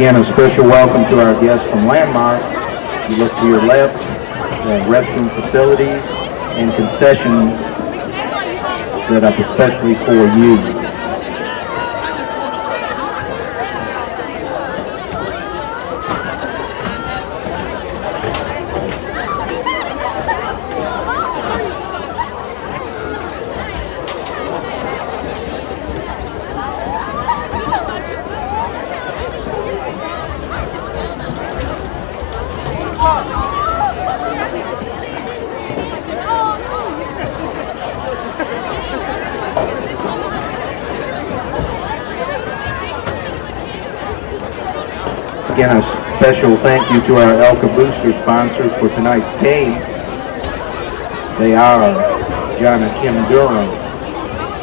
Again, a special welcome to our guests from Landmark. You look to your left, restroom facilities and concessions set up especially for you. Again, a special thank you to our Elka Booster sponsors for tonight's game. They are John and Kim Durham,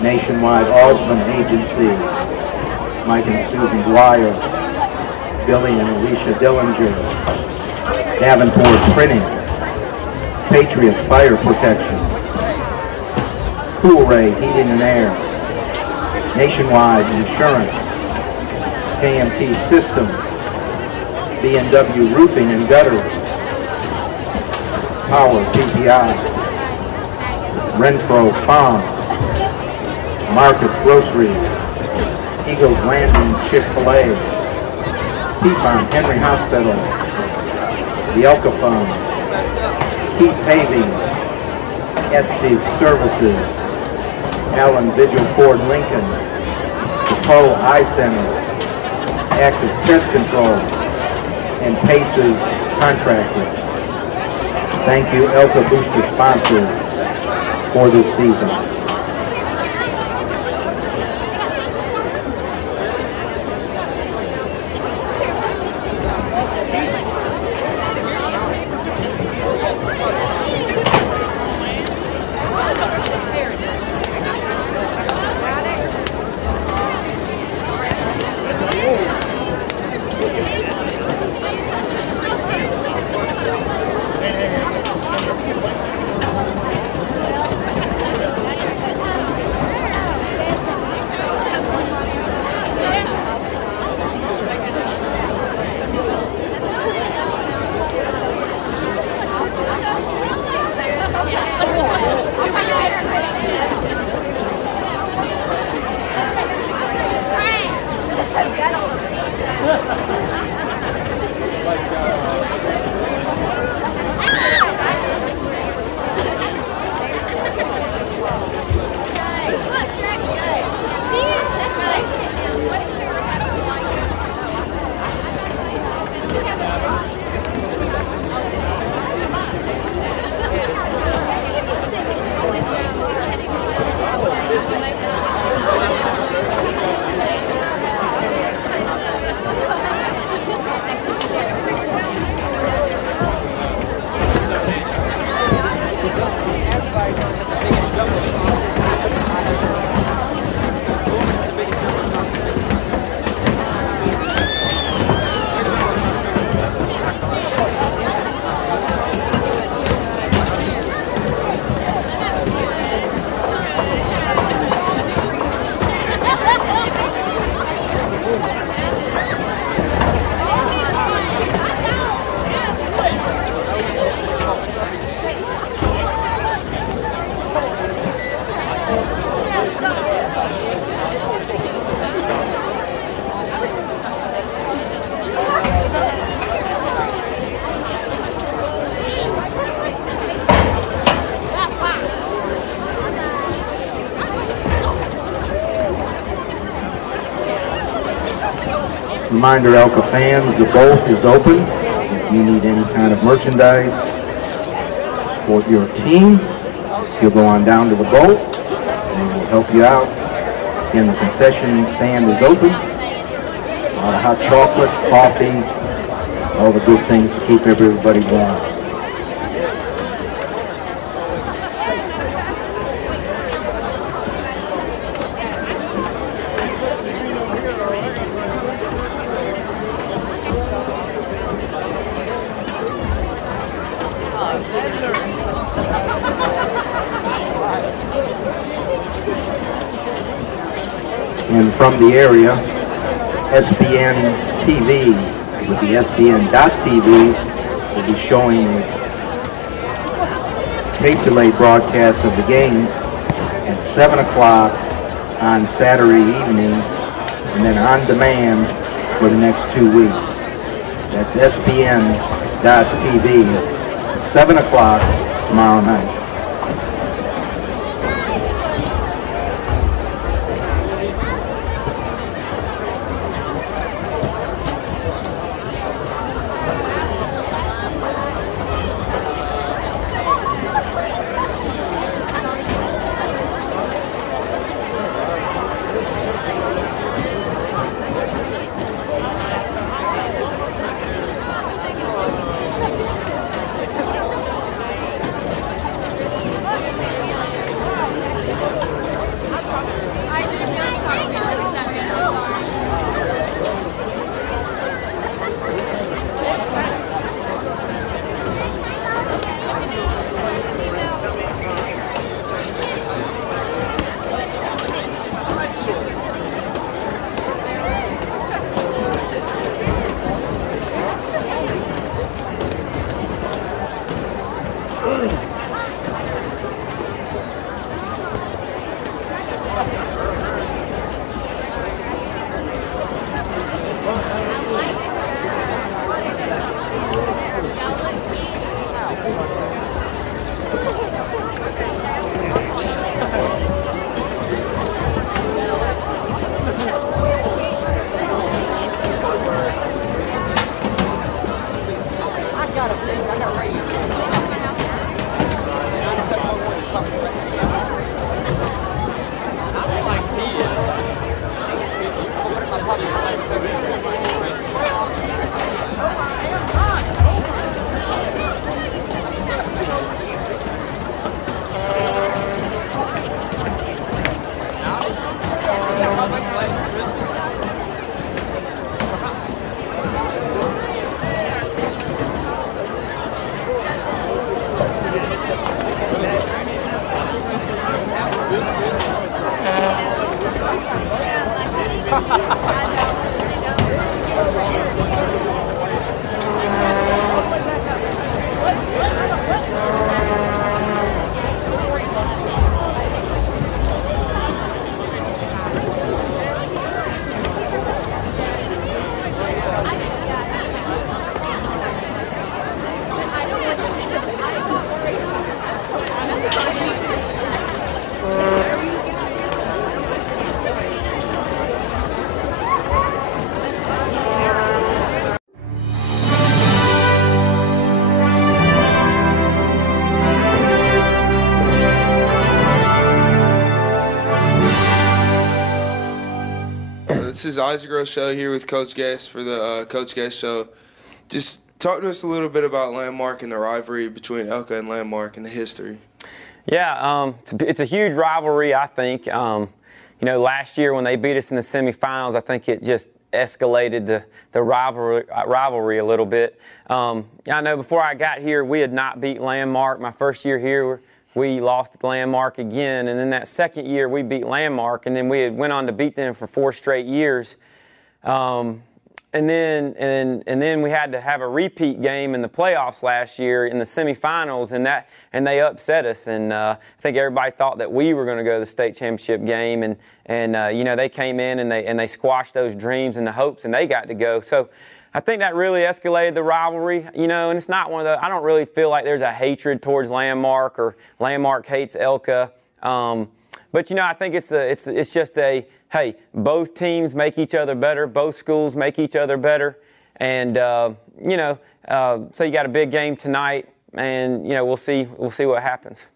Nationwide Osmond Agency, Mike and Susan Dwyer, Billy and Alicia Dillinger, Davenport Printing, Patriot Fire Protection, Cool Ray Heating and Air, Nationwide Insurance, KMT Systems, B&W Roofing and Gutters, Power PPI, Renfro Farm, Marcus Grocery, Eagles Landing Chick-fil-A, T-Farm Henry Hospital, the Elka Fund, Keep Paving, SC Services, Allen Vigil Ford Lincoln, the Pro Eye Center, Active Pest Control, and Paces Contractors. Thank you, Elka Booster sponsors for this season. Reminder, Elka fans, the Bolt is open. If you need any kind of merchandise for your team, you'll go on down to the Bolt and we'll help you out. Again, the concession stand is open. A lot of hot chocolate, coffee, all the good things to keep everybody warm. And from the area, SPN TV with the SBN.TV will be showing a tape delay broadcast of the game at 7 o'clock on Saturday evening, and then on demand for the next 2 weeks. That's SBN.TV, 7 o'clock tomorrow night. This is Isaac Rochelle here with Coach Guest for the Coach Guest Show. Just talk to us a little bit about Landmark and the rivalry between Elka and Landmark and the history. Yeah, it's a huge rivalry, I think. Last year when they beat us in the semifinals, I think it just escalated the rivalry a little bit. I know before I got here, we had not beat Landmark. My first year here, we lost Landmark again, and then that second year we beat Landmark, and then we had went on to beat them for 4 straight years. And then we had to have a repeat game in the playoffs last year in the semifinals, and they upset us. And I think everybody thought that we were going to go to the state championship game, and they came in and they squashed those dreams and the hopes, and they got to go. So I think that really escalated the rivalry, and it's not one of the, I don't really feel like there's a hatred towards Landmark or Landmark hates Elka. But, I think it's just a, hey, both teams make each other better, both schools make each other better. And, so you got a big game tonight, and, we'll see what happens.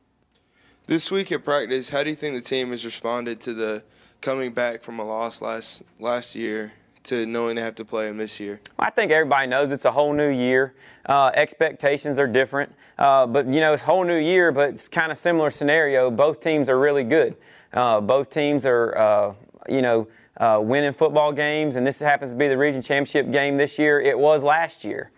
This week at practice, how do you think the team has responded to the coming back from a loss last year to knowing they have to play them this year? I think everybody knows it's a whole new year. Expectations are different. But, it's a whole new year, but it's kind of similar scenario. Both teams are really good. Both teams are, winning football games, and this happens to be the region championship game this year. It was last year,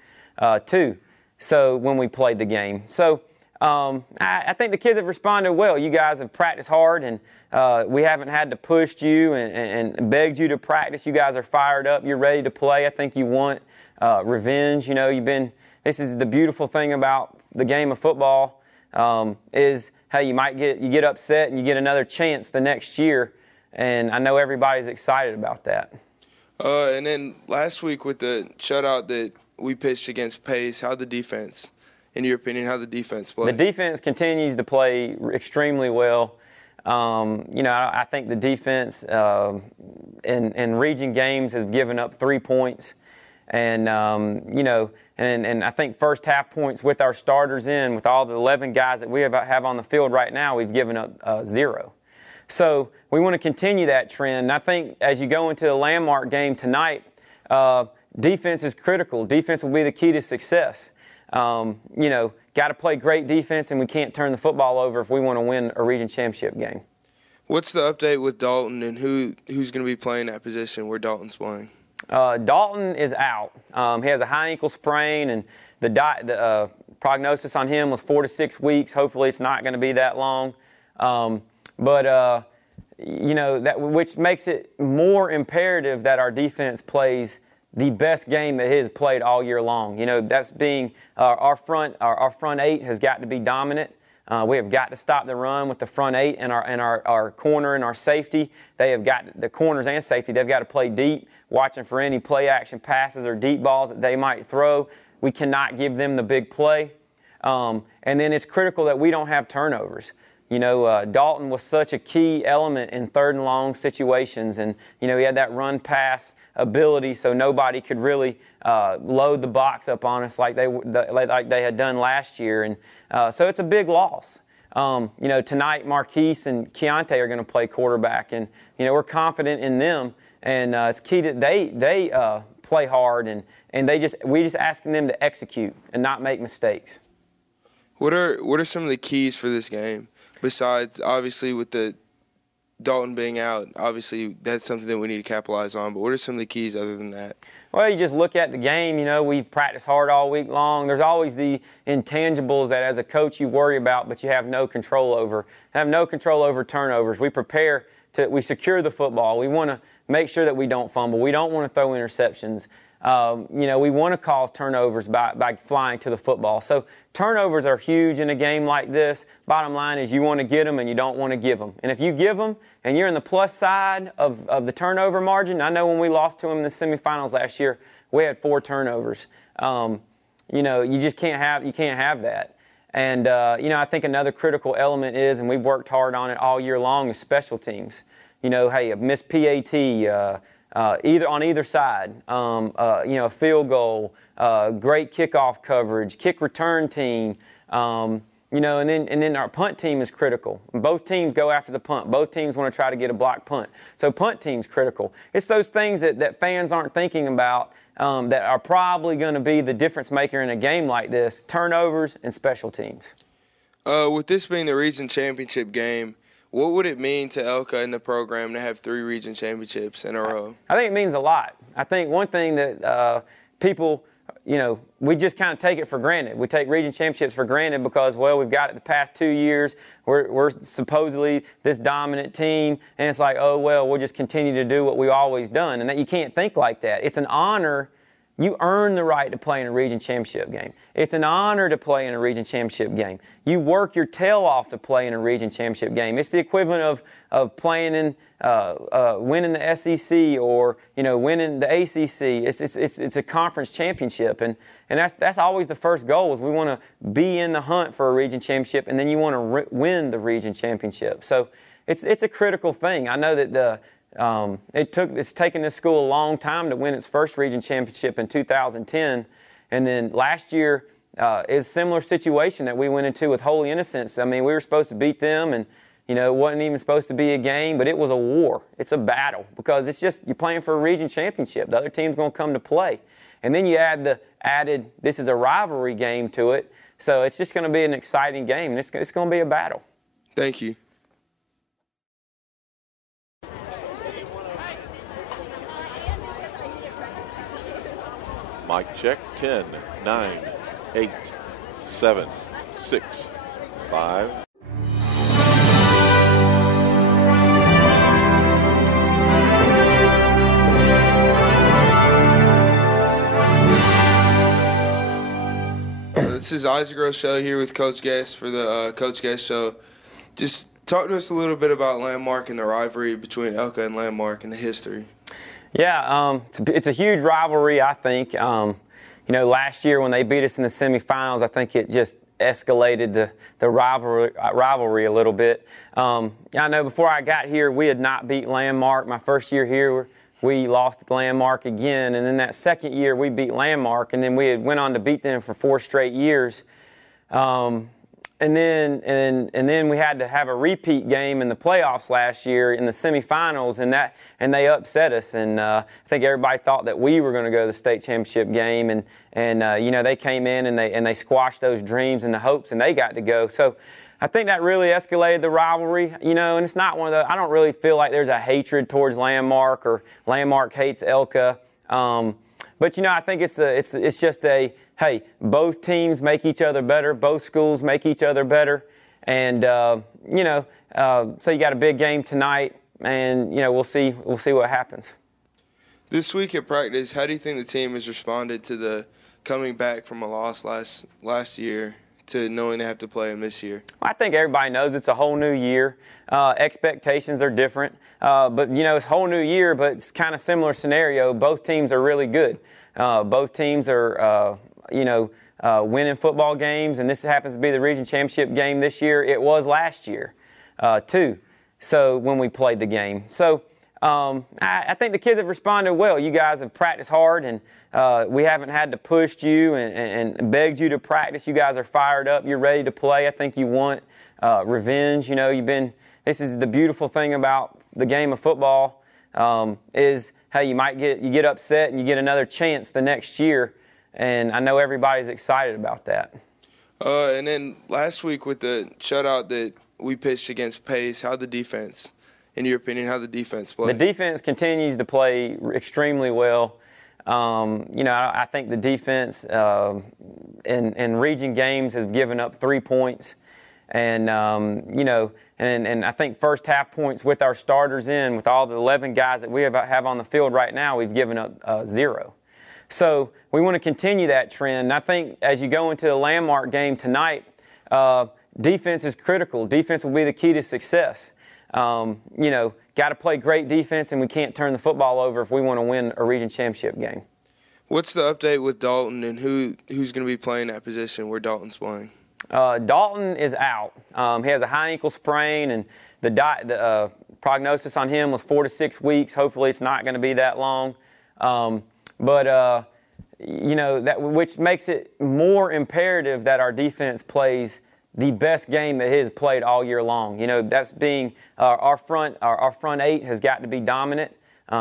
too, so when we played the game. So, I think the kids have responded well. You guys have practiced hard, and we haven't had to push you and begged you to practice. You guys are fired up. You're ready to play. I think you want revenge. You know, this is the beautiful thing about the game of football, is how you get upset and you get another chance the next year. And I know everybody's excited about that. And then last week with the shutout that we pitched against Pace, how'd the defense, in your opinion, how'd the defense play? The defense continues to play extremely well. You know, I think the defense in region games has given up 3 points. And, you know, and I think first half points with our starters with all the 11 guys that we have on the field right now, we've given up 0. So we want to continue that trend. And I think as you go into the Landmark game tonight, defense is critical. Defense will be the key to success. You know, got to play great defense, and we can't turn the football over if we want to win a region championship game. What's the update with Dalton, and who's going to be playing that position where Dalton's playing? Dalton is out. He has a high ankle sprain, and the prognosis on him was 4 to 6 weeks. Hopefully it's not going to be that long. But you know, which makes it more imperative that our defense plays the best game that it has played all year long. You know, that's being our front 8 has got to be dominant. We have got to stop the run with the front 8 and our corner and our safety. They have got the corners and safety. They've got to play deep, watching for any play action passes or deep balls that they might throw. We cannot give them the big play. And then it's critical that we don't have turnovers. You know, Dalton was such a key element in 3rd and long situations, and you know he had that run pass ability, so nobody could really load the box up on us like they had done last year, and so it's a big loss. You know, tonight Marquise and Keontae are going to play quarterback, and you know we're confident in them, and it's key that they play hard, and we just asking them to execute and not make mistakes. What are some of the keys for this game? Besides, obviously, with the Dalton being out, obviously that's something that we need to capitalize on. But what are some of the keys other than that? Well, you just look at the game. You know, we've practiced hard all week long. There's always the intangibles that as a coach you worry about, but you have no control over. Have no control over turnovers. We secure the football. We want to make sure that we don't fumble. We don't want to throw interceptions. You know, we want to cause turnovers by flying to the football. So turnovers are huge in a game like this. Bottom line is you want to get them and you don't want to give them. And if you give them and you're in the plus side of the turnover margin, I know when we lost to them in the semifinals last year, we had 4 turnovers. You know, you just can't have that. And, you know, I think another critical element is, and we've worked hard on it all year long, is special teams. You know, hey, a missed PAT, on either side, you know, a field goal, great kickoff coverage, kick return team, you know, and then our punt team is critical. Both teams go after the punt. Both teams want to try to get a block punt. So punt team's critical. It's those things that fans aren't thinking about that are probably going to be the difference maker in a game like this: turnovers and special teams. With this being the region championship game, what would it mean to Elka and the program to have 3 region championships in a row? I think it means a lot. I think one thing that people, you know, we just kind of take it for granted. We take region championships for granted because, well, we've got it the past 2 years. We're supposedly this dominant team, and it's like, oh, well, we'll just continue to do what we've always done. And that you can't think like that. It's an honor. You earn the right to play in a region championship game. It's an honor to play in a region championship game. You work your tail off to play in a region championship game. It's the equivalent of playing in winning the SEC or, you know, winning the ACC. It's a conference championship, and that's always the first goal. Is we want to be in the hunt for a region championship, and then you want to win the region championship. So it's a critical thing. I know that it's taken this school a long time to win its first region championship in 2010, and then last year is a similar situation that we went into with Holy Innocents. I mean, we were supposed to beat them, and you know, it wasn't even supposed to be a game, but it was a war. It's a battle because it's just you're playing for a region championship. The other team's going to come to play, and then you add this is a rivalry game to it, so it's just going to be an exciting game, and it's going to be a battle. Thank you. Mic check, 10, 9, 8, 7, 6, 5. This is Isaac Rochelle here with Coach Guest for the Coach Guest Show. Just talk to us a little bit about Landmark and the rivalry between Elka and Landmark and the history. Yeah, it's a huge rivalry, I think. Last year when they beat us in the semifinals, I think it just escalated the rivalry a little bit. I know before I got here, we had not beat Landmark. My first year here, we lost Landmark again, and then that second year we beat Landmark, and then we had went on to beat them for 4 straight years. And then we had to have a repeat game in the playoffs last year in the semifinals, and they upset us. And I think everybody thought that we were going to go to the state championship game, and they came in and they squashed those dreams and the hopes, and they got to go. So I think that really escalated the rivalry, and it's not one of the. I don't really feel like there's a hatred towards Landmark or Landmark hates Elka. But I think it's just a hey, both teams make each other better, both schools make each other better, and so you got a big game tonight, and we'll see what happens. This week at practice, how do you think the team has responded to the coming back from a loss last year to knowing they have to play them this year? I think everybody knows it's a whole new year. Expectations are different, but it's a whole new year, but it's kind of similar scenario. Both teams are really good. Both teams are winning football games, and this happens to be the region championship game this year. It was last year, too. So when we played the game, so I think the kids have responded well. You guys have practiced hard, and we haven't had to push you and begged you to practice. You guys are fired up. You're ready to play. I think you want revenge. This is the beautiful thing about the game of football is hey, you get upset and you get another chance the next year. And I know everybody's excited about that. And then last week with the shutout that we pitched against Pace, how'd the defense, in your opinion, how'd the defense play? The defense continues to play extremely well. I think the defense in region games has given up 3 points. And, and I think first half points with our starters with all the 11 guys that we have on the field right now, we've given up 0. So we want to continue that trend. And I think as you go into the Landmark game tonight, defense is critical. Defense will be the key to success. Got to play great defense, and we can't turn the football over if we want to win a region championship game. What's the update with Dalton, and who's going to be playing that position where Dalton's playing? Dalton is out. He has a high ankle sprain, and the prognosis on him was 4 to 6 weeks. Hopefully it's not going to be that long. But which makes it more imperative that our defense plays the best game that it has played all year long. That's being our front 8 has got to be dominant.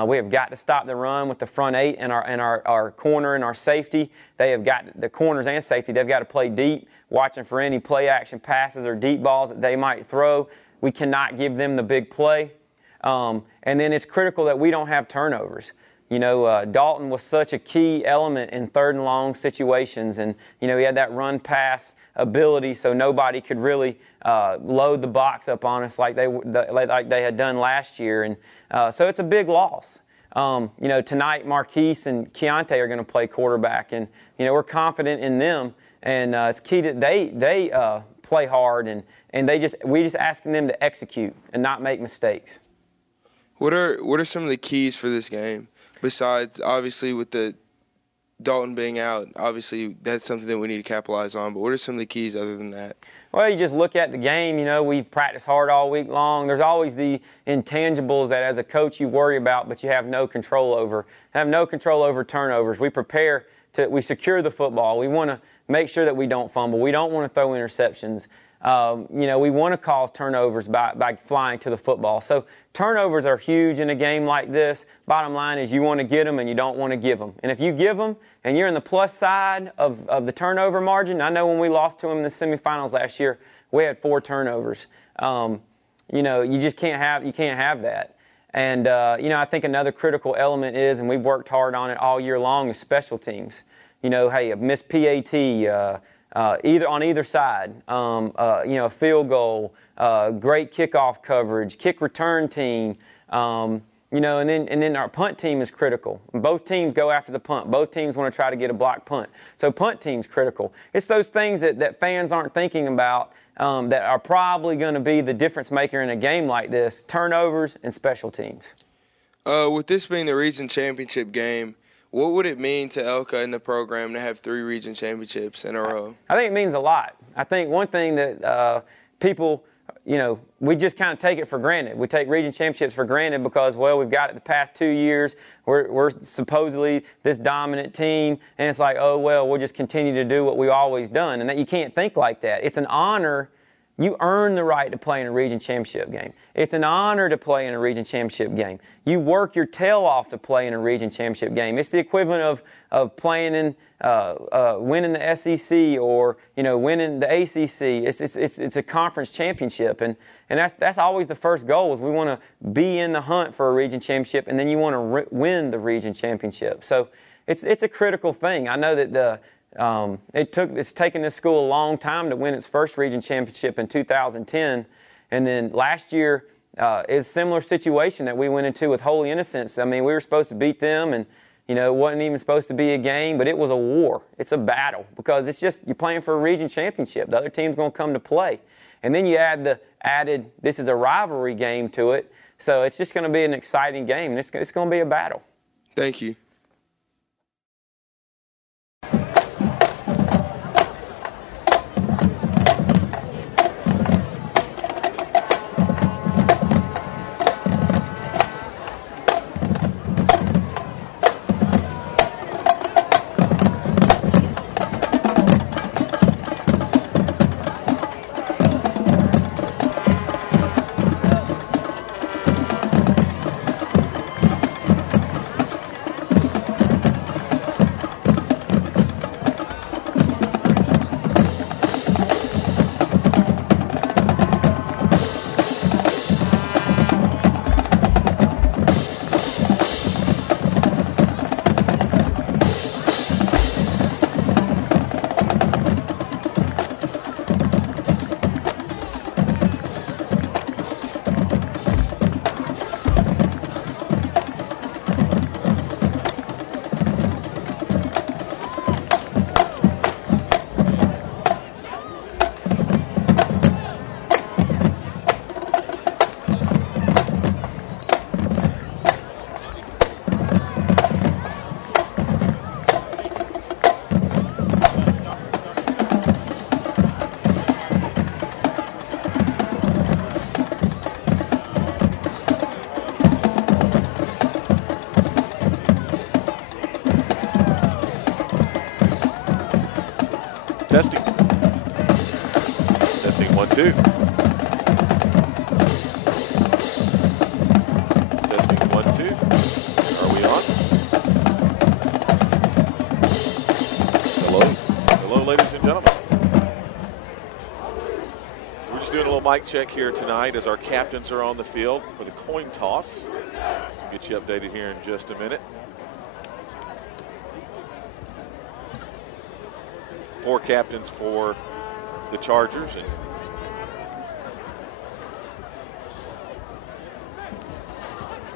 We have got to stop the run with the front 8 and our corner and our safety. They have got the corners and safety. They've got to play deep, watching for any play action passes or deep balls that they might throw. We cannot give them the big play. And then it's critical that we don't have turnovers. Dalton was such a key element in 3rd and long situations, and he had that run pass ability, so nobody could really load the box up on us like they had done last year, and so it's a big loss. Tonight Marquise and Keontae are going to play quarterback, and we're confident in them, and it's key that they play hard, and we just asking them to execute and not make mistakes. What are some of the keys for this game? Besides, obviously, with the Dalton being out, obviously that's something that we need to capitalize on. But what are some of the keys other than that? Well, you just look at the game. We've practiced hard all week long. There's always the intangibles that as a coach you worry about, but you have no control over. Have no control over turnovers. We secure the football. We want to make sure that we don't fumble. We don't want to throw interceptions. We want to cause turnovers by flying to the football. So turnovers are huge in a game like this. Bottom line is you want to get them and you don't want to give them. And if you give them and you're in the plus side of the turnover margin, I know when we lost to them in the semifinals last year, we had 4 turnovers. You just can't have that. And, I think another critical element is, and we've worked hard on it all year long, is special teams. Hey, a missed PAT, either on either side. A field goal, great kickoff coverage, kick return team. And then our punt team is critical. Both teams go after the punt. Both teams want to try to get a block punt. So punt team's critical. It's those things that fans aren't thinking about that are probably going to be the difference maker in a game like this: turnovers and special teams. With this being the region championship game, what would it mean to Elka and the program to have 3 region championships in a row? I think it means a lot. I think one thing that people, we just kind of take it for granted. We take region championships for granted because, well, we've got it the past 2 years. We're supposedly this dominant team, and it's like, oh, well, we'll just continue to do what we've always done. And that you can't think like that. It's an honor. You earn the right to play in a region championship game. It's an honor to play in a region championship game. You work your tail off to play in a region championship game. It's the equivalent of playing in winning the SEC or winning the ACC. It's a conference championship, and that's always the first goal. Is we want to be in the hunt for a region championship, and then you want to win the region championship. So it's a critical thing. I know that it's taken this school a long time to win its first region championship in 2010, and then last year is a similar situation that we went into with Holy Innocents. I mean, we were supposed to beat them, and it wasn't even supposed to be a game, but it was a war. It's a battle because it's just you're playing for a region championship. The other team's going to come to play, and then you add the added this is a rivalry game to it, so it's just going to be an exciting game, and it's going to be a battle. Thank you. Testing. Testing 1, 2. Testing 1, 2. Are we on? Hello. Hello, ladies and gentlemen. We're just doing a little mic check here tonight as our captains are on the field for the coin toss. We'll get you updated here in just a minute. 4 captains for the Chargers. And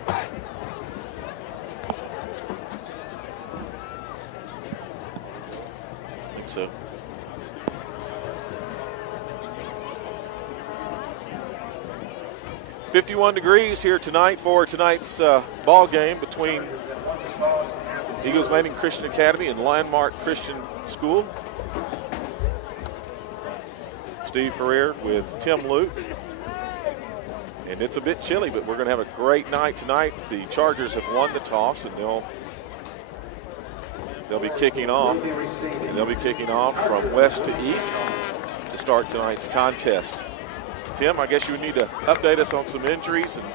I think so. .51 degrees here tonight for tonight's ball game between Eagles Landing Christian Academy and Landmark Christian School. Steve Ferrer with Tim Luke. And it's a bit chilly, but we're going to have a great night tonight. The Chargers have won the toss, and they'll be kicking off. And they'll be kicking off from west to east to start tonight's contest. Tim, I guess you would need to update us on some injuries and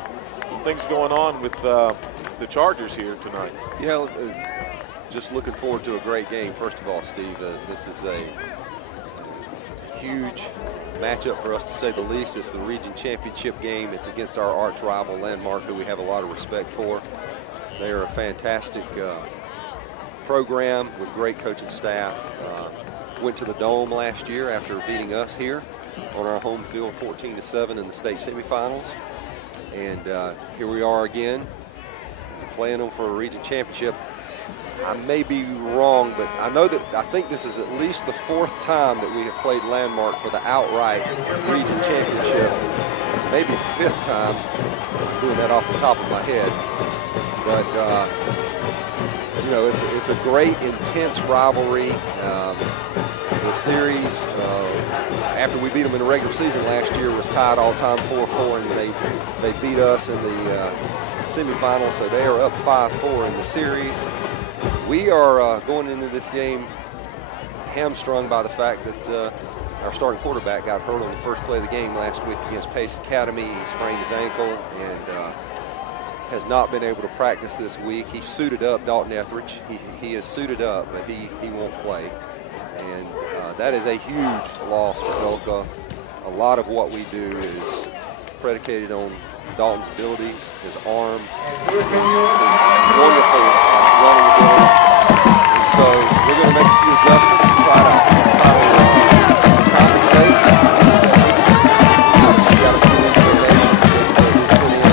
some things going on with the Chargers here tonight. Yeah, just looking forward to a great game. First of all, Steve, this is a huge matchup for us, to say the least. It's the region championship game. It's against our arch rival Landmark, who we have a lot of respect for. They are a fantastic program with great coaching staff. went to the Dome last year after beating us here on our home field 14-7 in the state semifinals. And here we are again, playing them for a region championship. I may be wrong, but I think this is at least the 4th time that we have played Landmark for the outright region championship. Maybe the 5th time, doing that off the top of my head. But you know, it's a great, intense rivalry. The series, after we beat them in the regular season last year, was tied all-time 4-4, and they beat us in the semifinals, so they are up 5-4 in the series. We are going into this game hamstrung by the fact that our starting quarterback got hurt on the first play of the game last week against Pace Academy. He sprained his ankle and has not been able to practice this week. He's suited up, Dalton Etheridge. He is suited up, but he won't play. And that is a huge loss for Elka. A lot of what we do is predicated on Dalton's abilities, his arm, his wonderful running ability. And so we're going to make a few adjustments to try to compensate. We got a few recommendations that we put in.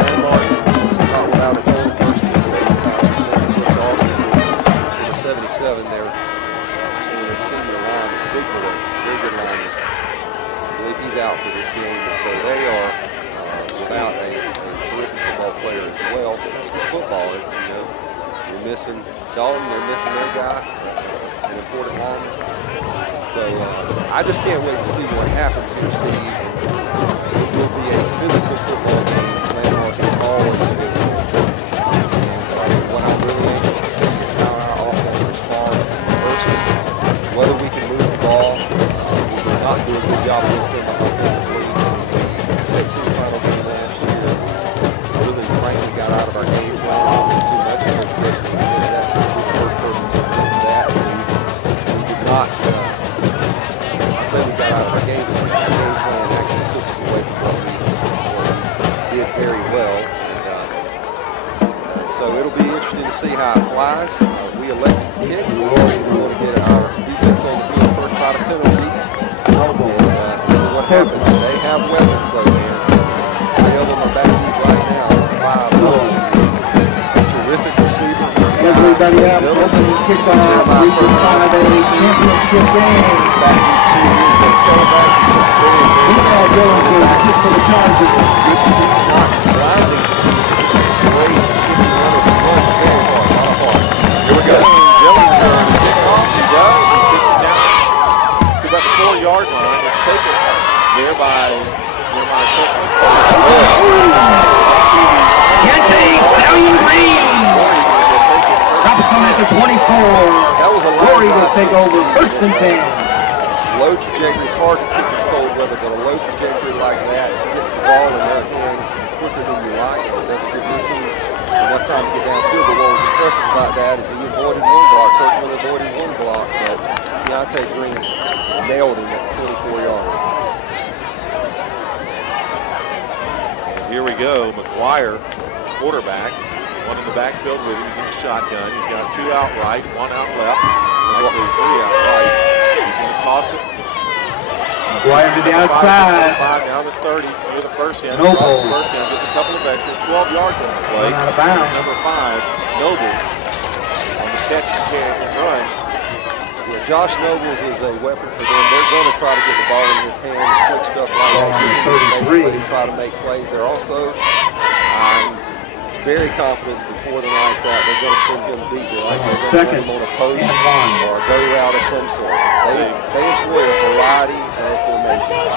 Landmark is not without its own person. It's basically Austin. 77 there in their senior line, big boy, very good lineman. I believe he's out for this game, and so they are without a terrific football player as well. This is football, you know. You're missing Dalton, they're missing their guy, an important lineman. So I just can't wait to see what happens here, Steve. It will be a physical football game. Landmark is always physical. And what I'm really anxious to see is how our offense responds to adversity. Whether we can move the ball, we did not do a good job against them offensively. The state semifinal game last year really, frankly, got out of our game plan too much. I was just going to get that. The first person to admit to that. We did not. I say we got out of our game, but the game plan actually took us away from what we did very well. So it'll be interesting to see how it flies. We elected to kick. We want to get our defense on the field first, try to penalty. And see what happens. They have weapons, though, here. Three of them are back right now. 5 terrific receiver. Everybody else opening kickoff. Region 5A championship game. Back in 2 years, they fell back. He's now going to kick for the Chargers. Good speed, not blinding speed. Just great shooting run of the run. Very hard, not hard. Here we go. Dillinger kicking off. He does. He kicks it down to about the 4-yard line. It's taken nearby Copeland. Italian Green. Robinson at the 24. That was a Corey will take over 1st and 10. Low trajectory is hard to kick in cold weather, but a low trajectory like that gets the ball in their hands quicker than you like. It doesn't give your team enough time to get downfield. But what was impressive about that is he avoided one block. Kirkland avoided one block, but Keontae Green nailed him at the 24-yard line. Here we go. McGuire, quarterback. One in the backfield with him. He's in the shotgun. He's got 2 out right, 1 out left. Actually, 3 out right. He's going to toss it. McGuire to the outside. 5 down to 30 near the first end. Noble. Across the first end. Gets a couple of extras. 12 yards on the play. Run out of bounds. Number 5, Nobles, on the catch and run. Yeah, Josh Nobles is a weapon for them. They're going to try to get the ball in his hand and quick stuff like that. They try to make plays. They're also very confident before the night's out. They're going to send him deep. They're going to have him on a post or a go route of some sort. They employ a variety of formations.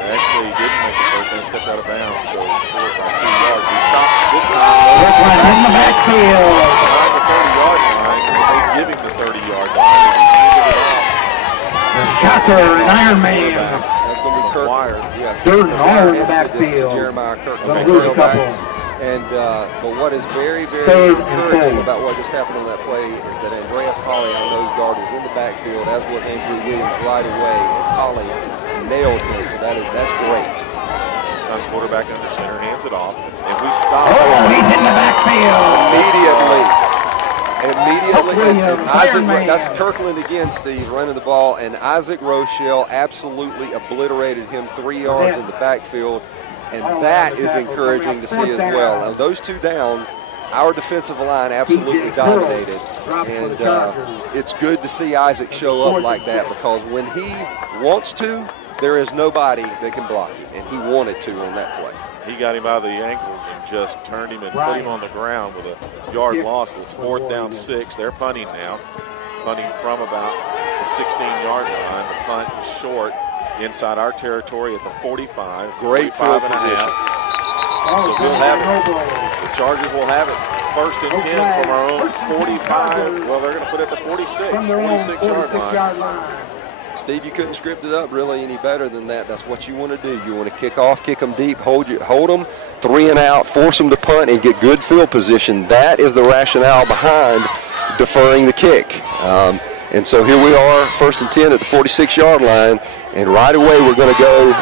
Actually, he didn't make the first down, stepped out of bounds, so short by 2 yards. He stopped this time. This one in the backfield. Behind the 30-yard line, they give him the 30-yard line. And he handed it off. Shocker, an Iron Man. That's going to be Kirk. Yeah, Third and all in the to backfield. Jeremiah Kirk. Gonna lose a couple. And but what is very, very Third and encouraging four. about what just happened on that play is that Andreas Holly, our nose guard, was in the backfield, as was Andrew Williams right away. And Holly nailed him, so that's great. Time quarterback under center, hands it off, and we stop. Oh, he's in the backfield. Immediately, and Isaac, that's Kirkland again, Steve, running the ball, and Isaac Rochelle absolutely obliterated him 3 yards in the backfield, and that is encouraging to see as well. Now, those 2 downs, our defensive line absolutely dominated, and it's good to see Isaac show up like that, because when he wants to, there is nobody that can block him, and he wanted to on that play. He got him out of the ankles and just turned him and put him on the ground with a yard loss. So it's 4th down 6. They're punting now. Punting from about the 16-yard line. The punt is short inside our territory at the 45. Great field position. So we'll have it. The Chargers will have it. 1st and 10 from our own 45. Well, they're going to put it at the 46-yard line. Steve, you couldn't script it up really any better than that. That's what you want to do. You want to kick off, kick them deep, hold them, 3 and out, force them to punt, and get good field position. That is the rationale behind deferring the kick. And so here we are, 1st and 10 at the 46-yard line, and right away we're going to go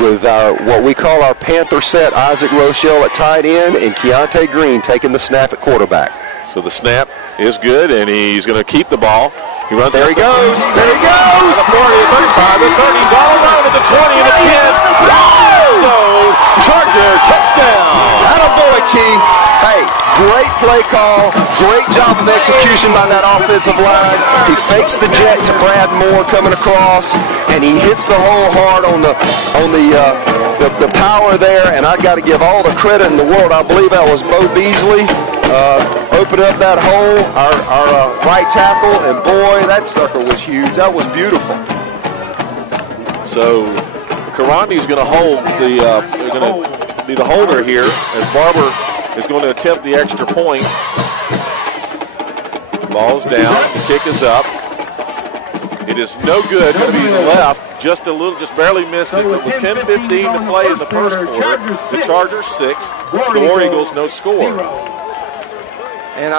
with what we call our Panther set, Isaac Rochelle at tight end, and Keontae Green taking the snap at quarterback. So the snap is good, and he's going to keep the ball. He runs. There he goes. There he goes. The 40, the 35, the 30. He's all alone at the 20 and the 10. So Charger touchdown. Attaboy, Key. Hey, great play call. Great job of execution by that offensive line. He fakes the jet to Brad Moore coming across, and he hits the hole hard on the power there. And I got to give all the credit in the world. I believe that was Bo Beasley. Open up that hole, our right tackle, and boy, that sucker was huge. That was beautiful. So Karandi's going to hold they're going to be the holder here as Barber is going to attempt the extra point. Ball's down, kick is up. It is no good. Going to be left, just barely missed it. But with 10:15 to play in the first quarter, the Chargers 6, the War Eagles no score. And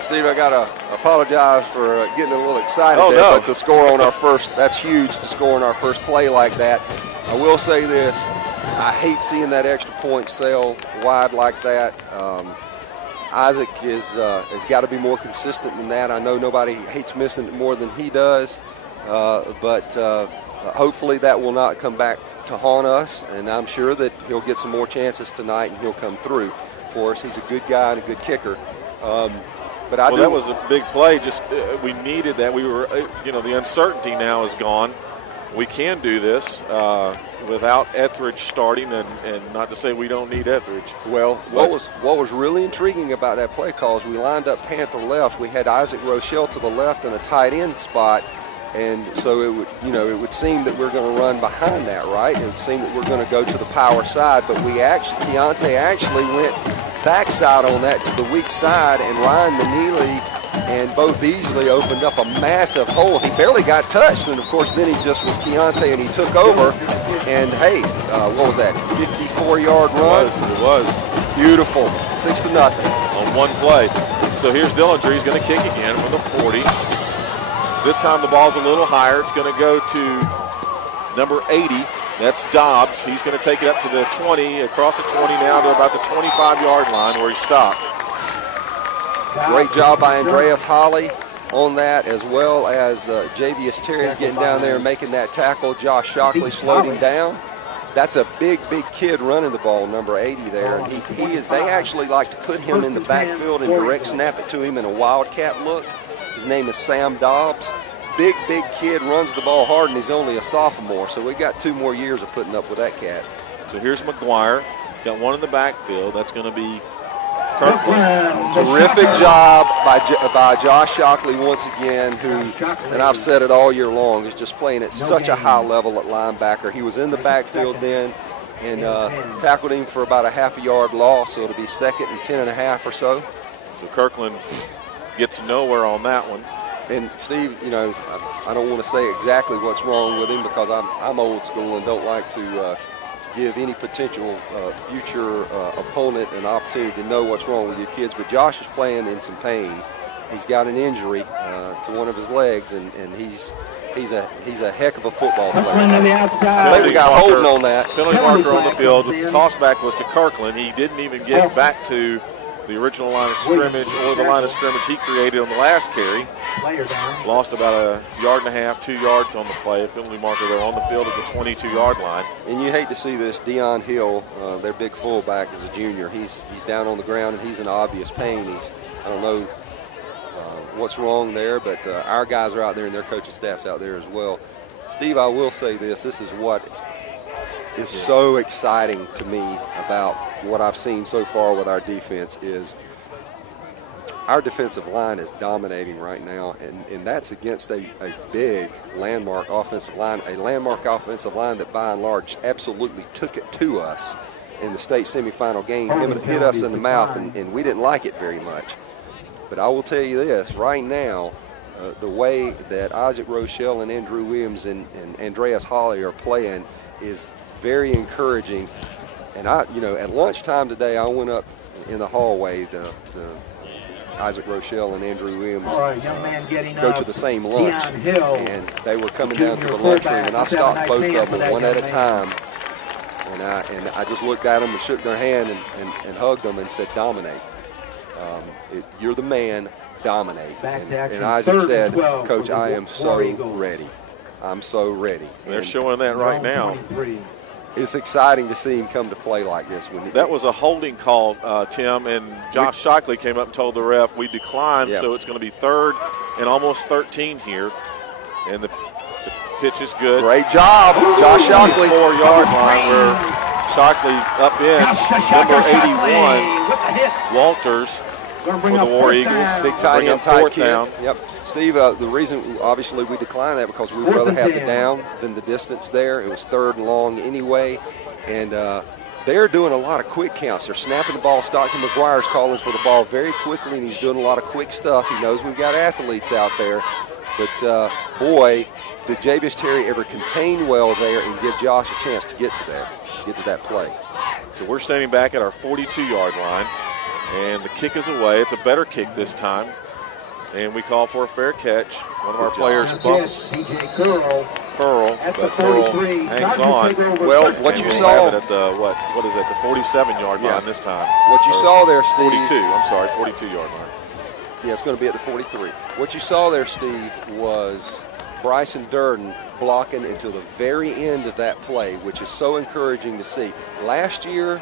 Steve, I got to apologize for getting a little excited there, no. but to score on our first, that's huge to score on our first play like that. I will say this, I hate seeing that extra point sail wide like that. Isaac has got to be more consistent than that. I know nobody hates missing it more than he does, but hopefully that will not come back to haunt us, and I'm sure that he'll get some more chances tonight and he'll come through for us. He's a good guy and a good kicker. But that was a big play. Just we needed that. We were, the uncertainty now is gone. We can do this without Etheridge starting, and not to say we don't need Etheridge. Well, what was really intriguing about that play call is we lined up Panther left. We had Isaac Rochelle to the left in a tight end spot, and so it would seem that we're going to run behind that, right? It would seem that we're going to go to the power side, but Keontae actually went backside on that to the weak side, and Ryan Manili and Bo Beasley opened up a massive hole. He barely got touched, and of course then he just was Keontae, and he took over. And hey, what was that? 54-yard run. It was beautiful. 6-0 on one play. So here's Dillinger. He's going to kick again from the 40. This time the ball's a little higher. It's going to go to number 80. That's Dobbs. He's going to take it up to the 20, across the 20 now to about the 25-yard line where he stopped. Great job by Andreas Holly on that, as well as Javius Terry getting down there and making that tackle. Josh Shockley slowed him down. That's a big kid running the ball, number 80 there. And they actually like to put him in the backfield and direct snap it to him in a wildcat look. His name is Sam Dobbs. Big kid, runs the ball hard, and he's only a sophomore. So we got 2 more years of putting up with that cat. So here's McGuire. Got one in the backfield. That's going to be Kirkland. Terrific job by Josh Shockley once again, who, and I've said it all year long, is just playing at such a high level at linebacker. He was in the backfield then and tackled him for about a half-a-yard loss, so it'll be 2nd and 10.5 or so. So Kirkland gets nowhere on that one. And Steve, I don't want to say exactly what's wrong with him because I'm old school and don't like to give any potential future opponent an opportunity to know what's wrong with your kids. But Josh is playing in some pain. He's got an injury to one of his legs, and He's a heck of a football One player. to the I outside. think we got holding on that. Penalty marker on the field. The tossback was to Kirkland. He didn't even get back to the original line of scrimmage or the line of scrimmage he created on the last carry. Player down. Lost about a yard and a half, 2 yards on the play. A penalty marker though on the field at the 22-yard line. And you hate to see this. Deion Hill, their big fullback, is a junior. He's down on the ground and he's in obvious pain. I don't know what's wrong there, but our guys are out there and their coaching staff's out there as well. Steve, I will say this. This is what is so exciting to me about what I've seen so far with our defense is our defensive line is dominating right now, and that's against a big landmark offensive line, a landmark offensive line that by and large absolutely took it to us in the state semifinal game, hit us in the mouth, and we didn't like it very much. But I will tell you this, right now, the way that Isaac Rochelle and Andrew Williams and Andreas Holly are playing is very encouraging. And at lunchtime today, I went up in the hallway. The Isaac Rochelle and Andrew Williams go to the same lunch, and they were coming down to the lunchroom, and I stopped both of them one at a time, and I just looked at them and shook their hand and hugged them and said, "Dominate. You're the man. Dominate." And Isaac said, "Coach, I am so ready. I'm so ready." They're showing that right now. It's exciting to see him come to play like this. That was a holding call, Tim, and Josh Shockley came up and told the ref we declined, so it's going to be 3rd and almost 13 here. And the pitch is good. Great job, Josh Shockley. 4-yard line where Shockley up in, number 81, Walters for the War Eagles. Big tight end, tight kid. Down. Yep. Steve, the reason, obviously, we declined that because we would rather have the down than the distance there. It was 3rd and long anyway. And they're doing a lot of quick counts. They're snapping the ball. Stockton McGuire's calling for the ball very quickly, and he's doing a lot of quick stuff. He knows we've got athletes out there. But, boy, did Javius Terry ever contain well there and give Josh a chance to get to that play. So we're standing back at our 42-yard line, and the kick is away. It's a better kick this time. And we call for a fair catch. One of our players bumps Curl, but Curl hangs on. Well, what you saw at the what is it? The 47-yard line this time. What you saw there, Steve. 42. I'm sorry, 42-yard line. Yeah, it's going to be at the 43. What you saw there, Steve, was Bryson Durden blocking until the very end of that play, which is so encouraging to see. Last year,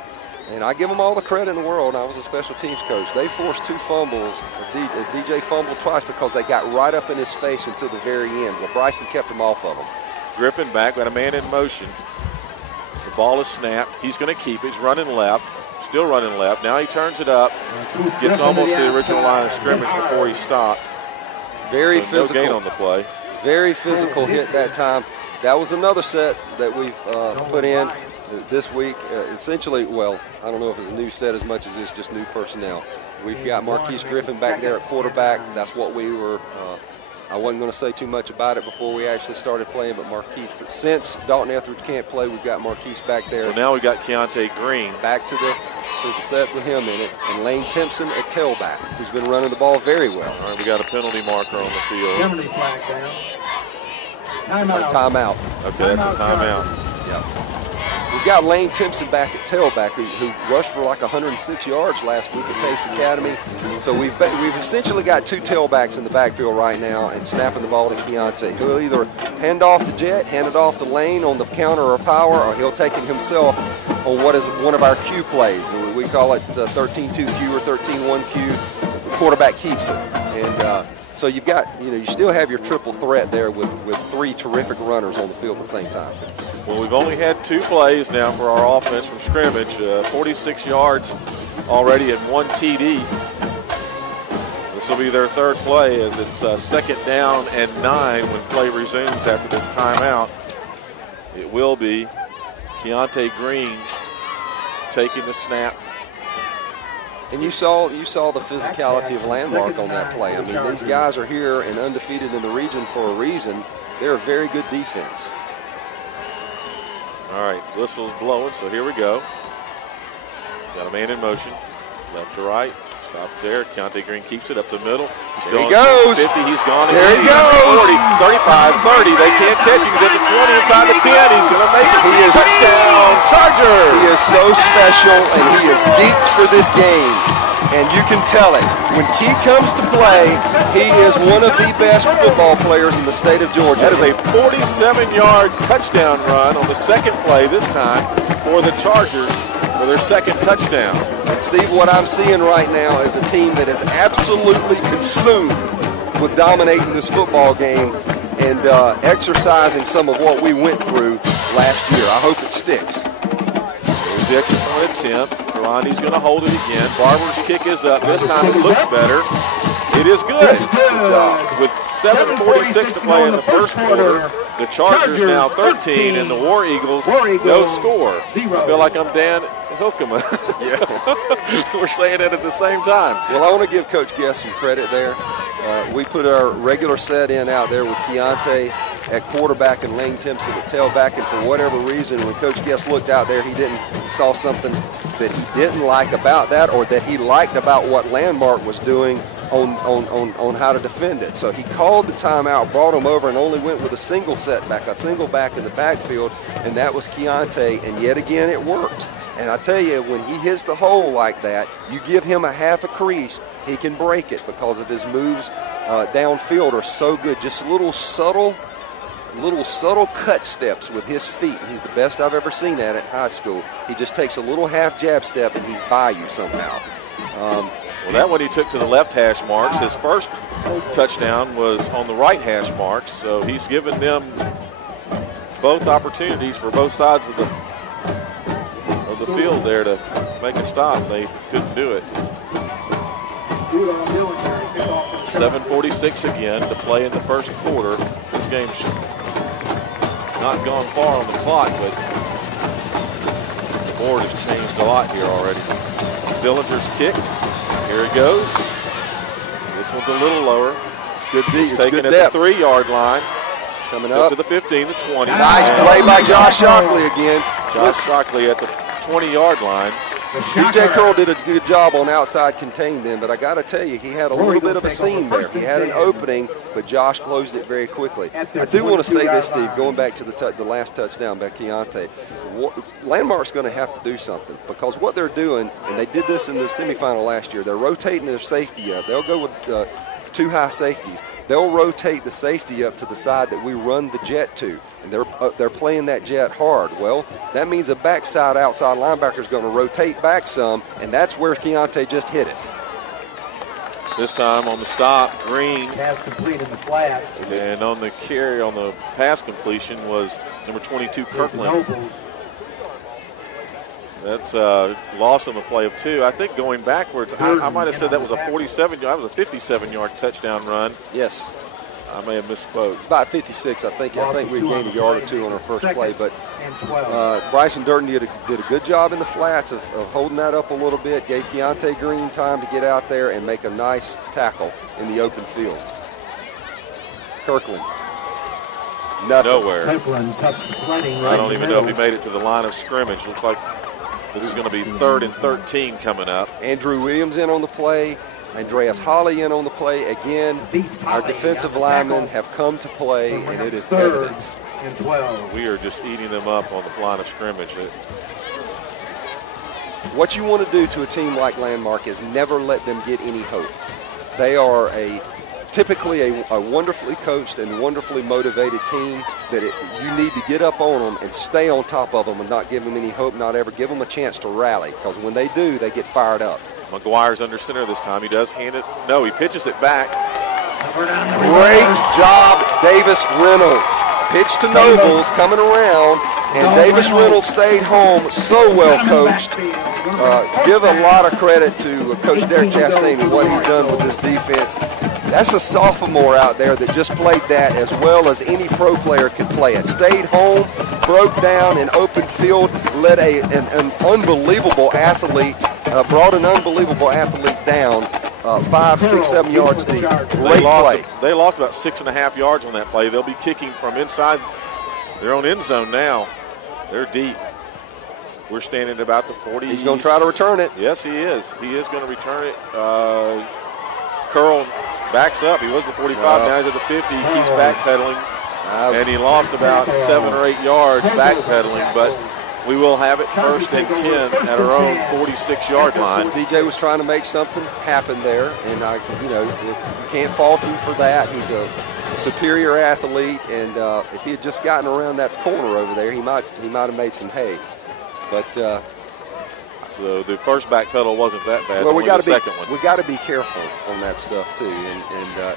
and I give them all the credit in the world, I was a special teams coach, they forced 2 fumbles. DJ fumbled twice because they got right up in his face until the very end. Well, Bryson kept him off of him. Griffin back, got a man in motion. The ball is snapped. He's going to keep it. He's running left. Still running left. Now he turns it up. Gets almost to the original line of scrimmage before he stopped. Very so physical. No gain on the play. Very physical hit that time. That was another set that we've put in this week. Essentially, well, I don't know if it's a new set as much as it's just new personnel. We've got Marquise Griffin back there at quarterback. That's what we were I wasn't going to say too much about it before we actually started playing, but Marquise. But since Dalton Etheridge can't play, we've got Marquise back there. Well, now we've got Keontae Green. Back to the set with him in it. And Lane Timpson at tailback, who's been running the ball very well. All right, we got a penalty marker on the field. Penalty flag down. Timeout. Okay, that's a timeout. Yeah. We've got Lane Timpson back at tailback, who rushed for like 106 yards last week at Pace Academy. So we've essentially got 2 tailbacks in the backfield right now and snapping the ball to Keontae. He'll either hand off to Jet, hand it off to Lane on the counter or power, or he'll take it himself on what is one of our Q plays. We call it 13-2Q or 13-1Q. The quarterback keeps it. And so you've got, you still have your triple threat there with 3 terrific runners on the field at the same time. Well, we've only had 2 plays now for our offense from scrimmage. 46 yards already and 1 TD. This will be their 3rd play as it's 2nd down and 9 when play resumes after this timeout. It will be Keontae Green taking the snap. And you saw the physicality of Landmark on that play. I mean, these guys are here and undefeated in the region for a reason. They're a very good defense. All right, whistle's blowing, so here we go. Got a man in motion, left to right, Stops there. Keontae Green keeps it up the middle. There he goes. 50. He's gone. There he goes. 40, 35, 30. They can't catch him. He's at the 20, inside the 10. He's going to make it. He is touchdown, Chargers. He is so special, and he is geeked for this game. And you can tell it. When Key comes to play, he is one of the best football players in the state of Georgia. That is a 47-yard touchdown run on the second play this time for the Chargers for their second touchdown. And Steve, what I'm seeing right now is a team that is absolutely consumed with dominating this football game and exercising some of what we went through last year. I hope it sticks. There's the extra point attempt. Karandi's going to hold it again. Barber's kick is up. This time it looks better. It is good. Good job. With 7:46 to play in the first quarter, the Chargers now 13 and the War Eagles no score. I feel like I'm Dan Hilkema. Yeah. We're saying it at the same time. Well, I want to give Coach Guest some credit there. We put our regular set in out there with Keontae at quarterback and Lane Timpson at tailback, and for whatever reason, when Coach Guest looked out there, he saw something that he didn't like about that, or that he liked about what Landmark was doing on how to defend it. So he called the timeout, brought him over, and only went with a single setback, a single back in the backfield, and that was Keontae, and yet again it worked. And I tell you, when he hits the hole like that, you give him a half a crease, he can break it because of his moves downfield are so good. Just little subtle cut steps with his feet. He's the best I've ever seen at high school. He just takes a little half jab step and he's by you somehow. Well, that one he took to the left hash marks. His first touchdown was on the right hash marks, so he's given them both opportunities for both sides of the field there to make a stop. They couldn't do it. 7:46 again to play in the first quarter. This game's not gone far on the clock, but the board has changed a lot here already. Dillinger's kick. Here it goes. This one's a little lower. It's good deep. He's taken at the 3-yard line. Coming up to the 15, the 20. Nice play by Josh Shockley again. Josh Shockley at the 20-yard line. DJ Curl did a good job on outside contain them, but I got to tell you, he had a little bit of a seam there. He had an opening, but Josh closed it very quickly. I do want to say this, Steve, going back to the last touchdown by Keontae. Landmark's going to have to do something, because what they're doing, and they did this in the semifinal last year, they're rotating their safety up. They'll go with two high safeties. They'll rotate the safety up to the side that we run the jet to, and they're playing that jet hard. Well, that means a backside outside linebacker is going to rotate back some, and that's where Keontae just hit it. This time on the stop, Green. Pass complete in the flat. And on the carry, on the pass completion was number 22, Kirkland. That's loss on the play of 2. I think going backwards, I might have said that was a 47-yard. That was a 57-yard touchdown run. Yes. I may have misspoke. About 56, I think we gained a yard or 2 on our first play. But Bryson Durden did a good job in the flats of holding that up a little bit, gave Keontae Green time to get out there and make a nice tackle in the open field. Kirkland. Nothing. Nowhere. I don't even know if he made it to the line of scrimmage. Looks like this is going to be 3rd and 13 coming up. Andrew Williams in on the play. Andreas Holly in on the play. Again, our defensive linemen have come to play, and it is evident. We are just eating them up on the line of scrimmage. What you want to do to a team like Landmark is never let them get any hope. They are typically a wonderfully coached and wonderfully motivated team that you need to get up on them and stay on top of them and not give them any hope, not ever give them a chance to rally, because when they do, they get fired up. McGuire's under center this time. He does hand it. No, he pitches it back. Great job, Davis Reynolds. Pitch to Nobles coming around, and Davis Reynolds stayed home. So well coached. Give a lot of credit to Coach Derek Chastain and what he's done with this defense. That's a sophomore out there that just played that as well as any pro player could play it. Stayed home, broke down in open field, led an unbelievable athlete, brought an unbelievable athlete down 5, 6, 7 yards deep. Great play. They lost about 6.5 yards on that play. They'll be kicking from inside their own end zone now. They're deep. We're standing at about the 40. He's going to try to return it. Yes, he is. He is going to return it. Curl backs up. He was the 45. Now he's at the 50. He keeps backpedaling. And he lost about 7 or 8 yards backpedaling, but we will have it first and 10 at our own 46-yard line. DJ was trying to make something happen there, and you can't fault him for that. He's a superior athlete, and if he had just gotten around that corner over there, he might have made some hay. But so the first back pedal wasn't that bad. Well, we got to be careful on that stuff too, and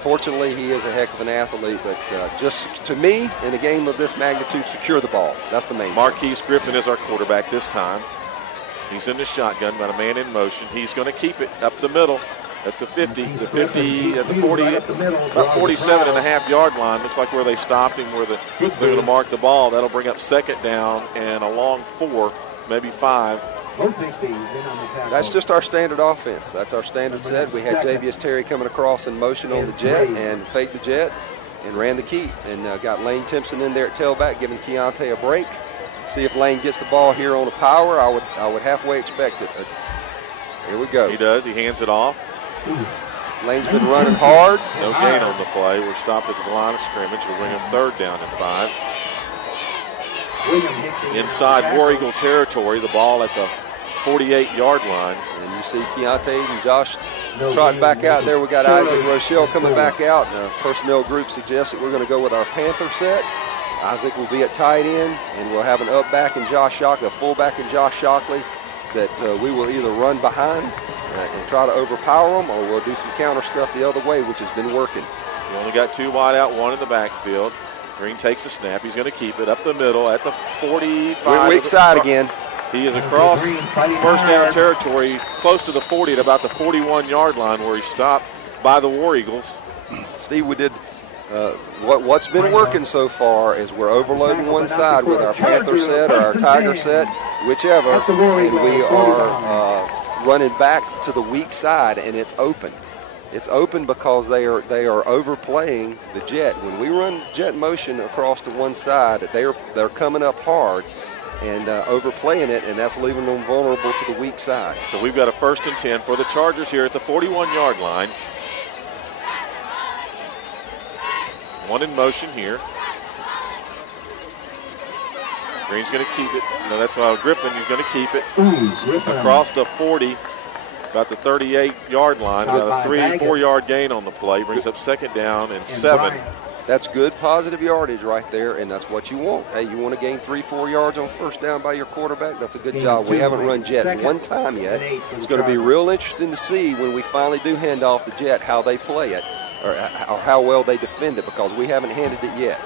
fortunately he is a heck of an athlete. But just to me, in a game of this magnitude, secure the ball. That's the main thing. Marquise Griffin is our quarterback this time. He's in the shotgun, got a man in motion. He's going to keep it up the middle at the 50, the 50, at the 40, about 47.5-yard line. Looks like where they stopped him, where they're going to mark the ball. That'll bring up second down and a long 4, maybe 5. That's just our standard offense. That's our standard set. We had Javius Terry coming across in motion on the jet and faked the jet and ran the key and got Lane Timpson in there at tailback, giving Keontae a break. See if Lane gets the ball here on a power. I would halfway expect it. Here we go. He does. He hands it off. Lane's been running hard. No gain on the play. We're stopped at the line of scrimmage. We'll bring him third down and 5. Inside War Eagle territory, the ball at the 48-yard line. And you see Keontae and Josh trotting back out there. We got Isaac Rochelle coming back out. The personnel group suggests that we're going to go with our Panther set. Isaac will be at tight end, and we'll have an up back in Josh Shockley, a fullback in Josh Shockley, that we will either run behind and try to overpower them, or we'll do some counter stuff the other way, which has been working. We only got 2 wide out, 1 in the backfield. Green takes the snap. He's going to keep it up the middle at the 45. We're weak side again. He is across first down territory, close to the 40 at about the 41-yard line, where he stopped by the War Eagles. Steve, we did what's been working so far is we're overloading one side with our Panther set or our Tiger set, whichever, and we are running back to the weak side, and it's open. It's open because they are overplaying the jet. When we run jet motion across to one side, they're coming up hard and overplaying it, and that's leaving them vulnerable to the weak side. So we've got a first and 10 for the Chargers here at the 41-yard line. 1 in motion here. Green's going to keep it. No, that's Griffin is going to keep it across the 40, about the 38-yard line. About a 3-4-yard gain on the play. Brings up second down and 7. That's good positive yardage right there, and that's what you want. Hey, you want to gain 3-4 yards on first down by your quarterback? That's a good job. We haven't run jet one time yet. It's going to be real interesting to see when we finally do hand off the jet how they play it or how well they defend it, because we haven't handed it yet.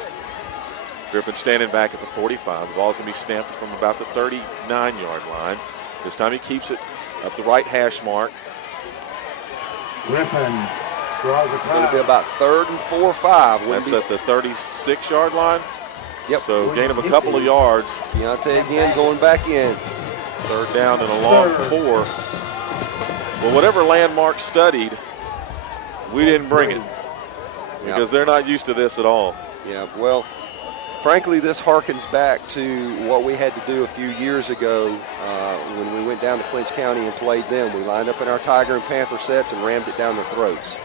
Griffin standing back at the 45. The ball's going to be snapped from about the 39-yard line. This time he keeps it up the right hash mark. Griffin. It's going to be about 3rd and 4 or 5. That's at the 36-yard line. Yep. So gain of a couple of yards. Keontae again going back in. 3rd down and a long 4. Well, whatever Landmark studied, we didn't bring it because they're not used to this at all. Yeah, well, frankly, this harkens back to what we had to do a few years ago when we went down to Clinch County and played them. We lined up in our Tiger and Panther sets and rammed it down their throats.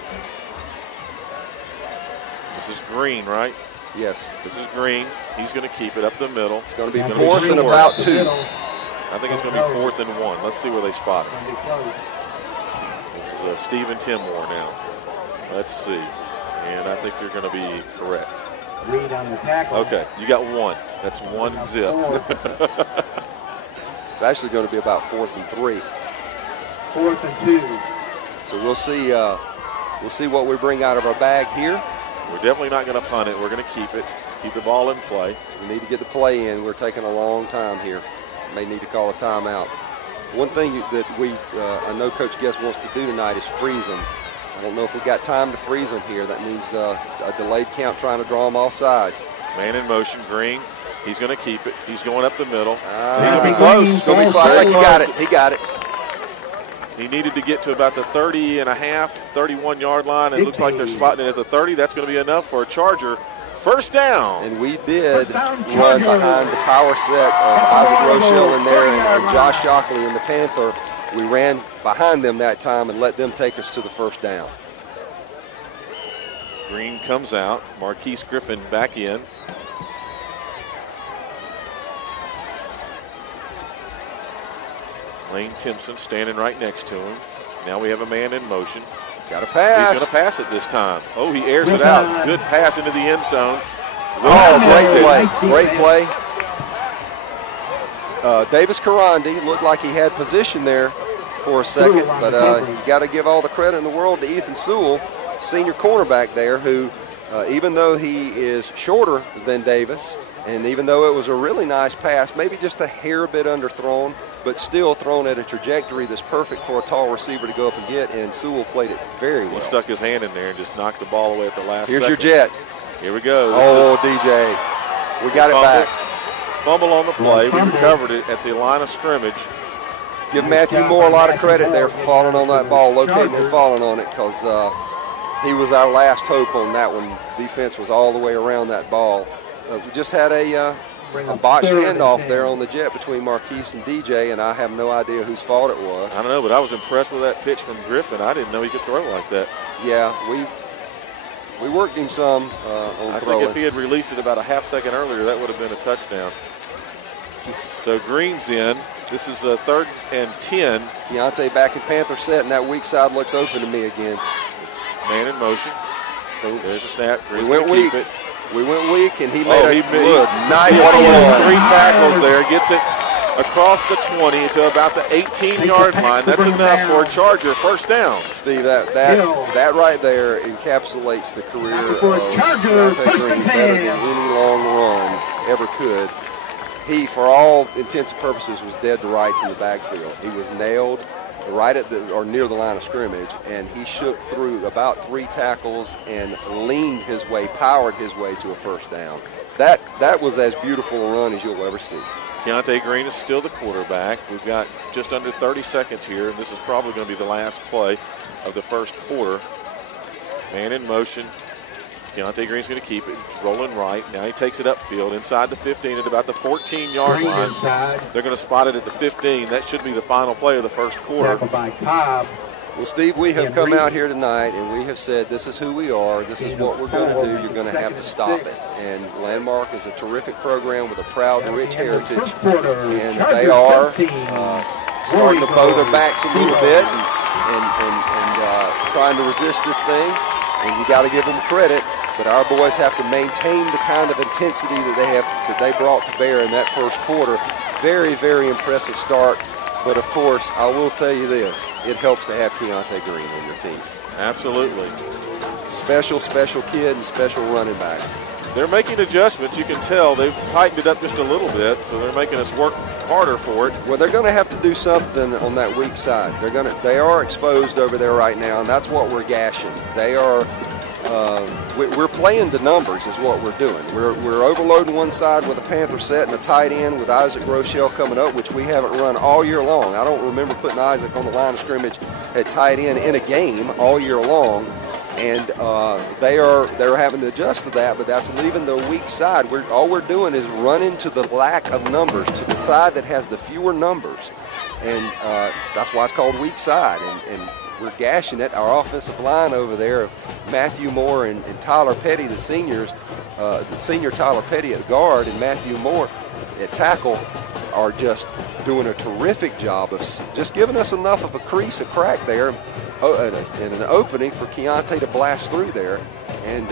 This is Green, right? Yes. This is Green. He's going to keep it up the middle. It's going to be 4th and about 2. I think it's going to be 4th and 1. Let's see where they spot him. This is Stephen Timmore now. Let's see. And I think they're going to be correct. Reed on the tackle. Okay, you got 1. That's 1 zip. It's actually going to be about 4th and 3. 4th and 2. So we'll see what we bring out of our bag here. We're definitely not going to punt it. We're going to keep the ball in play. We need to get the play in. We're taking a long time here. May need to call a timeout. One thing that I know Coach Guest wants to do tonight is freeze them. I don't know if we've got time to freeze them here. That means a delayed count trying to draw them off sides. Man in motion, Green. He's going to keep it. He's going up the middle. He's going to be close. He's going to be close. I think he got it. He got it. He needed to get to about the 30 and a half, 31-yard line. It looks like they're spotting it at the 30. That's going to be enough for a Charger first down. And we did run behind the power set of Isaac Rochelle in there and Josh Shockley in the Panther. We ran behind them that time and let them take us to the first down. Green comes out. Marquise Griffin back in. Lane Timpson standing right next to him. Now we have a man in motion. Got a pass. He's going to pass it this time. Oh, he airs it out. Good pass into the end zone. Oh, great play. Davis Karandi looked like he had position there for a second, but you got to give all the credit in the world to Ethan Sewell, senior cornerback there, who even though he is shorter than Davis, and even though it was a really nice pass, maybe just a hair bit underthrown, but still thrown at a trajectory that's perfect for a tall receiver to go up and get, and Sewell played it very well. He stuck his hand in there and just knocked the ball away at the last Here's second. your jet. Here we go. Oh, DJ. We got it back. Fumble on the play. We recovered it at the line of scrimmage. Give Matthew Moore a lot of credit there for falling on that ball, locating and falling on it, because he was our last hope on that one. Defense was all the way around that ball. We just had a botched handoff there on the jet between Marquise and DJ, and I have no idea whose fault it was. I don't know, but I was impressed with that pitch from Griffin. I didn't know he could throw like that. Yeah, we worked him some on throwing. I think if he had released it about a half second earlier, that would have been a touchdown. So Green's in. This is a 3rd and 10. Keontae back in Panther set, and that weak side looks open to me again. Man in motion. There's a snap. We went weak. We went weak, and he made nice 3 tackles there. Gets it across the 20 to about the 18-yard line. That's enough for a Charger first down. Steve, that right there encapsulates the career of Keontae Green better than any long run ever could. He, for all intents and purposes, was dead to rights in the backfield. He was nailed right at near the line of scrimmage, and he shook through about 3 tackles and powered his way to a first down. That was as beautiful a run as you'll ever see. Keontae Green is still the quarterback. We've got just under 30 seconds here, and this is probably going to be the last play of the first quarter. Man in motion. Keontae Green's going to keep it. He's rolling right. Now he takes it upfield inside the 15 at about the 14-yard line. They're going to spot it at the 15. That should be the final play of the first quarter. Well, Steve, we have come out here tonight and we have said this is who we are. This is what we're going to do. You're going to have to stop it. And Landmark is a terrific program with a proud, rich heritage. And they are starting to bow their backs a little bit and trying to resist this thing. And you got to give them credit, but our boys have to maintain the kind of intensity that they brought to bear in that first quarter. Very, very impressive start. But of course, I will tell you this: it helps to have Keontae Green on your team. Absolutely. Special kid and special running back. They're making adjustments. You can tell they've tightened it up just a little bit, so they're making us work harder for it. Well, they're going to have to do something on that weak side. They are exposed over there right now, and that's what we're gashing. They are. We're playing the numbers is what we're doing. We're overloading one side with a Panther set and a tight end with Isaac Rochelle coming up, which we haven't run all year long. I don't remember putting Isaac on the line of scrimmage at tight end in a game all year long. And they're having to adjust to that, but that's leaving the weak side. All we're doing is running to the lack of numbers, to the side that has the fewer numbers. And that's why it's called weak side. And we're gashing it. Our offensive line over there of Matthew Moore and Tyler Petty, the seniors, the senior Tyler Petty at guard and Matthew Moore at tackle are just doing a terrific job of just giving us enough of a crease, a crack there, and an opening for Keontae to blast through there. And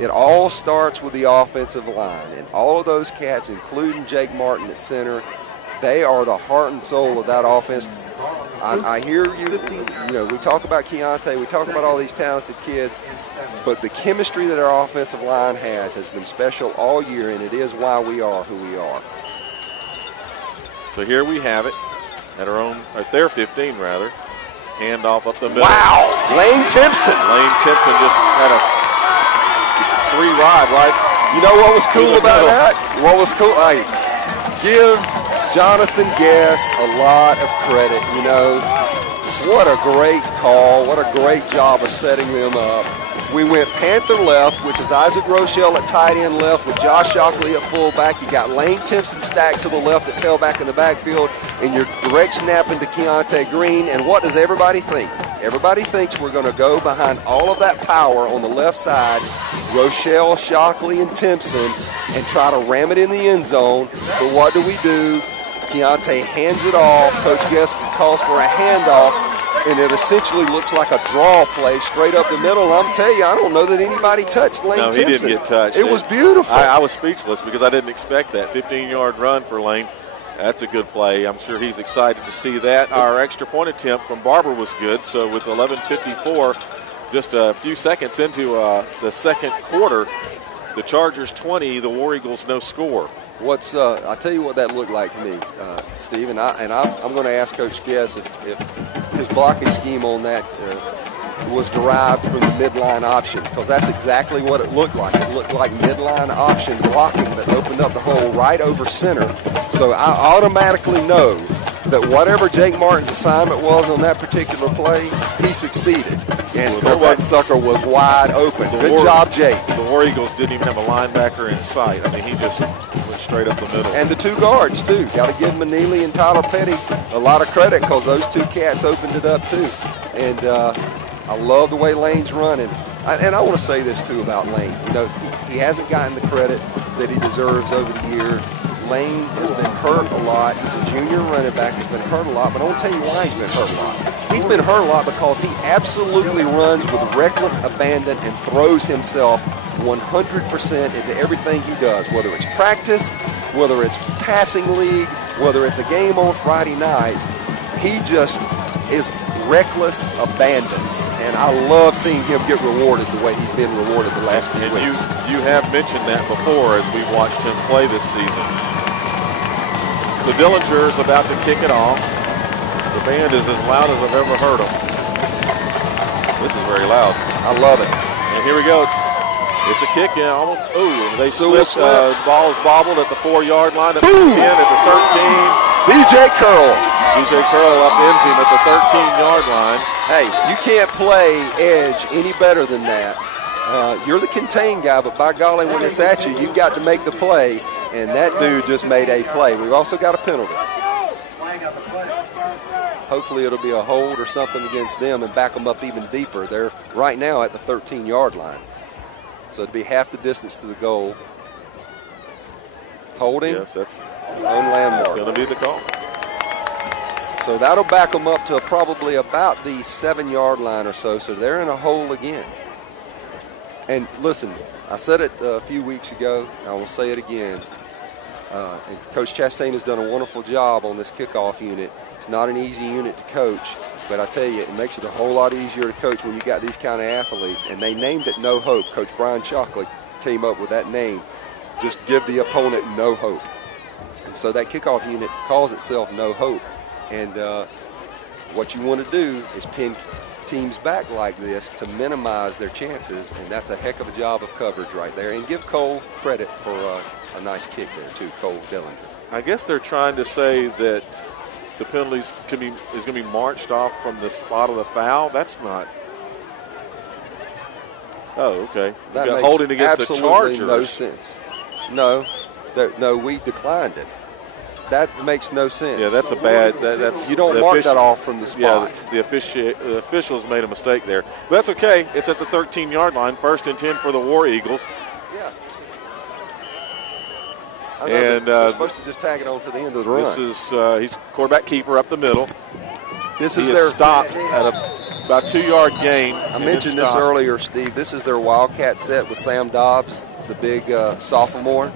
it all starts with the offensive line. And all of those cats, including Jake Martin at center, they are the heart and soul of that offense. I hear you, we talk about Keontae, we talk about all these talented kids, but the chemistry that our offensive line has been special all year, and it is why we are who we are. So here we have it at their 15 rather. Handoff up the middle. Wow, Lane Timpson. Lane Timpson just had a 3-ride right. You know what was cool about that? What was cool? Give Jonathan Guess a lot of credit. What a great call. What a great job of setting them up. We went Panther left, which is Isaac Rochelle at tight end left with Josh Shockley at fullback. You got Lane Timpson stacked to the left at tailback in the backfield, and you're direct snapping to Keontae Green. And what does everybody think? Everybody thinks we're going to go behind all of that power on the left side, Rochelle, Shockley, and Timpson, and try to ram it in the end zone. But what do? Keontae hands it off. Coach Gillespie calls for a handoff, and it essentially looks like a draw play straight up the middle. I'm telling you, I don't know that anybody touched Lane Timpson. No, he didn't get touched. It was beautiful. I was speechless because I didn't expect that. 15-yard run for Lane. That's a good play. I'm sure he's excited to see that. Our extra point attempt from Barber was good. So with 11:54, just a few seconds into the second quarter, the Chargers 20, the War Eagles no score. I'll tell you what that looked like to me, Steve, and I'm going to ask Coach Guess if his blocking scheme on that was derived from the midline option, because that's exactly what it looked like. It looked like midline option blocking that opened up the hole right over center. So I automatically know that whatever Jake Martin's assignment was on that particular play, he succeeded. And because that sucker was wide open. Good job, Jake. The War Eagles didn't even have a linebacker in sight. I mean, he just went straight up the middle. And the two guards, too. Got to give Manili and Tyler Petty a lot of credit, because those two cats opened it up, too. And I love the way Lane's running. And I want to say this, too, about Lane. You know, he hasn't gotten the credit that he deserves over the years. Lane has been hurt a lot. He's a junior running back. He's been hurt a lot, but I won't tell you why he's been hurt a lot. He's been hurt a lot because he absolutely runs with reckless abandon and throws himself 100% into everything he does, whether it's practice, whether it's passing league, whether it's a game on Friday nights. He just is reckless abandon. And I love seeing him get rewarded the way he's been rewarded the last few weeks. You have mentioned that before as we watched him play this season. So Dillinger is about to kick it off. The band is as loud as I've ever heard them. This is very loud. I love it. And here we go. It's a kick in almost. Ooh, they slipped. The ball is bobbled at the 4-yard line, at the 10, at the 13. DJ Curl. DJ Curl upends him at the 13-yard line. Hey, you can't play edge any better than that. You're the contain guy, but by golly, when it's at you, you've got to make the play, and that dude just made a play. We've also got a penalty. Hopefully it'll be a hold or something against them and back them up even deeper. They're right now at the 13-yard line. So it'd be half the distance to the goal. Holding. Yes, that's on landmark. That's going to be the call. So that'll back them up to probably about the 7-yard line or so. So they're in a hole again. And listen, I said it a few weeks ago. I will say it again. And Coach Chastain has done a wonderful job on this kickoff unit. It's not an easy unit to coach, but I tell you, it makes it a whole lot easier to coach when you got these kind of athletes. And they named it No Hope. Coach Brian Shockley came up with that name. Just give the opponent no hope. And so that kickoff unit calls itself No Hope. And what you want to do is pin teams back like this to minimize their chances, and that's a heck of a job of coverage right there. And give Cole credit for a nice kick there too, Cole Dillinger. I guess they're trying to say that the penalties is going to be marched off from the spot of the foul. That's not. Oh, okay. That got makes holding against the absolutely Chargers. no sense. No, we declined it. That makes no sense. Yeah, that's a bad. That's you don't mark that off from the spot. Yeah, the officials made a mistake there. But that's okay. It's at the 13-yard line. 1st and 10 for the War Eagles. Yeah. And they're supposed to just tag it on to the end of the run. This is he's quarterback keeper up the middle. This he is their stop at about 2-yard gain. I mentioned this earlier, Steve. This is their Wildcat set with Sam Dobbs, the big sophomore.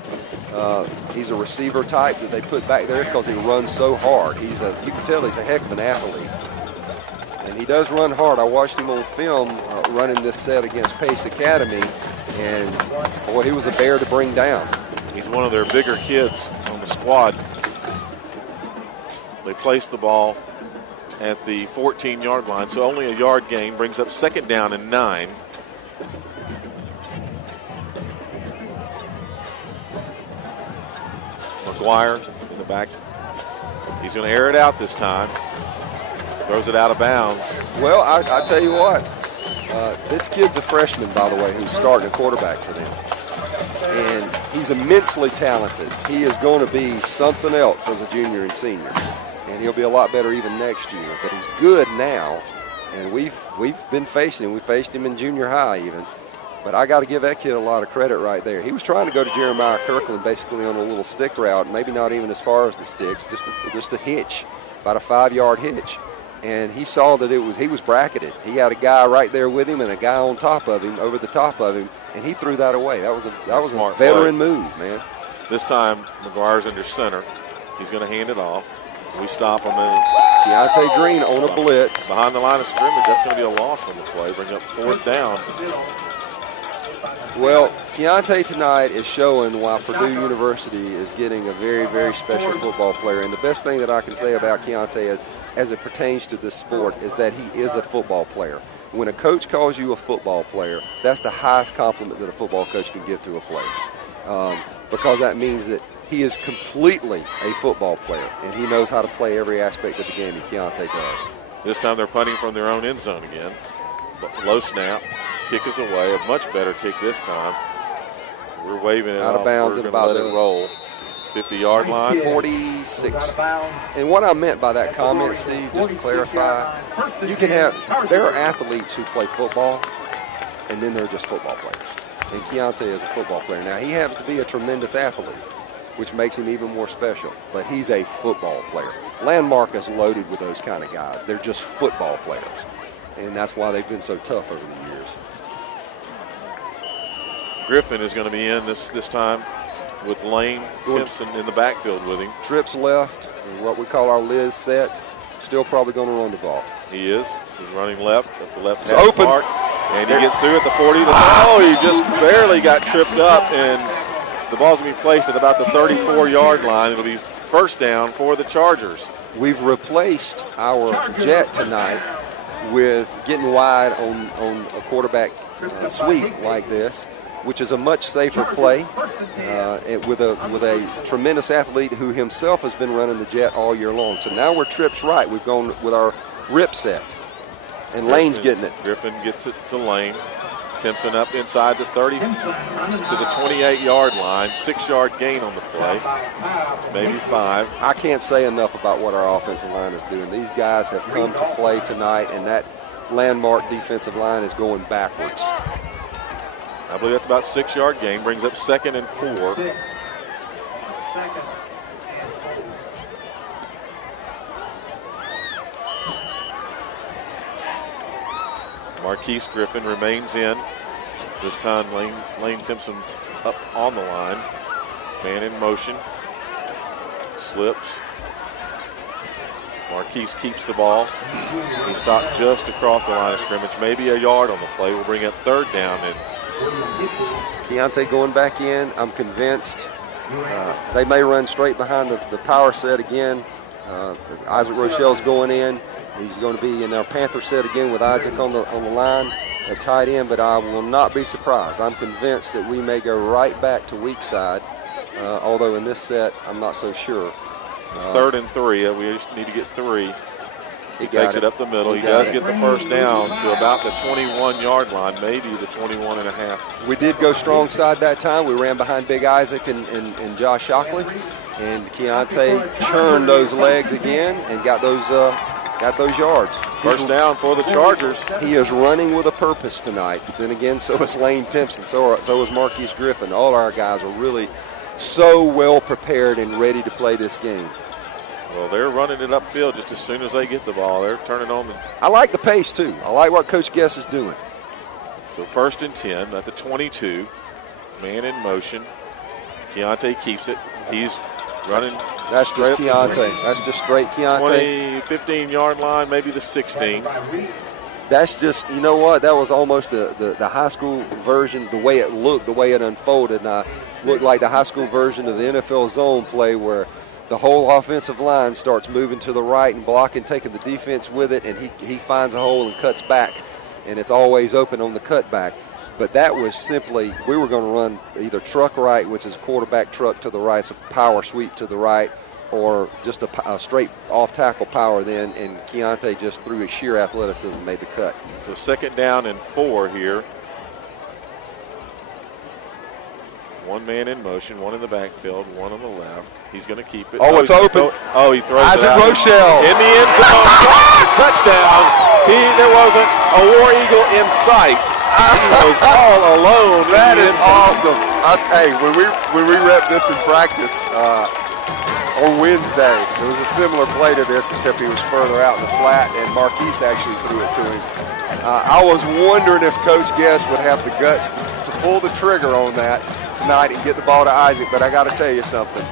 He's a receiver type that they put back there because he runs so hard. You can tell he's a heck of an athlete. And he does run hard. I watched him on film running this set against Pace Academy, and boy, he was a bear to bring down. He's one of their bigger kids on the squad. They placed the ball at the 14-yard line, so only a yard gain brings up 2nd down and 9. McGuire in the back. He's going to air it out this time. Throws it out of bounds. Well, I tell you what, This kid's a freshman, by the way, who's starting a quarterback for them. And he's immensely talented. He is going to be something else as a junior and senior. And he'll be a lot better even next year. But he's good now. And we've been facing him. We faced him in junior high even. But I got to give that kid a lot of credit right there. He was trying to go to Jeremiah Kirkland basically on a little stick route, maybe not even as far as the sticks, just a hitch, about a 5-yard hitch. And he saw that he was bracketed. He had a guy right there with him and a guy on top of him, over the top of him, and he threw that away. That was a veteran move, man. This time, McGuire's under center. He's going to hand it off. We stop him, and Keontae Green on a blitz. Behind the line of scrimmage, that's going to be a loss on the play. Bring up 4th down. Well, Keontae tonight is showing why Purdue University is getting a very, very special football player. And the best thing that I can say about Keontae as it pertains to this sport is that he is a football player. When a coach calls you a football player, that's the highest compliment that a football coach can give to a player. Because that means that he is completely a football player, and he knows how to play every aspect of the game, and Keontae does. This time they're punting from their own end zone again. Low snap. Kick is away. A much better kick this time. We're waving it out of bounds. We're going to let it roll. 50-yard line. 46. And what I meant by that comment, Steve, just to clarify, there are athletes who play football, and then they're just football players. And Keontae is a football player. Now, he happens to be a tremendous athlete, which makes him even more special, but he's a football player. Landmark is loaded with those kind of guys. They're just football players, and that's why they've been so tough over the years. Griffin is going to be in this time with Lane Timpson in the backfield with him. Trips left, and what we call our Liz set. Still probably going to run the ball. He is. He's running left at the left it's open. Mark, and he gets through at the 40. He just barely got tripped up, and the ball's going to be placed at about the 34-yard line. It'll be 1st down for the Chargers. We've replaced our jet tonight with getting wide on a quarterback sweep like this, which is a much safer play with a tremendous athlete who himself has been running the jet all year long. So now we're trips right. We've gone with our rip set, and Lane's getting it. Griffin gets it to Lane. Timpson up inside the 30 to the 28-yard line. 6-yard gain on the play, maybe 5. I can't say enough about what our offensive line is doing. These guys have come to play tonight, and that Landmark defensive line is going backwards. I believe that's about 6-yard gain. Brings up 2nd and 4. Marquise Griffin remains in. This time Lane Timpson's up on the line. Man in motion. Slips. Marquise keeps the ball. He stopped just across the line of scrimmage. Maybe a yard on the play. We'll bring up 3rd down. And Keontae going back in. I'm convinced they may run straight behind the power set again. Isaac Rochelle's going in. He's going to be in our Panther set again with Isaac on the line at tight end, but I will not be surprised. I'm convinced that we may go right back to weak side, although in this set I'm not so sure. It's 3rd and 3. We just need to get 3. He takes it up the middle. He does get the 1st down to about the 21-yard line, maybe the 21.5. We did go strong side that time. We ran behind Big Isaac and Josh Shockley, and Keontae churned those legs again and got those yards. 1st down for the Chargers. He is running with a purpose tonight. But then again, so is Lane Timpson. So is Marquise Griffin. All our guys are really so well prepared and ready to play this game. Well, they're running it upfield just as soon as they get the ball. They're turning on the... I like the pace, too. I like what Coach Guess is doing. So 1st and 10 at the 22. Man in motion. Keontae keeps it. He's running. That's just Keontae. That's just straight Keontae. 15-yard line, maybe the 16. That's just, you know what, that was almost the high school version, the way it looked, the way it unfolded. And looked like the high school version of the NFL zone play where the whole offensive line starts moving to the right and blocking, taking the defense with it, and he finds a hole and cuts back, and it's always open on the cutback. But that was simply, we were going to run either truck right, which is a quarterback truck to the right, so power sweep to the right, or just a straight off-tackle power then, and Keontae just through his sheer athleticism made the cut. So 2nd down and 4 here. One man in motion, one in the backfield, one on the left. He's going to keep it. Oh, it's open. He throws Isaac it out. Rochelle. In the end zone. Touchdown. There wasn't a War Eagle in sight. He was all alone. That is awesome. Hey, when we rep this in practice on Wednesday, there was a similar play to this, except he was further out in the flat, and Marquise actually threw it to him. I was wondering if Coach Guest would have the guts to pull the trigger on that tonight and get the ball to Isaac, but I got to tell you something.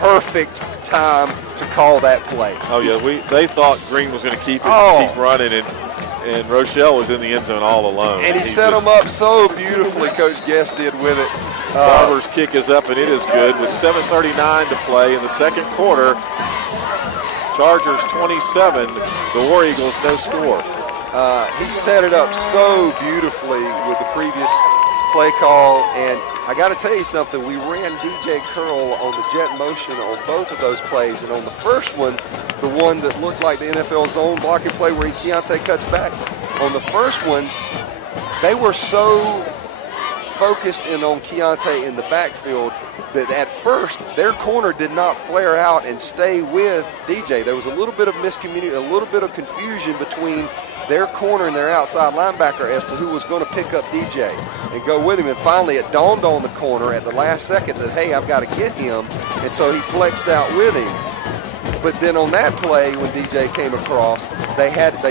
Perfect time to call that play. Oh, yeah, they thought Green was going to keep running, and Rochelle was in the end zone all alone. And he set him up so beautifully, Coach Guest did with it. Barber's kick is up, and it is good with 7:39 to play in the second quarter. Chargers 27, the War Eagles no score. He set it up so beautifully with the previous play call, and I got to tell you something, we ran DJ Curl on the jet motion on both of those plays, and on the first one, the one that looked like the NFL zone blocking play where Keontae cuts back, on the first one, they were so focused in on Keontae in the backfield that at first their corner did not flare out and stay with DJ. There was a little bit of miscommunication, a little bit of confusion between their corner and their outside linebacker as to who was going to pick up DJ and go with him. And finally it dawned on the corner at the last second that, hey, I've got to get him. And so he flexed out with him. But then on that play, when DJ came across, they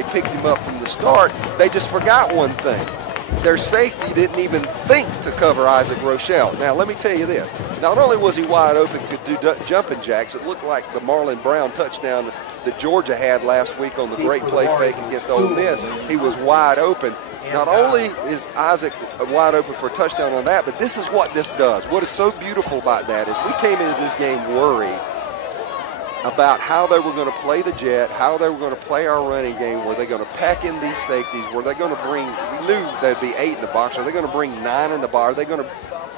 picked him up from the start. They just forgot one thing. Their safety didn't even think to cover Isaac Rochelle. Now, let me tell you this. Not only was he wide open, could do jumping jacks, it looked like the Marlon Brown touchdown that Georgia had last week on the great play fake against Ole Miss. He was wide open. Not only is Isaac wide open for a touchdown on that, but this is what this does. What is so beautiful about that is we came into this game worried about how they were going to play the jet, how they were going to play our running game, were they going to pack in these safeties, were they going to bring, we knew there'd be 8 in the box, are they going to bring 9 in the box, are they going to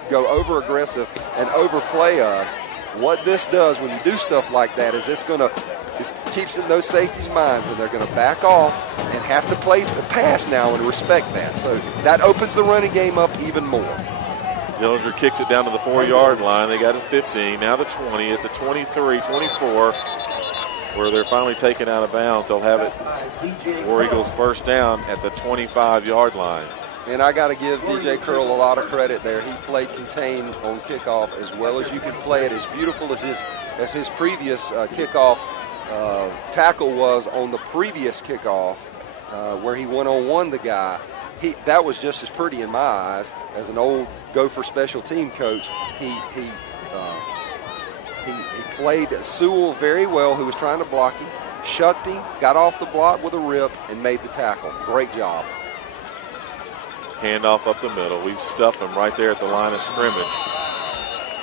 go over aggressive and overplay us? What this does when you do stuff like that is it keeps in those safeties' minds, and they're going to back off and have to play the pass now and respect that. So that opens the running game up even more. Dillinger kicks it down to the 4-yard line. They got it 15, now the 20, at the 23, 24, where they're finally taken out of bounds. They'll have it, War Eagles first down at the 25-yard line. And I got to give DJ Curl a lot of credit there. He played contain on kickoff as well as you can play it, as beautiful as his previous kickoff tackle was on the previous kickoff where he one-on-one the guy. That was just as pretty in my eyes as an old Gopher special team coach. He played Sewell very well, who was trying to block him, shucked him, got off the block with a rip, and made the tackle. Great job. Handoff up the middle. We've stuffed him right there at the line of scrimmage.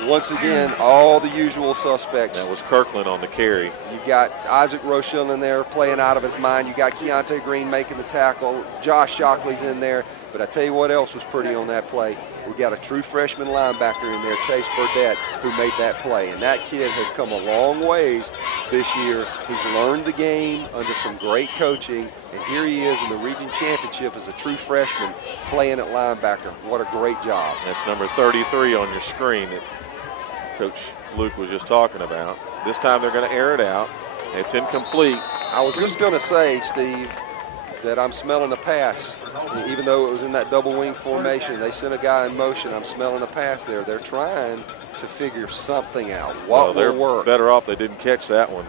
Once again, all the usual suspects. That was Kirkland on the carry. You've got Isaac Rochelle in there playing out of his mind. You got Keontae Green making the tackle. Josh Shockley's in there. But I tell you what else was pretty on that play. We got a true freshman linebacker in there, Chase Burdett, who made that play. And that kid has come a long ways this year. He's learned the game under some great coaching. And here he is in the region championship as a true freshman playing at linebacker. What a great job. That's number 33 on your screen that Coach Luke was just talking about. This time they're going to air it out. It's incomplete. I was just going to say, Steve, that I'm smelling a pass. Even though it was in that double wing formation, they sent a guy in motion. I'm smelling a pass there. They're trying to figure something out. What will work? Better off they didn't catch that one.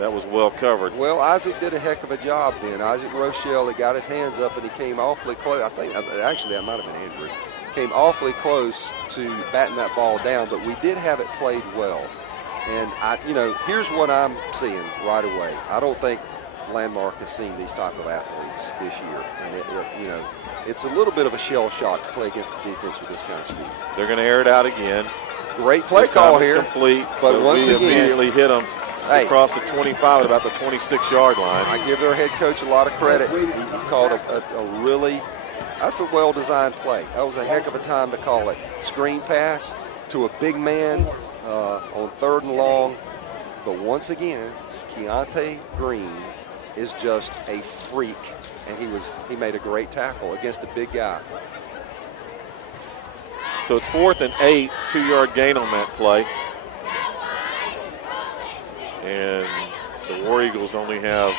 That was well covered. Well, Isaac did a heck of a job then. Isaac Rochelle, he got his hands up and he came awfully close. I think, actually, that might have been Andrew. Came awfully close to batting that ball down, but we did have it played well. And, here's what I'm seeing right away. I don't think Landmark has seen these type of athletes this year. And, it's a little bit of a shell shock to play against the defense with this kind of speed. They're going to air it out again. Great play call here. Complete, but once we again, immediately hit them across the 25 at about the 26-yard line. I give their head coach a lot of credit. He called a really – that's a well-designed play. That was a heck of a time to call it. Screen pass to a big man on 3rd and long. But once again, Keontae Green is just a freak, and he made a great tackle against a big guy. So it's 4th and 8, 2-yard gain on that play. And the War Eagles only have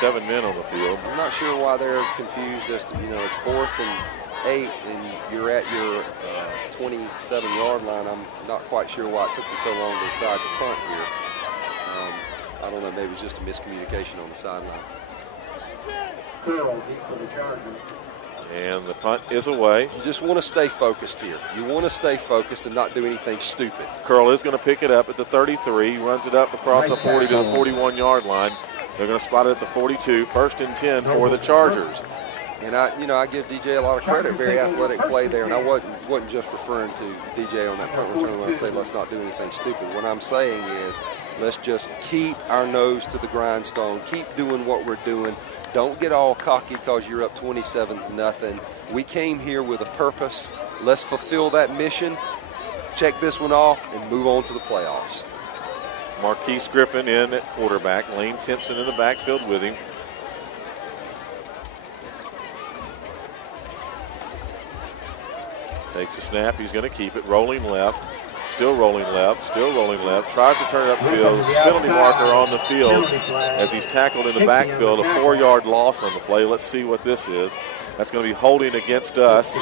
7 men on the field. I'm not sure why they're confused as to, it's 4th and 8 and you're at your 27-yard line. I'm not quite sure why it took them so long to decide to punt here. I don't know, maybe it's just a miscommunication on the sideline. And the punt is away. You just want to stay focused here. You want to stay focused and not do anything stupid. Curl is going to pick it up at the 33, runs it up across the 40 to the 41-yard line. They're going to spot it at the 42, 1st and 10 for the Chargers. And I give DJ a lot of credit. Very athletic play there. And I wasn't just referring to DJ on that punt return when I say let's not do anything stupid. What I'm saying is let's just keep our nose to the grindstone. Keep doing what we're doing. Don't get all cocky because you're up 27-0. We came here with a purpose. Let's fulfill that mission. Check this one off and move on to the playoffs. Marquise Griffin in at quarterback. Lane Timpson in the backfield with him. Takes a snap. He's going to keep it. Rolling left. Still rolling left. Still rolling left. Tries to turn it upfield. Penalty marker on the field as he's tackled in the backfield. A 4-yard loss on the play. Let's see what this is. That's going to be holding against us.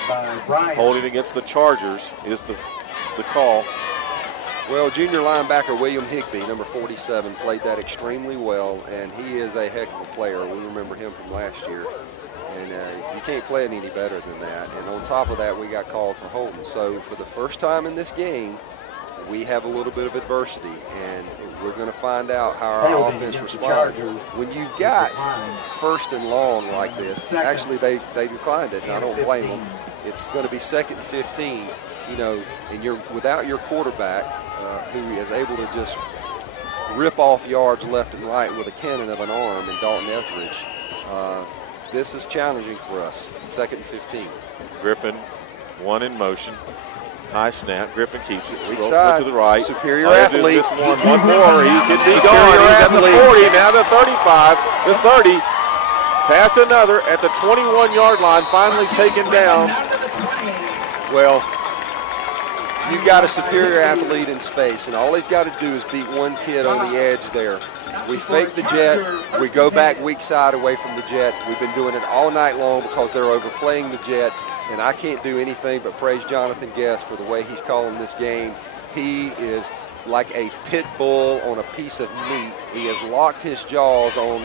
Holding against the Chargers is the call. Well, junior linebacker William Higbee, number 47, played that extremely well, and he is a heck of a player. We remember him from last year. And you can't play it any better than that. And on top of that, we got called for holding. So for the first time in this game, we have a little bit of adversity, and we're going to find out how our offense responds. When you've got 1st and long like this, actually they declined it, and I don't blame them. It's going to be 2nd and 15, and you're without your quarterback who is able to just rip off yards left and right with a cannon of an arm in Dalton Etheridge. This is challenging for us. 2nd and 15. Griffin, one in motion. High snap. Griffin keeps it. Weak side to the right. Superior athlete. This one more. He can be gone. He's at the 40, now the 35, the 30. Past another at the 21-yard line. Finally taken down. Well, you've got a superior athlete in space, and all he's got to do is beat one kid on the edge there. We fake the jet. We go back weak side away from the jet. We've been doing it all night long because they're overplaying the jet, and I can't do anything but praise Jonathan Guest for the way he's calling this game. He is like a pit bull on a piece of meat. He has locked his jaws on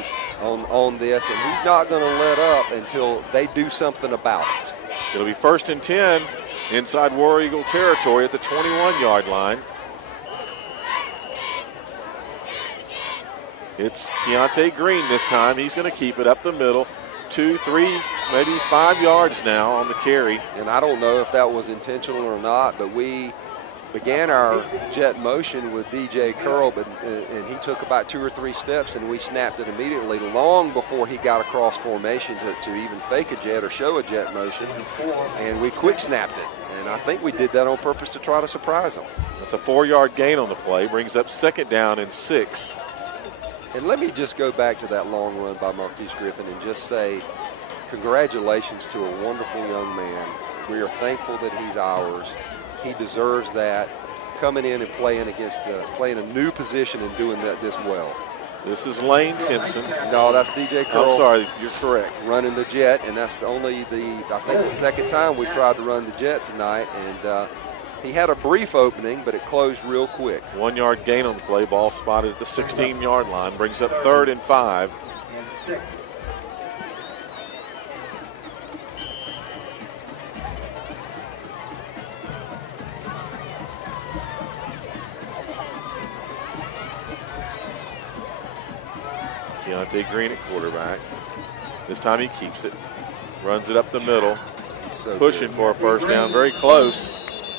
this, and he's not going to let up until they do something about it. It'll be 1st and 10 inside War Eagle territory at the 21-yard line. It's Keontae Green this time. He's going to keep it up the middle. 2, 3, maybe 5 yards now on the carry. And I don't know if that was intentional or not, but we began our jet motion with DJ Curl, and he took about 2 or 3 steps, and we snapped it immediately long before he got across formation to even fake a jet or show a jet motion, and we quick snapped it. And I think we did that on purpose to try to surprise them. That's a 4-yard gain on the play, brings up 2nd down and 6. And let me just go back to that long run by Marquise Griffin and just say congratulations to a wonderful young man. We are thankful that he's ours. He deserves that, coming in and playing a new position and doing that this well. This is Lane Timpson. No, that's DJ Curl. I'm sorry, you're correct. Running the jet, and that's only I think the 2nd time we've tried to run the jet tonight. And he had a brief opening, but it closed real quick. 1-yard gain on the play. Ball spotted at the 16-yard line. Brings up 3rd and 5. Keontae Green at quarterback. This time he keeps it. Runs it up the middle. So pushing good for a 1st down. Very close.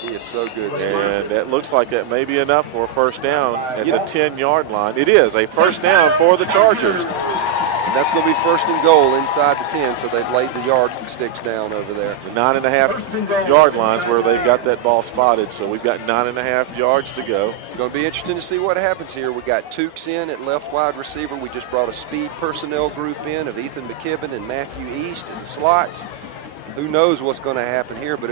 He is so good. And that looks like that may be enough for a 1st down at the 10-yard line. It is a 1st down for the Chargers. that's going to be first and goal inside the 10, so they've laid the yardsticks down over there. The 9.5 yard lines where they've got that ball spotted, so we've got 9.5 yards to go. Going to be interesting to see what happens here. We got Tukes in at left wide receiver. We just brought a speed personnel group in of Ethan McKibben and Matthew East in the slots. Who knows what's going to happen here, but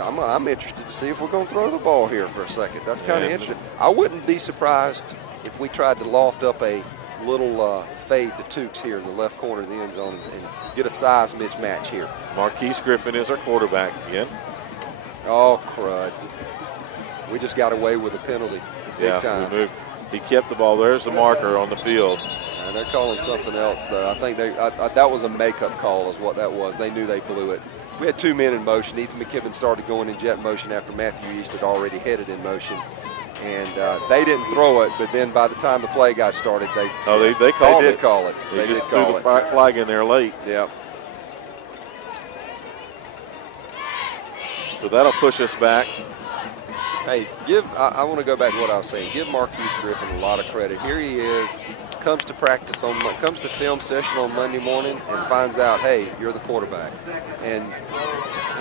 I'm interested to see if we're going to throw the ball here for a second. That's kind of interesting. I wouldn't be surprised if we tried to loft up a little fade to Tukes here in the left corner of the end zone and get a size mismatch here. Marquise Griffin is our quarterback again. Oh, crud. We just got away with a penalty. Big time. We moved. He kept the ball. There's the marker on the field. And they're calling something else, though. I think that was a makeup call is what that was. They knew they blew it. We had 2 men in motion. Ethan McKibben started going in jet motion after Matthew East had already headed in motion. And they didn't throw it, but then by the time the play got started, they called it. They did call it. They just threw the flag in there late. Yep. So that'll push us back. Hey, I want to go back to what I was saying. Give Marquise Griffin a lot of credit. Here he is, comes to comes to film session on Monday morning and finds out, hey, you're the quarterback. And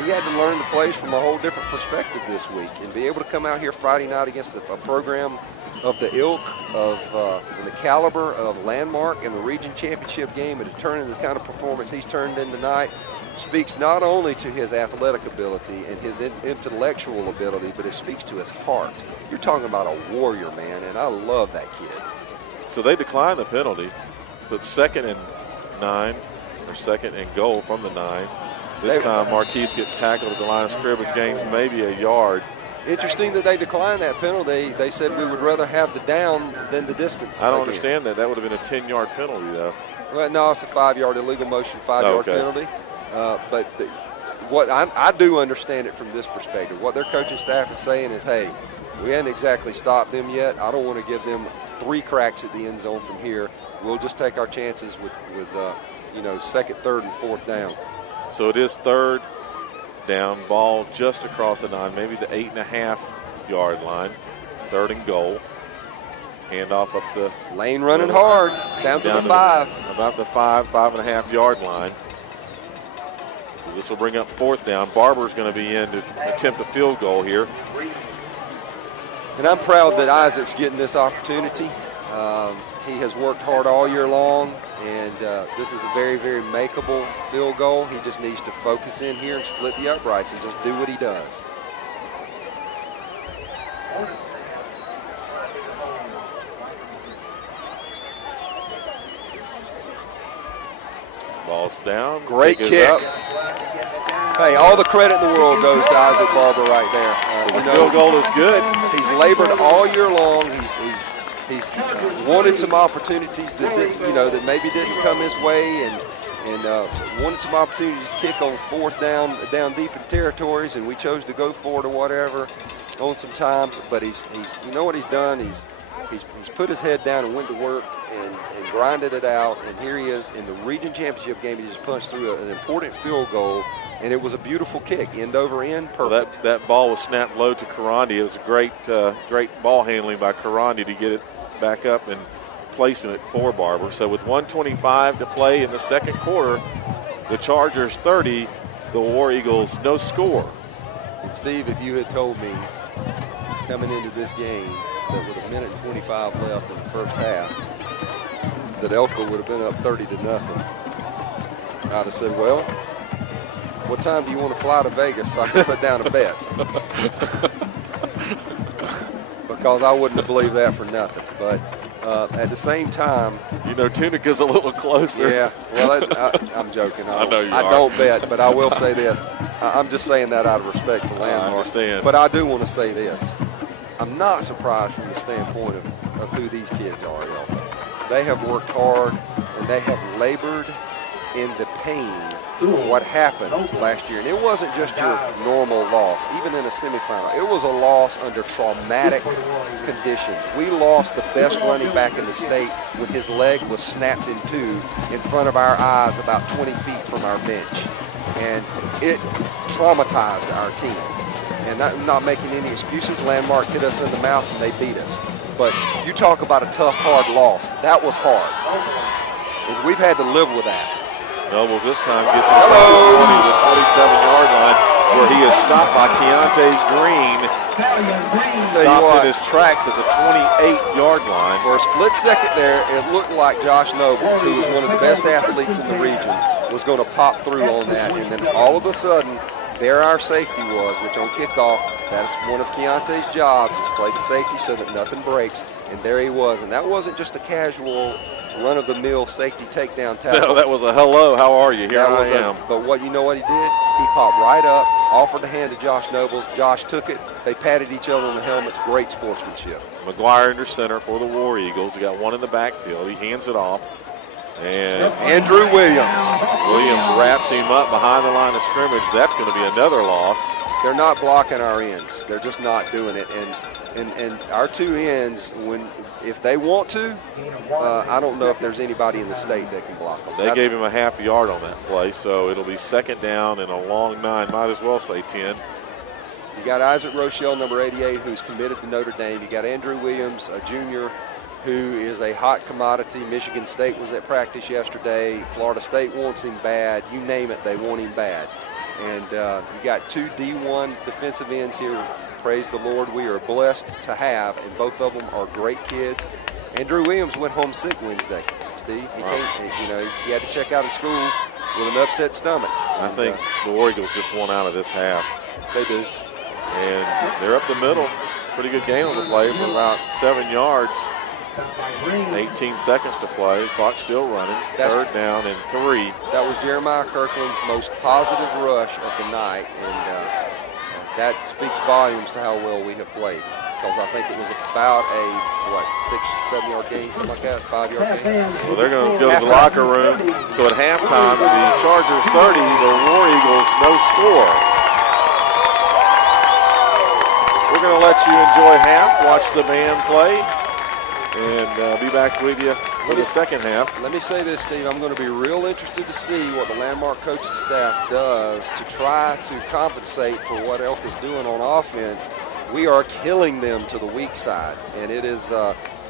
he had to learn the plays from a whole different perspective this week and be able to come out here Friday night against a program of the ilk of the caliber of Landmark in the region championship game and to turn into the kind of performance he's turned in tonight speaks not only to his athletic ability and his intellectual ability, but it speaks to his heart. You're talking about a warrior, man, and I love that kid. So they declined the penalty. So it's 2nd and 9, or 2nd and goal from the 9. This time Marquise gets tackled at the line of scrimmage, gains maybe a yard. Interesting that they declined that penalty. They said we would rather have the down than the distance. I don't understand that. That would have been a 10-yard penalty, though. Well, no, it's a 5-yard illegal motion, 5-yard penalty. But what I do understand it from this perspective. What their coaching staff is saying is, hey, we hadn't exactly stopped them yet. I don't want to give them 3 cracks at the end zone from here. We'll just take our chances with 2nd, 3rd, and 4th down. So it is 3rd down, ball just across the 9, maybe the 8.5 yard line. 3rd and goal. Handoff up the lane, running hard down to the 5. About the 5.5 yard line. So this will bring up 4th down. Barber's going to be in to attempt a field goal here. And I'm proud that Isaac's getting this opportunity. He has worked hard all year long, and this is a very, very makeable field goal. He just needs to focus in here and split the uprights and just do what he does. Ball's down. Great kick. Hey, all the credit in the world goes to Isaac Barber right there. The field goal is good. He's labored all year long. He's wanted some opportunities that maybe didn't come his way, and wanted some opportunities to kick on 4th down deep in territories, and we chose to go for it or whatever on some times. But he's you know what he's done? He's put his head down and went to work and grinded it out. And here he is in the region championship game. He just punched through an important field goal, and it was a beautiful kick, end over end, perfect. Well, that ball was snapped low to Karandi. It was a great ball handling by Karandi to get it back up and placing it for Barber. So with 1:25 to play in the 2nd quarter, the Chargers 30, the War Eagles no score. And Steve, if you had told me coming into this game that with 1:25 left in the first half that Elko would have been up 30-0, I'd have said, well, what time do you want to fly to Vegas so I can put down a bet? Because I wouldn't have believed that for nothing. But at the same time, Tunica's a little closer. Yeah, well, I'm joking. I know you are. I don't bet, but I will say this. I'm just saying that out of respect for Landmark. I understand. But I do want to say this. I'm not surprised from the standpoint of who these kids are, Elko. They have worked hard, and they have labored in the pain of what happened last year. And it wasn't just your normal loss, even in a semifinal. It was a loss under traumatic conditions. We lost the best running back in the state when his leg was snapped in 2 in front of our eyes about 20 feet from our bench. And it traumatized our team. And I'm not making any excuses. Landmark hit us in the mouth and they beat us. But you talk about a tough, hard loss. That was hard. we've had to live with that. Nobles this time gets it from the 20 to the 27-yard line, where he is stopped by Keontae Green. Stopped in his tracks at the 28-yard line. For a split second there, it looked like Josh Nobles, who was one of the best athletes in the region, was going to pop through on that. And then all of a sudden, there our safety was, which on kickoff, that's one of Keontae's jobs, is play the safety so that nothing breaks. And there he was. And that wasn't just a casual run-of-the-mill safety takedown tackle. No, that was a hello, how are you? Here I am. But what you know what he did? He popped right up, offered the hand to Josh Nobles. Josh took it. They patted each other on the helmets. Great sportsmanship. McGuire under center for the War Eagles. He got one in the backfield. He hands it off. And Andrew Williams. Williams wraps him up behind the line of scrimmage. That's going to be another loss. They're not blocking our ends. They're just not doing it. And our two ends, if they want to, I don't know if there's anybody in the state that can block them. They gave him a half yard on that play, so it'll be second down and a long 9. Might as well say 10. You got Isaac Rochelle, number 88, who's committed to Notre Dame. You got Andrew Williams, a junior, who is a hot commodity. Michigan State was at practice yesterday. Florida State wants him bad. You name it, they want him bad. And you got two D1 defensive ends here. Praise the Lord, we are blessed to have, and both of them are great kids. Andrew Williams went home sick Wednesday, Steve. He had to check out of school with an upset stomach. I think the War Eagles just won out of this half. They do. And they're up the middle. Pretty good gain on the play for about 7 yards. 18 seconds to play. Clock still running. Third down and 3. That was Jeremiah Kirkland's most positive rush of the night, and that speaks volumes to how well we have played. Because I think it was about a 6, 7 yard gain, something like that, 5 yard gain. Well, they're going to go to the locker room. So at halftime, the Chargers 30, the War Eagles no score. We're going to let you enjoy half, watch the band play, and be back with you for the second half. Let me say this, Steve. I'm going to be real interested to see what the Landmark coaching staff does to try to compensate for what Elk is doing on offense. We are killing them to the weak side, and it is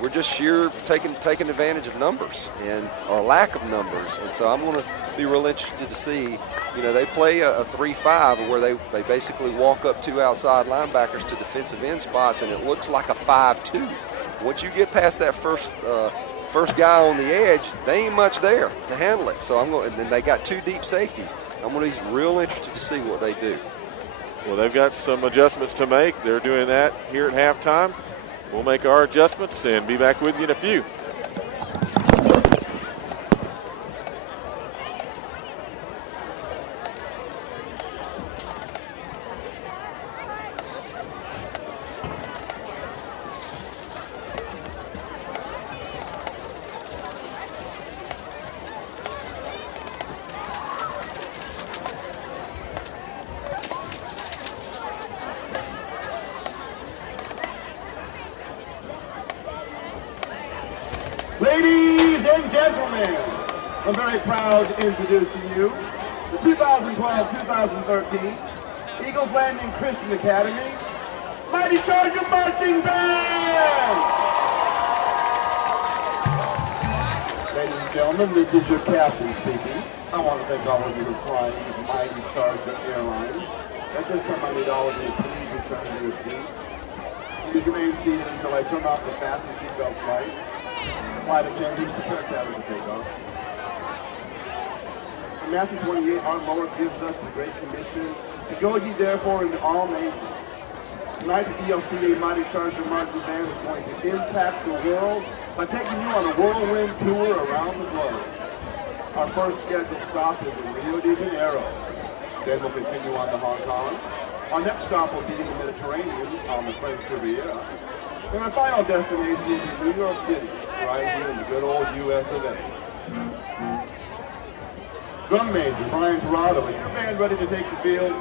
we're just sheer taking advantage of numbers and our lack of numbers. And so I'm going to be real interested to see. They play a 3-5 where they basically walk up 2 outside linebackers to defensive end spots, and it looks like a 5-2. Once you get past that first guy on the edge, they ain't much there to handle it. So and then they got 2 deep safeties. I'm going to be real interested to see what they do. Well, they've got some adjustments to make. They're doing that here at halftime. We'll make our adjustments and be back with you in a few. Ladies and gentlemen, I'm very proud to introduce to you the 2012-2013 Eagles Landing Christian Academy Mighty Charger Marching Band! Ladies and gentlemen, this is your captain speaking. I want to thank all of you who fly these Mighty Charger Airlines. At this time, I need all of you to please return to your seats. You can remain seated until I turn off the fasten seatbelt light. Flight attendants, prepare cabin to take off. In Matthew 28, our Lord gives us the great commission to go ye therefore into all nations. Tonight, the ELCA Mighty Charger Marching Band is going to impact the world by taking you on a whirlwind tour around the globe. Our first scheduled stop is in Rio de Janeiro. Then we'll continue on to Hong Kong. Our next stop will be in the Mediterranean on the French Riviera. And our final destination is in New York City, right here in the good old U.S. of A. Drum major Brian Tirado, is your band ready to take the field?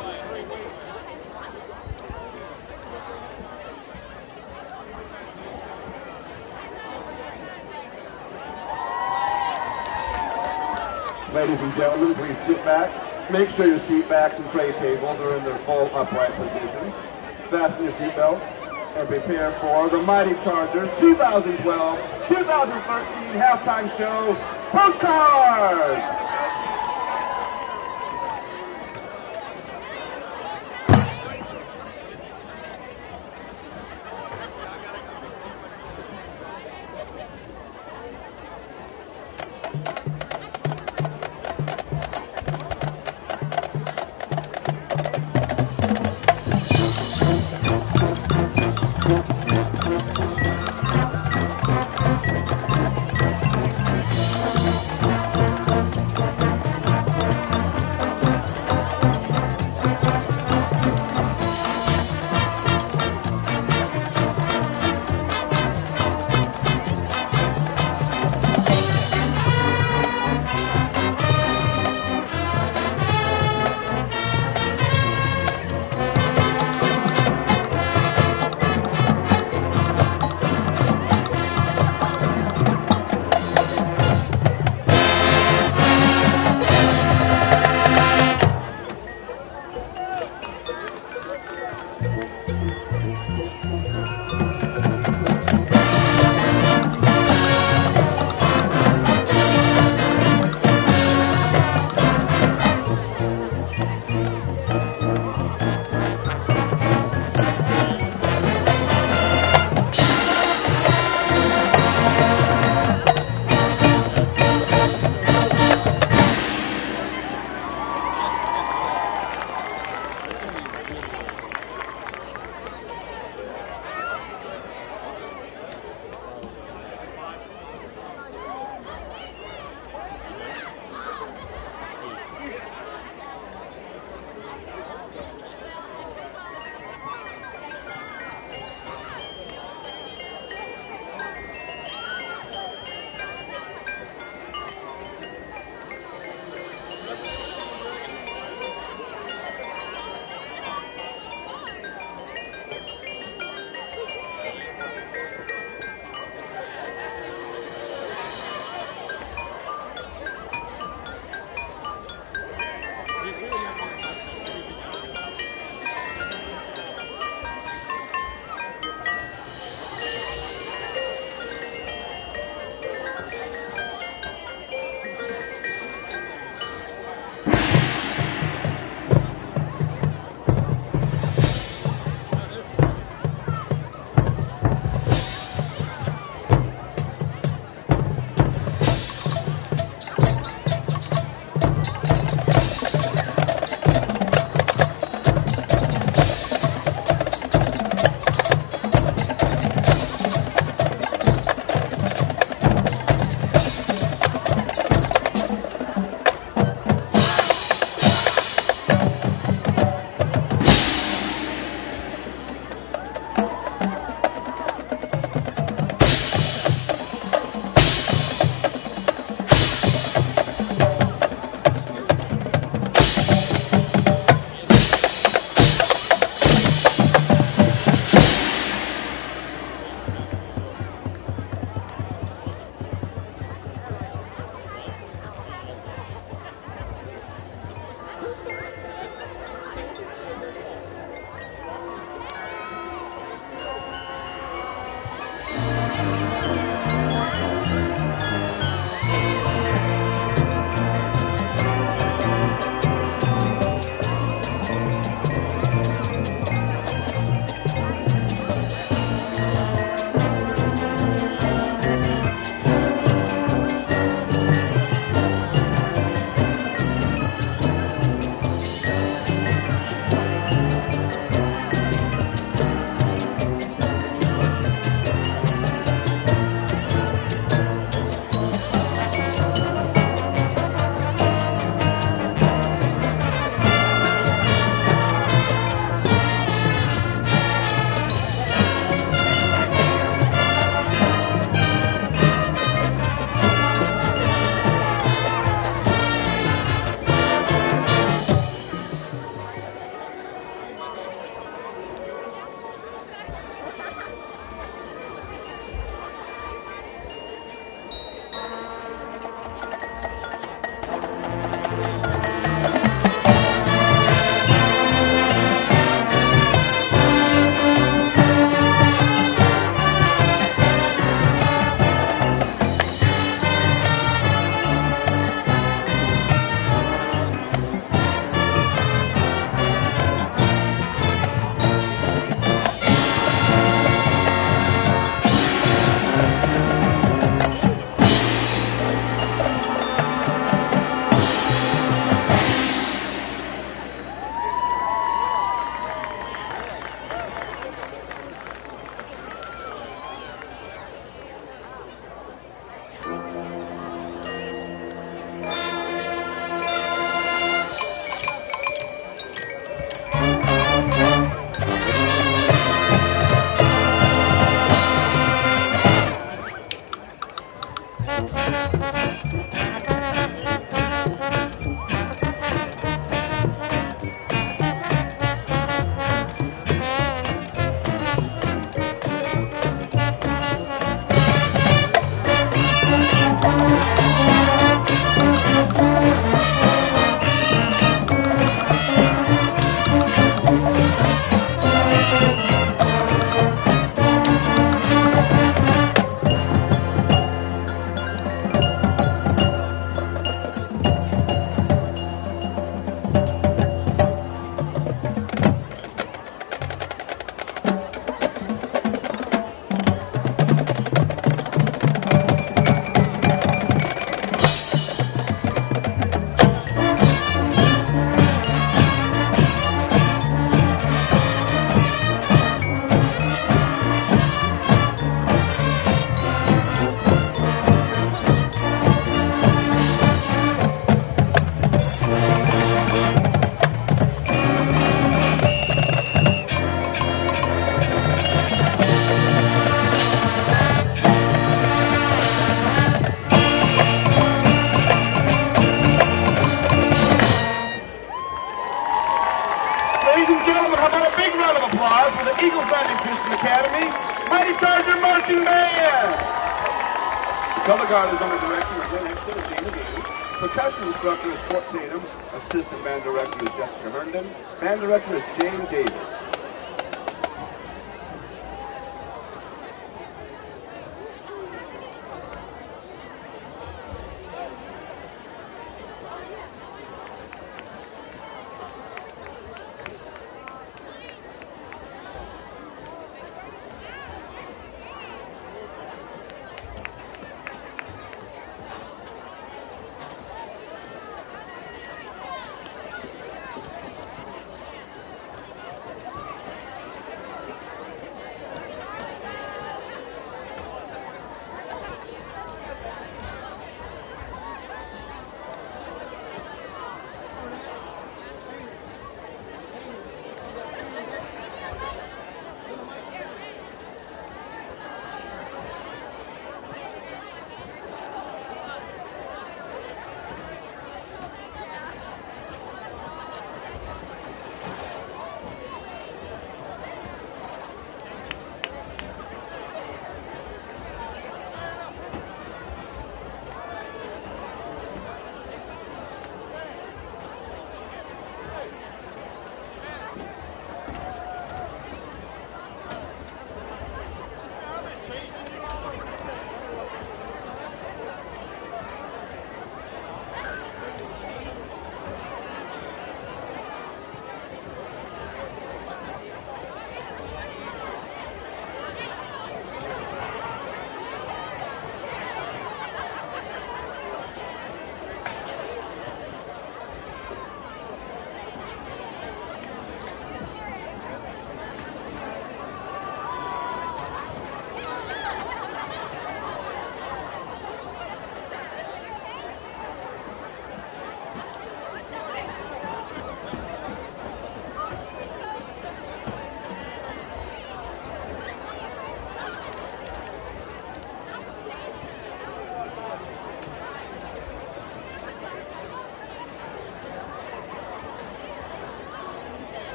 Ladies and gentlemen, please sit back. Make sure your seat backs and tray tables are in their full upright position. Fasten your seatbelts. and prepare for the Mighty Chargers 2012-2013 halftime show postcards. ladies and gentlemen, how about a big round of applause for the Eagle Founding Christian Academy, Mighty Charger Marching Band. The color guard is under the direction of Glenn Henson and Dana Davis. Percussion instructor is Fort Tatum. Assistant band director is Jessica Herndon. Band director is James Davis.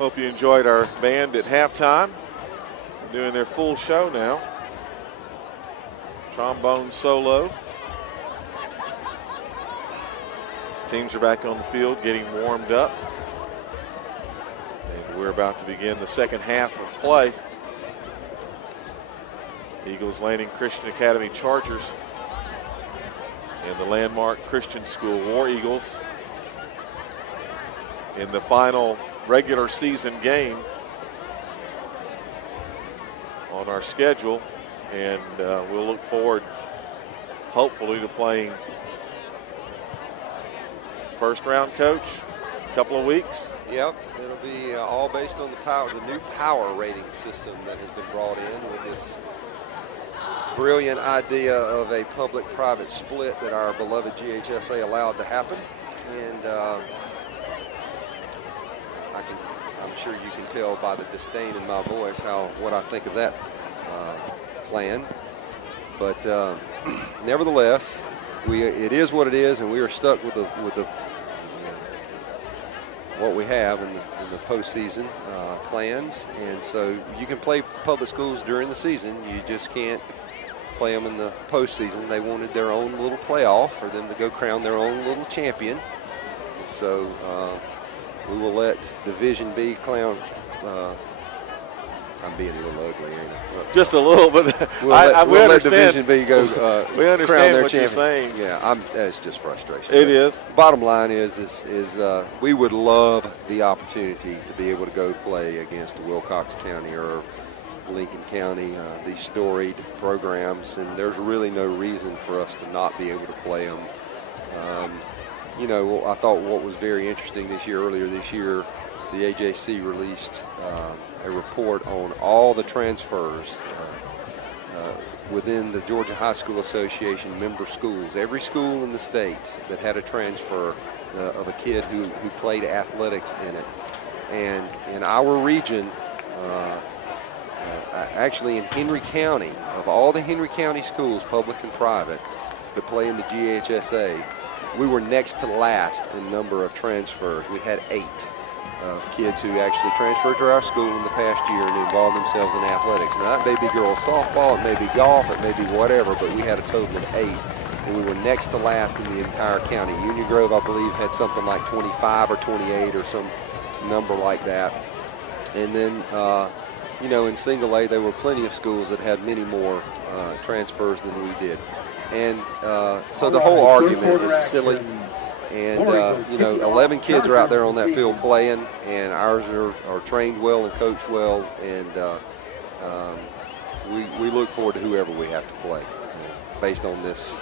Hope you enjoyed our band at halftime. Doing their full show now. Trombone solo. Teams are back on the field getting warmed up. And we're about to begin the second half of play. Eagles Landing Christian Academy Chargers and the Landmark Christian School War Eagles in the final regular season game on our schedule, and we'll look forward hopefully to playing first round coach a couple of weeks. Yep, it'll be all based on the new power rating system that has been brought in with this brilliant idea of a public-private split that our beloved GHSA allowed to happen. And I'm sure you can tell by the disdain in my voice what I think of that plan. But nevertheless, it is what it is, and we are stuck with the what we have in the postseason plans. And so you can play public schools during the season. You just can't play them in the postseason. They wanted their own little playoff for them to go crown their own little champion. So we will let Division B clown. I'm being a little ugly, ain't I? Just a little, but we understand. Let Division B go. We understand crown their what champion. you're saying. Yeah, it's just frustration. It is. Bottom line is we would love the opportunity to be able to go play against Wilcox County or Lincoln County, these storied programs, and there's really no reason for us to not be able to play them. I thought what was very interesting earlier this year, the AJC released a report on all the transfers within the Georgia High School Association member schools. Every school in the state that had a transfer of a kid who played athletics in it. And in our region, actually in Henry County, of all the Henry County schools, public and private, that play in the GHSA, we were next to last in number of transfers. We had 8 of kids who actually transferred to our school in the past year and involved themselves in athletics. Now, it may be girls softball, it may be golf, it may be whatever, but we had a total of 8, and we were next to last in the entire county. Union Grove, I believe, had something like 25 or 28 or some number like that. And then, in single A, there were plenty of schools that had many more transfers than we did. And so the whole argument is silly. And, 11 kids are out there on that field playing, and ours are trained well and coached well. And we look forward to whoever we have to play based on this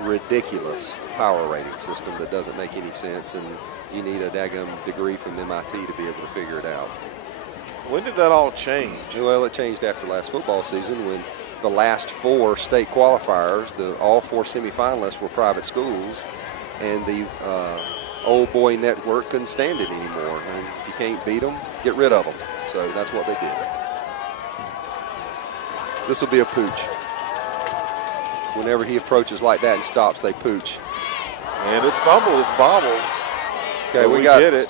ridiculous power rating system that doesn't make any sense. And you need a daggum degree from MIT to be able to figure it out. When did that all change? Well, it changed after last football season when the last 4 state qualifiers, all 4 semifinalists were private schools, and the old boy network couldn't stand it anymore. And if you can't beat them, get rid of them. So that's what they did. This will be a pooch. Whenever he approaches like that and stops, they pooch. And it's fumbled, it's bobbled. Okay, we get it.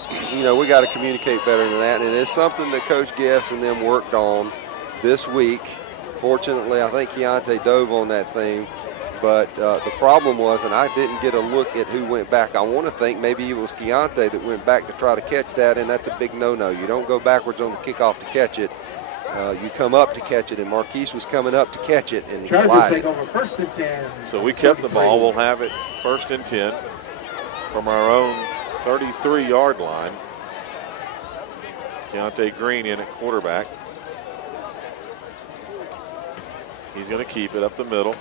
We got to communicate better than that, and it's something that Coach Guess and them worked on this week. Fortunately, I think Keontae dove on that thing, but the problem was, and I didn't get a look at who went back. I want to think maybe it was Keontae that went back to try to catch that, and that's a big no-no. You don't go backwards on the kickoff to catch it. You come up to catch it, and Marquise was coming up to catch it, and he collided. First and 10. So we kept the ball. We'll have it first and 10 from our own 33-yard line. Keontae Green in at quarterback. He's going to keep it up the middle.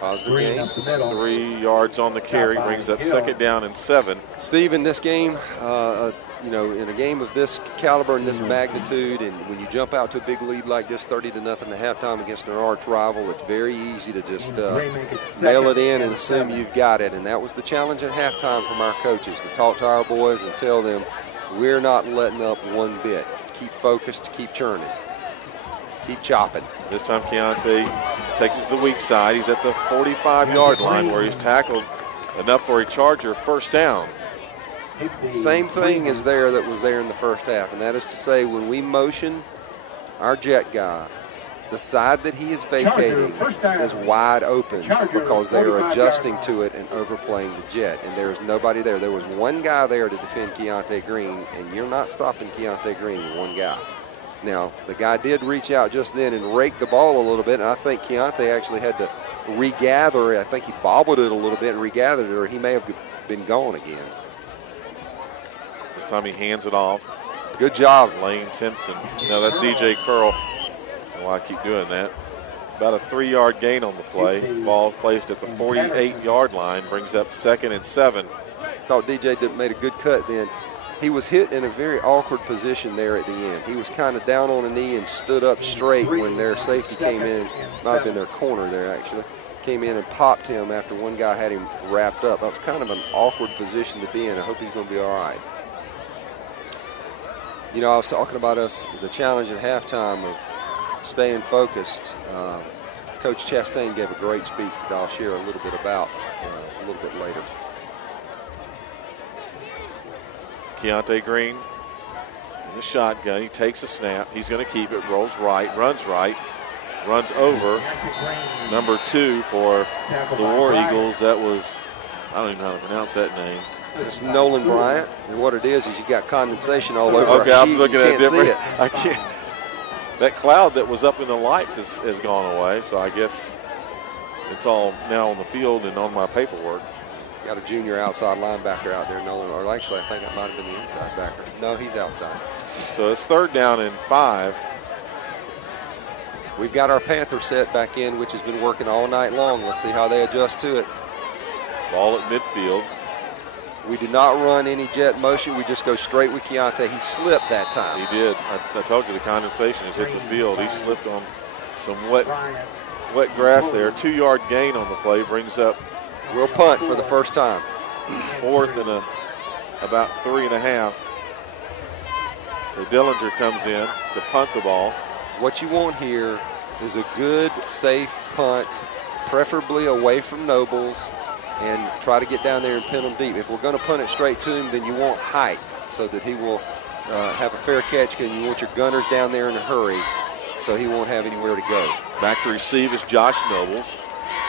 Positive gain. 3 yards on the carry, brings up second down and 7. Steve, in this game, in a game of this caliber and this magnitude, and when you jump out to a big lead like this, 30-0 at halftime against an arch rival, it's very easy to just mail it in and assume you've got it. And that was the challenge at halftime from our coaches, to talk to our boys and tell them we're not letting up one bit. Keep focused, keep churning. Keep chopping. This time Keontae takes it to the weak side. He's at the 45-yard line where he's tackled enough for a Charger first down. Same thing is there that was there in the first half, and that is to say when we motion our jet guy, the side that he is vacating is wide open because they are adjusting to it and overplaying the jet, and there is nobody there. There was one guy there to defend Keontae Green, and you're not stopping Keontae Green with one guy. Now, the guy did reach out just then and rake the ball a little bit, and I think Keontae actually had to regather. I think he bobbled it a little bit and regathered it, or he may have been gone again. This time he hands it off. Good job. Lane Timpson. No, that's DJ Curl. Why I keep doing that. About a 3-yard gain on the play. Ball placed at the 48-yard line, brings up 2nd and 7. Thought DJ made a good cut then. He was hit in a very awkward position there at the end. He was kind of down on a knee and stood up straight when their safety came in. Might have been their corner there, actually. Came in and popped him after one guy had him wrapped up. That was kind of an awkward position to be in. I hope he's going to be all right. You know, I was talking about the challenge at halftime of staying focused. Coach Chastain gave a great speech that I'll share a little bit about a little bit later. Keontae Green in the shotgun. He takes a snap. He's going to keep it. Rolls right. Runs over. Number 2 for the War Eagles. That was, I don't even know how to pronounce that name. It's Nolan Bryant. And what it is you got condensation all over okay, our sheet. I'm looking you at can't it different. see it. I can't. That cloud that was up in the lights has gone away, so I guess it's all now on the field and on my paperwork. Got a junior outside linebacker out there, Nolan. Or actually, I think that might have been the inside backer. No, he's outside. So it's 3rd down and 5. We've got our Panther set back in, which has been working all night long. Let's see how they adjust to it. Ball at midfield. We do not run any jet motion. We just go straight with Keontae. He slipped that time. He did. I told you the condensation has hit the field. He slipped on some wet grass there. 2-yard gain on the play brings up. We'll punt for the first time. 4th and about 3.5. So Dillinger comes in to punt the ball. What you want here is a good, safe punt, preferably away from Nobles, and try to get down there and pin them deep. If we're going to punt it straight to him, then you want height so that he will have a fair catch, because you want your gunners down there in a hurry so he won't have anywhere to go. Back to receive is Josh Nobles.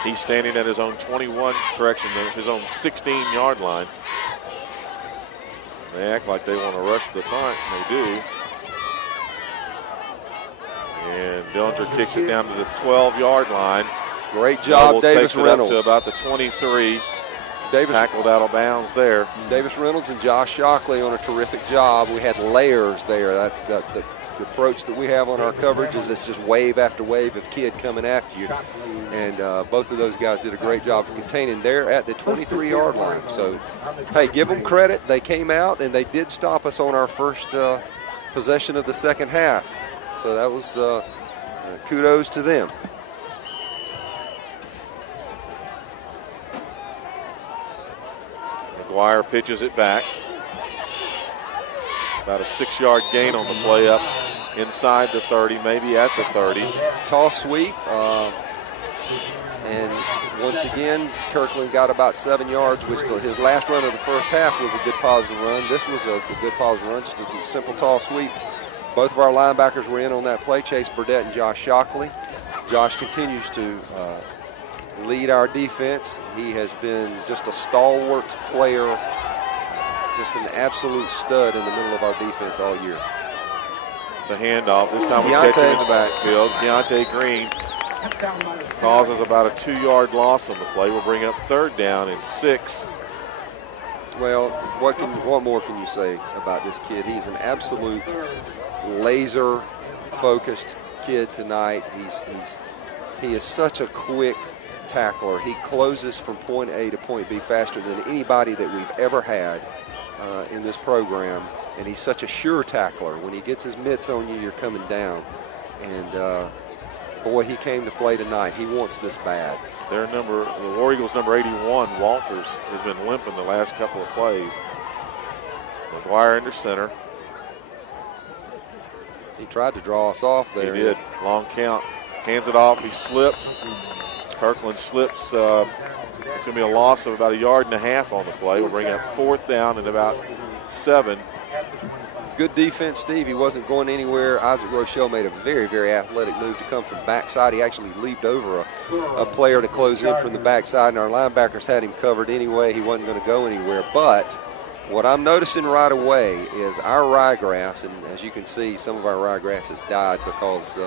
He's standing at his own 16-yard line. They act like they want to rush the punt, and they do. And Dillinger kicks it down to the 12-yard line. Great job, Davis Reynolds. Takes it up to about the 23. Tackled out of bounds there. Davis Reynolds and Josh Shockley on a terrific job. We had layers there. The approach that we have on our coverage is it's just wave after wave of kid coming after you. And both of those guys did a great job of containing. They're at the 23-yard line. So, hey, give them credit. They came out, and they did stop us on our first possession of the second half. So that was kudos to them. McGuire pitches it back. About a 6-yard gain on the play up inside the 30, maybe at the 30. Toss sweep. And once again, Kirkland got about 7 yards, which his last run of the first half was a good positive run. This was a good positive run, just a simple toss sweep. Both of our linebackers were in on that play, Chase Burdett and Josh Shockley. Josh continues to lead our defense. He has been just a stalwart player, just an absolute stud in the middle of our defense all year. It's a handoff. This time we catch him in the backfield. Keontae Green causes about a 2-yard loss on the play. We'll bring up 3rd down and 6. Well, what more can you say about this kid? He's an absolute laser-focused kid tonight. He is such a quick tackler. He closes from point A to point B faster than anybody that we've ever had in this program, and he's such a sure tackler. When he gets his mitts on you, you're coming down. And boy, he came to play tonight. He wants this bad. The War Eagles number 81, Walters, has been limping the last couple of plays. McGuire under center. He tried to draw us off there. He did. Long count. Hands it off. He slips. Kirkland slips It's going to be a loss of about 1.5 yards on the play. We'll bring up 4th down and about 7. Good defense, Steve. He wasn't going anywhere. Isaac Rochelle made a very, very athletic move to come from backside. He actually leaped over a player to close in from the backside, and our linebackers had him covered anyway. He wasn't going to go anywhere. But what I'm noticing right away is our ryegrass, and as you can see, some of our ryegrass has died because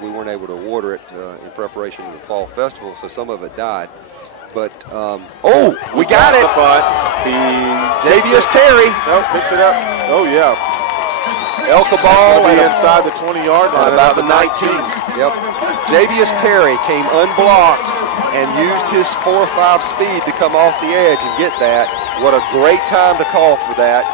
we weren't able to water it in preparation for the fall festival, so some of it died. But, we got it. Javius Terry. Nope, picks it up. Oh, yeah. Elka ball and inside the 20-yard line. At about the 19. Yep. Javius Terry came unblocked and used his 4.5 speed to come off the edge and get that. What a great time to call for that.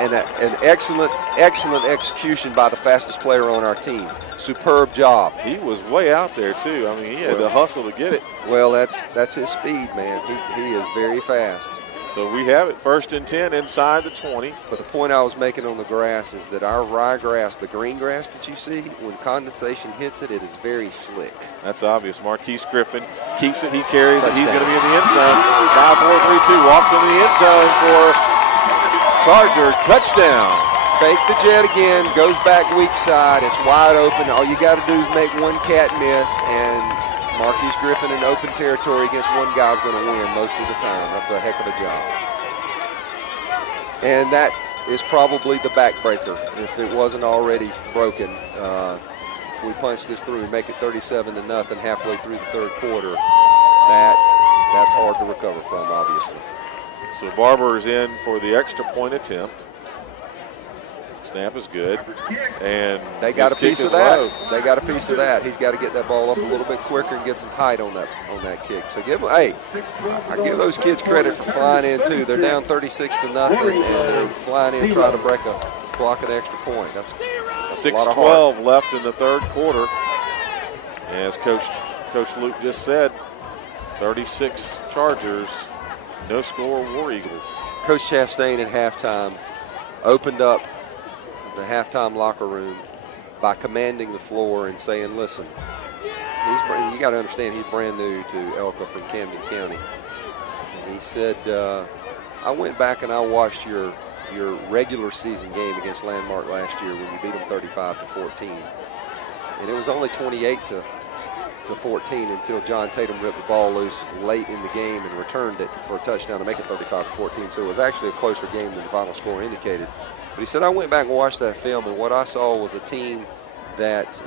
And an excellent execution by the fastest player on our team. Superb job. He was way out there, too. I mean, he had to hustle to get it. Well, that's his speed, man. He is very fast. So we have it 1st and 10 inside the 20. But the point I was making on the grass is that our ryegrass, the green grass that you see, when condensation hits it, it is very slick. That's obvious. Marquise Griffin keeps it. He carries it. He's going to be in the end zone. 5-4-3-2 walks into the end zone for Charger touchdown. Fake the jet again, goes back weak side. It's wide open. All you got to do is make one cat miss, and Marquise Griffin in open territory against one guy is going to win most of the time. That's a heck of a job. And that is probably the backbreaker if it wasn't already broken. If we punch this through and make it 37-0 halfway through the 3rd quarter, that's hard to recover from, obviously. So Barber is in for the extra point attempt. Snap is good, and they got a piece of that. They got a piece of that. He's got to get that ball up a little bit quicker and get some height on that kick. So I give those kids credit for flying in too. They're down 36-0, and they're flying in trying to block an extra point. That's 6:12 left in the 3rd quarter. As Coach Luke just said, 36 Chargers, no score War Eagles. Coach Chastain at halftime opened up the halftime locker room by commanding the floor and saying, listen, you got to understand he's brand new to Elka from Camden County. And he said, I went back and I watched your regular season game against Landmark last year when you beat them 35-14. And it was only 28-14 until John Tatum ripped the ball loose late in the game and returned it for a touchdown to make it 35-14. So it was actually a closer game than the final score indicated. But he said, I went back and watched that film, and what I saw was a team that,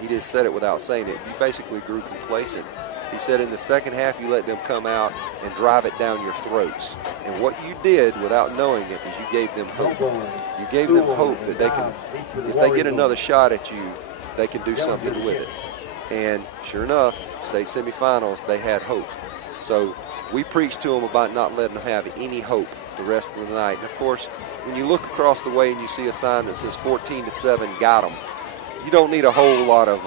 he just said it without saying it. You basically grew complacent. He said in the second half, you let them come out and drive it down your throats. And what you did without knowing it is you gave them hope. You gave them hope that they can, if they get another shot at you, they can do something with it. And sure enough, state semifinals, they had hope. So we preached to them about not letting them have any hope the rest of the night. And of course, when you look across the way and you see a sign that says 14-7, got them, you don't need a whole lot of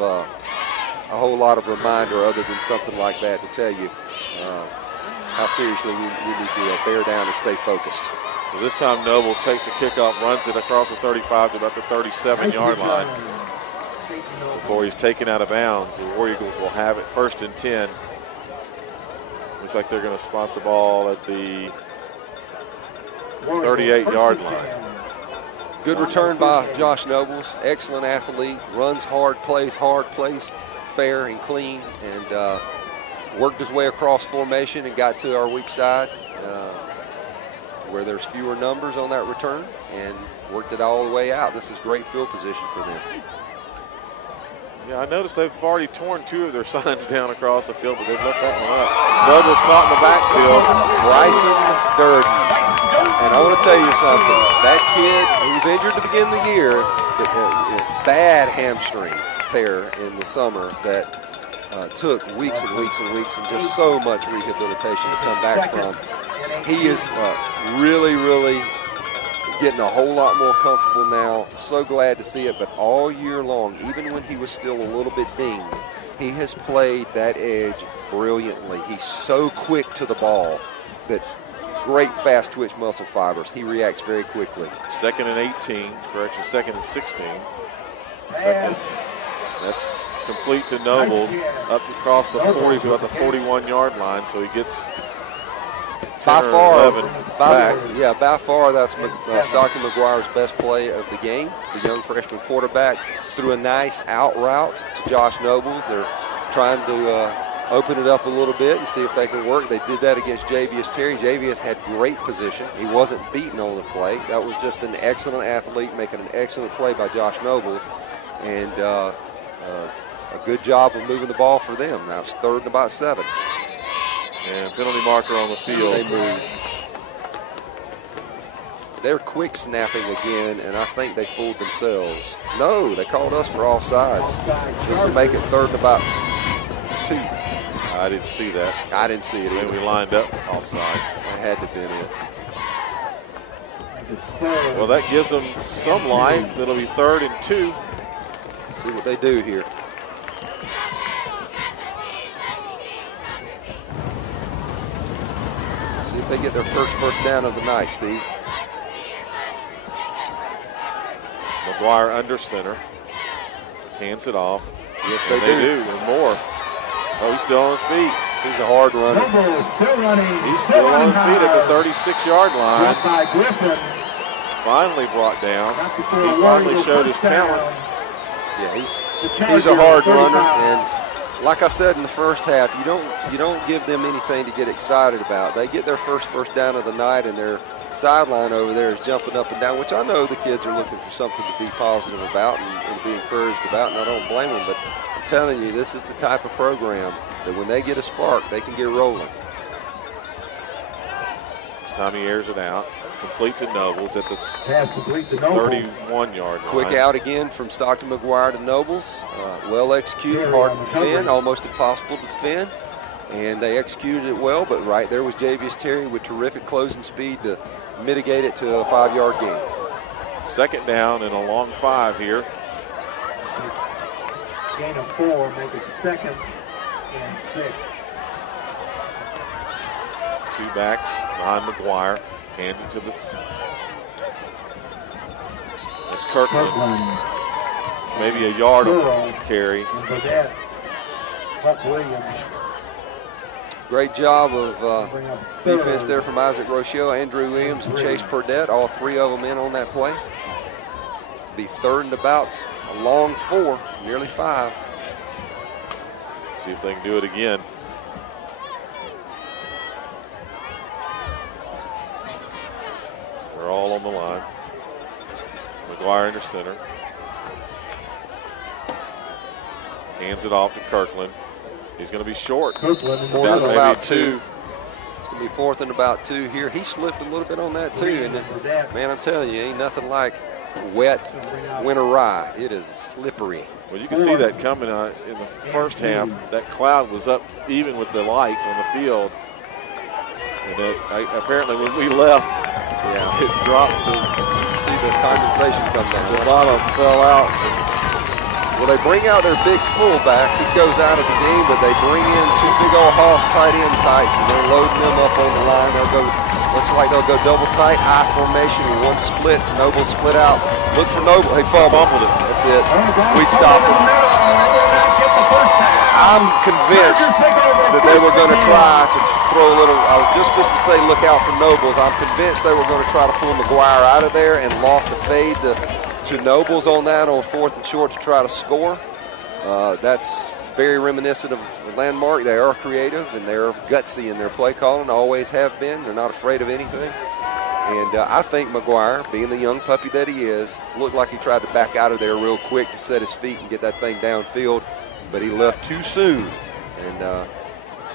reminder other than something like that to tell you how seriously we need to bear down and stay focused. So this time Nobles takes the kickoff, runs it across the 35 to about the 37-yard line before he's taken out of bounds. The War Eagles will have it 1st and 10. Looks like they're going to spot the ball at the 38-yard line. Good return by Josh Nobles. Excellent athlete. Runs hard, plays fair and clean, and worked his way across formation and got to our weak side where there's fewer numbers on that return and worked it all the way out. This is great field position for them. Yeah, I noticed they've already torn 2 of their signs down across the field, but they've left that one up. Nobles caught in the backfield. Bryson Durden. And I want to tell you something. That kid, he was injured to begin the year, bad hamstring tear in the summer that took weeks and weeks and weeks and just so much rehabilitation to come back from. He is really, really getting a whole lot more comfortable now. So glad to see it. But all year long, even when he was still a little bit dinged, he has played that edge brilliantly. He's so quick to the ball that great fast twitch muscle fibers. He reacts very quickly. 2nd and 18, correction, 2nd and 16. Second. That's complete to Nobles up across the 40 to about the 41-yard line. So he gets 10 or 11 back. By far, that's Stockton McGuire's best play of the game. The young freshman quarterback threw a nice out route to Josh Nobles. They're trying to open it up a little bit and see if they can work. They did that against Javius Terry. Javius had great position. He wasn't beaten on the play. That was just an excellent athlete making an excellent play by Josh Nobles. And a good job of moving the ball for them. Now it's 3rd and about 7. And penalty marker on the field. They moved. They're quick snapping again, and I think they fooled themselves. No, they called us for offsides. This will make it 3rd and about 2. I didn't see that. I didn't see it either. And we lined up offside. That had to have been it. Well, that gives them some life. It'll be 3rd and 2. Let's see what they do here. See if they get their first down of the night, Steve. McGuire under center. Hands it off. Yes, they do. And more. Oh, he's still on his feet. He's a hard runner. He's still on his feet at the 36-yard line. Finally brought down. He finally showed his talent. Yeah, he's a hard runner, and like I said in the first half, you don't give them anything to get excited about. They get their first down of the night, and their sideline over there is jumping up and down, which I know the kids are looking for something to be positive about and be encouraged about, and I don't blame them, but I'm telling you, this is the type of program that when they get a spark, they can get rolling. This time he airs it out. Complete to Nobles at the 31-yard line. Quick out again from Stockton McGuire to Nobles. Well executed, hard to defend, almost impossible to defend. And they executed it well, but right there was Javius Terry with terrific closing speed to mitigate it to a 5-yard gain. 2nd down and a long 5 here. Gain of 4, make it 2nd and 6. 2 backs behind McGuire. Hands it to this. It's Kirkland. Maybe a yard carry. Buck Williams. Great job of defense there from Isaac Rochelle, Andrew Williams, and Chase Purdett. All 3 of them in on that play. Be 3rd and about a long 4, nearly 5. See if they can do it again. They're all on the line. McGuire under center. Hands it off to Kirkland. He's going to be short. Fourth and about 2. It's going to be 4th and about 2 here. He slipped a little bit on that too. And man, I'm telling you, ain't nothing like wet winter rye. It is slippery. Well, you can see that coming in the first half. That cloud was up even with the lights on the field. And apparently when we left, it dropped. See the condensation come down. The bottom fell out. Well, they bring out their big fullback. He goes out of the game, but they bring in 2 big old Hoss tight end types, and they're loading them up on the line. They'll go, looks like they'll go double tight, I formation, and 1 split. Noble split out. Look for Noble. He fumbled it. That's it. We stopped him. I'm convinced that they were going to try to throw a little. I was just supposed to say look out for Nobles. I'm convinced they were going to try to pull McGuire out of there and loft a fade to Nobles on that on 4th and short to try to score. That's very reminiscent of Landmark. They are creative and they're gutsy in their play calling, always have been. They're not afraid of anything. And I think McGuire, being the young puppy that he is, looked like he tried to back out of there real quick to set his feet and get that thing downfield, but he left too soon, and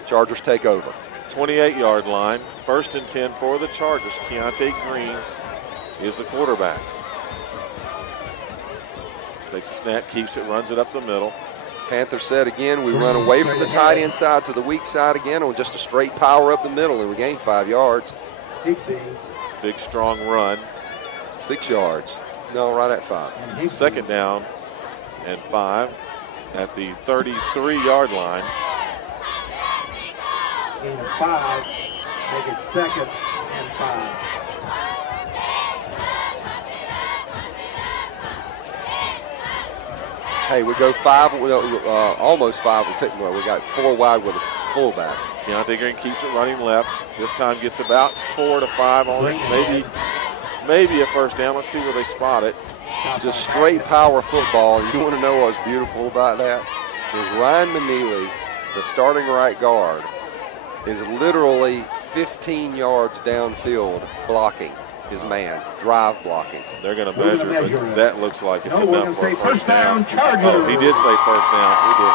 Chargers take over. 28-yard line, 1st and 10 for the Chargers. Keontae Green is the quarterback. Takes a snap, keeps it, runs it up the middle. Panther said again, we run away from the tight end side to the weak side again on just a straight power up the middle, and we gain 5 yards. Big, strong run. 6 yards. No, right at 5. 2nd down and 5 at the 33-yard line. Gain of 5, make it 2nd and 5. hey, we go almost 5. We got 4 wide with a fullback. Keontae Green keeps it running left. This time gets about 4 to 5 on it. Maybe a first down. Let's see where they spot it. Just straight power football. You want to know what's beautiful about that? Is Ryan Manili, the starting right guard, is literally 15 yards downfield blocking his man, drive blocking. They're going to measure, but that looks like it's enough for a first down. Oh, he did say first down. He did.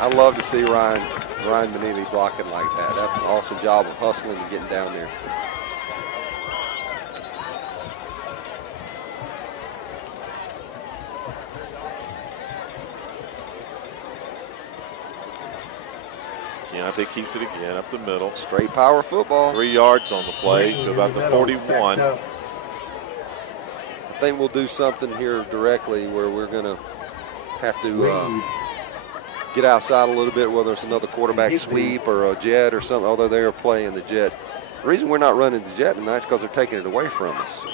I love to see Ryan Manili blocking like that. That's an awesome job of hustling and getting down there. Keontae keeps it again up the middle. Straight power football. 3 yards on the play to about the 41. I think we'll do something here directly where we're going to have to get outside a little bit, whether it's another quarterback sweep or a jet or something, although they are playing the jet. The reason we're not running the jet tonight is because they're taking it away from us.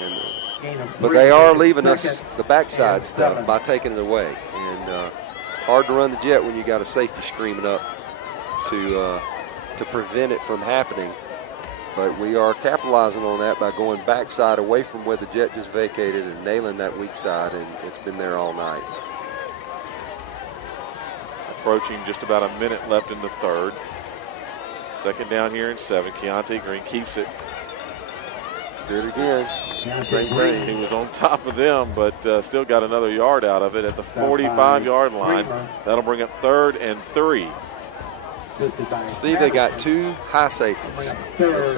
But they are leaving us the backside stuff by taking it away. And hard to run the jet when you got a safety screaming up to prevent it from happening. But we are capitalizing on that by going backside away from where the jet just vacated and nailing that weak side, and it's been there all night. Approaching just about a minute left in the third. Second down here and 7. Keontae Green keeps it. Did it again. Same thing. He was on top of them, but still got another yard out of it at the 45-yard line. That'll bring up 3rd and 3. Steve, they got 2 high safeties. It's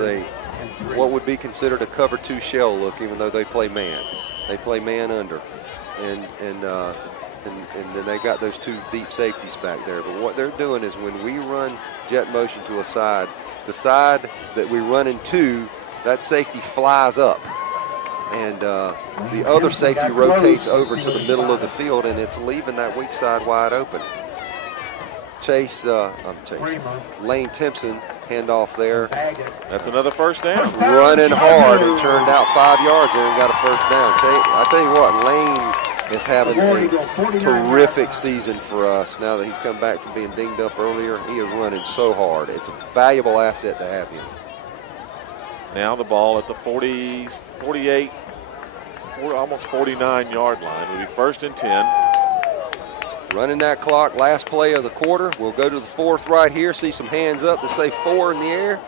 what would be considered a cover 2 shell look, even though they play man. They play man under, and then they got those 2 deep safeties back there. But what they're doing is when we run jet motion to a side, the side that we run into, that safety flies up, and the other safety rotates over to the middle of the field, and it's leaving that weak side wide open. Lane Timpson, handoff there. That's another first down. Running hard and turned out 5 yards there and got a first down. I tell you what, Lane is having a terrific season for us now that he's come back from being dinged up earlier. He is running so hard. It's a valuable asset to have him. Now the ball at the 48, almost 49-yard line. It'll be 1st and 10. Running that clock, last play of the quarter. We'll go to the 4th right here. See some hands up to say 4 in the air.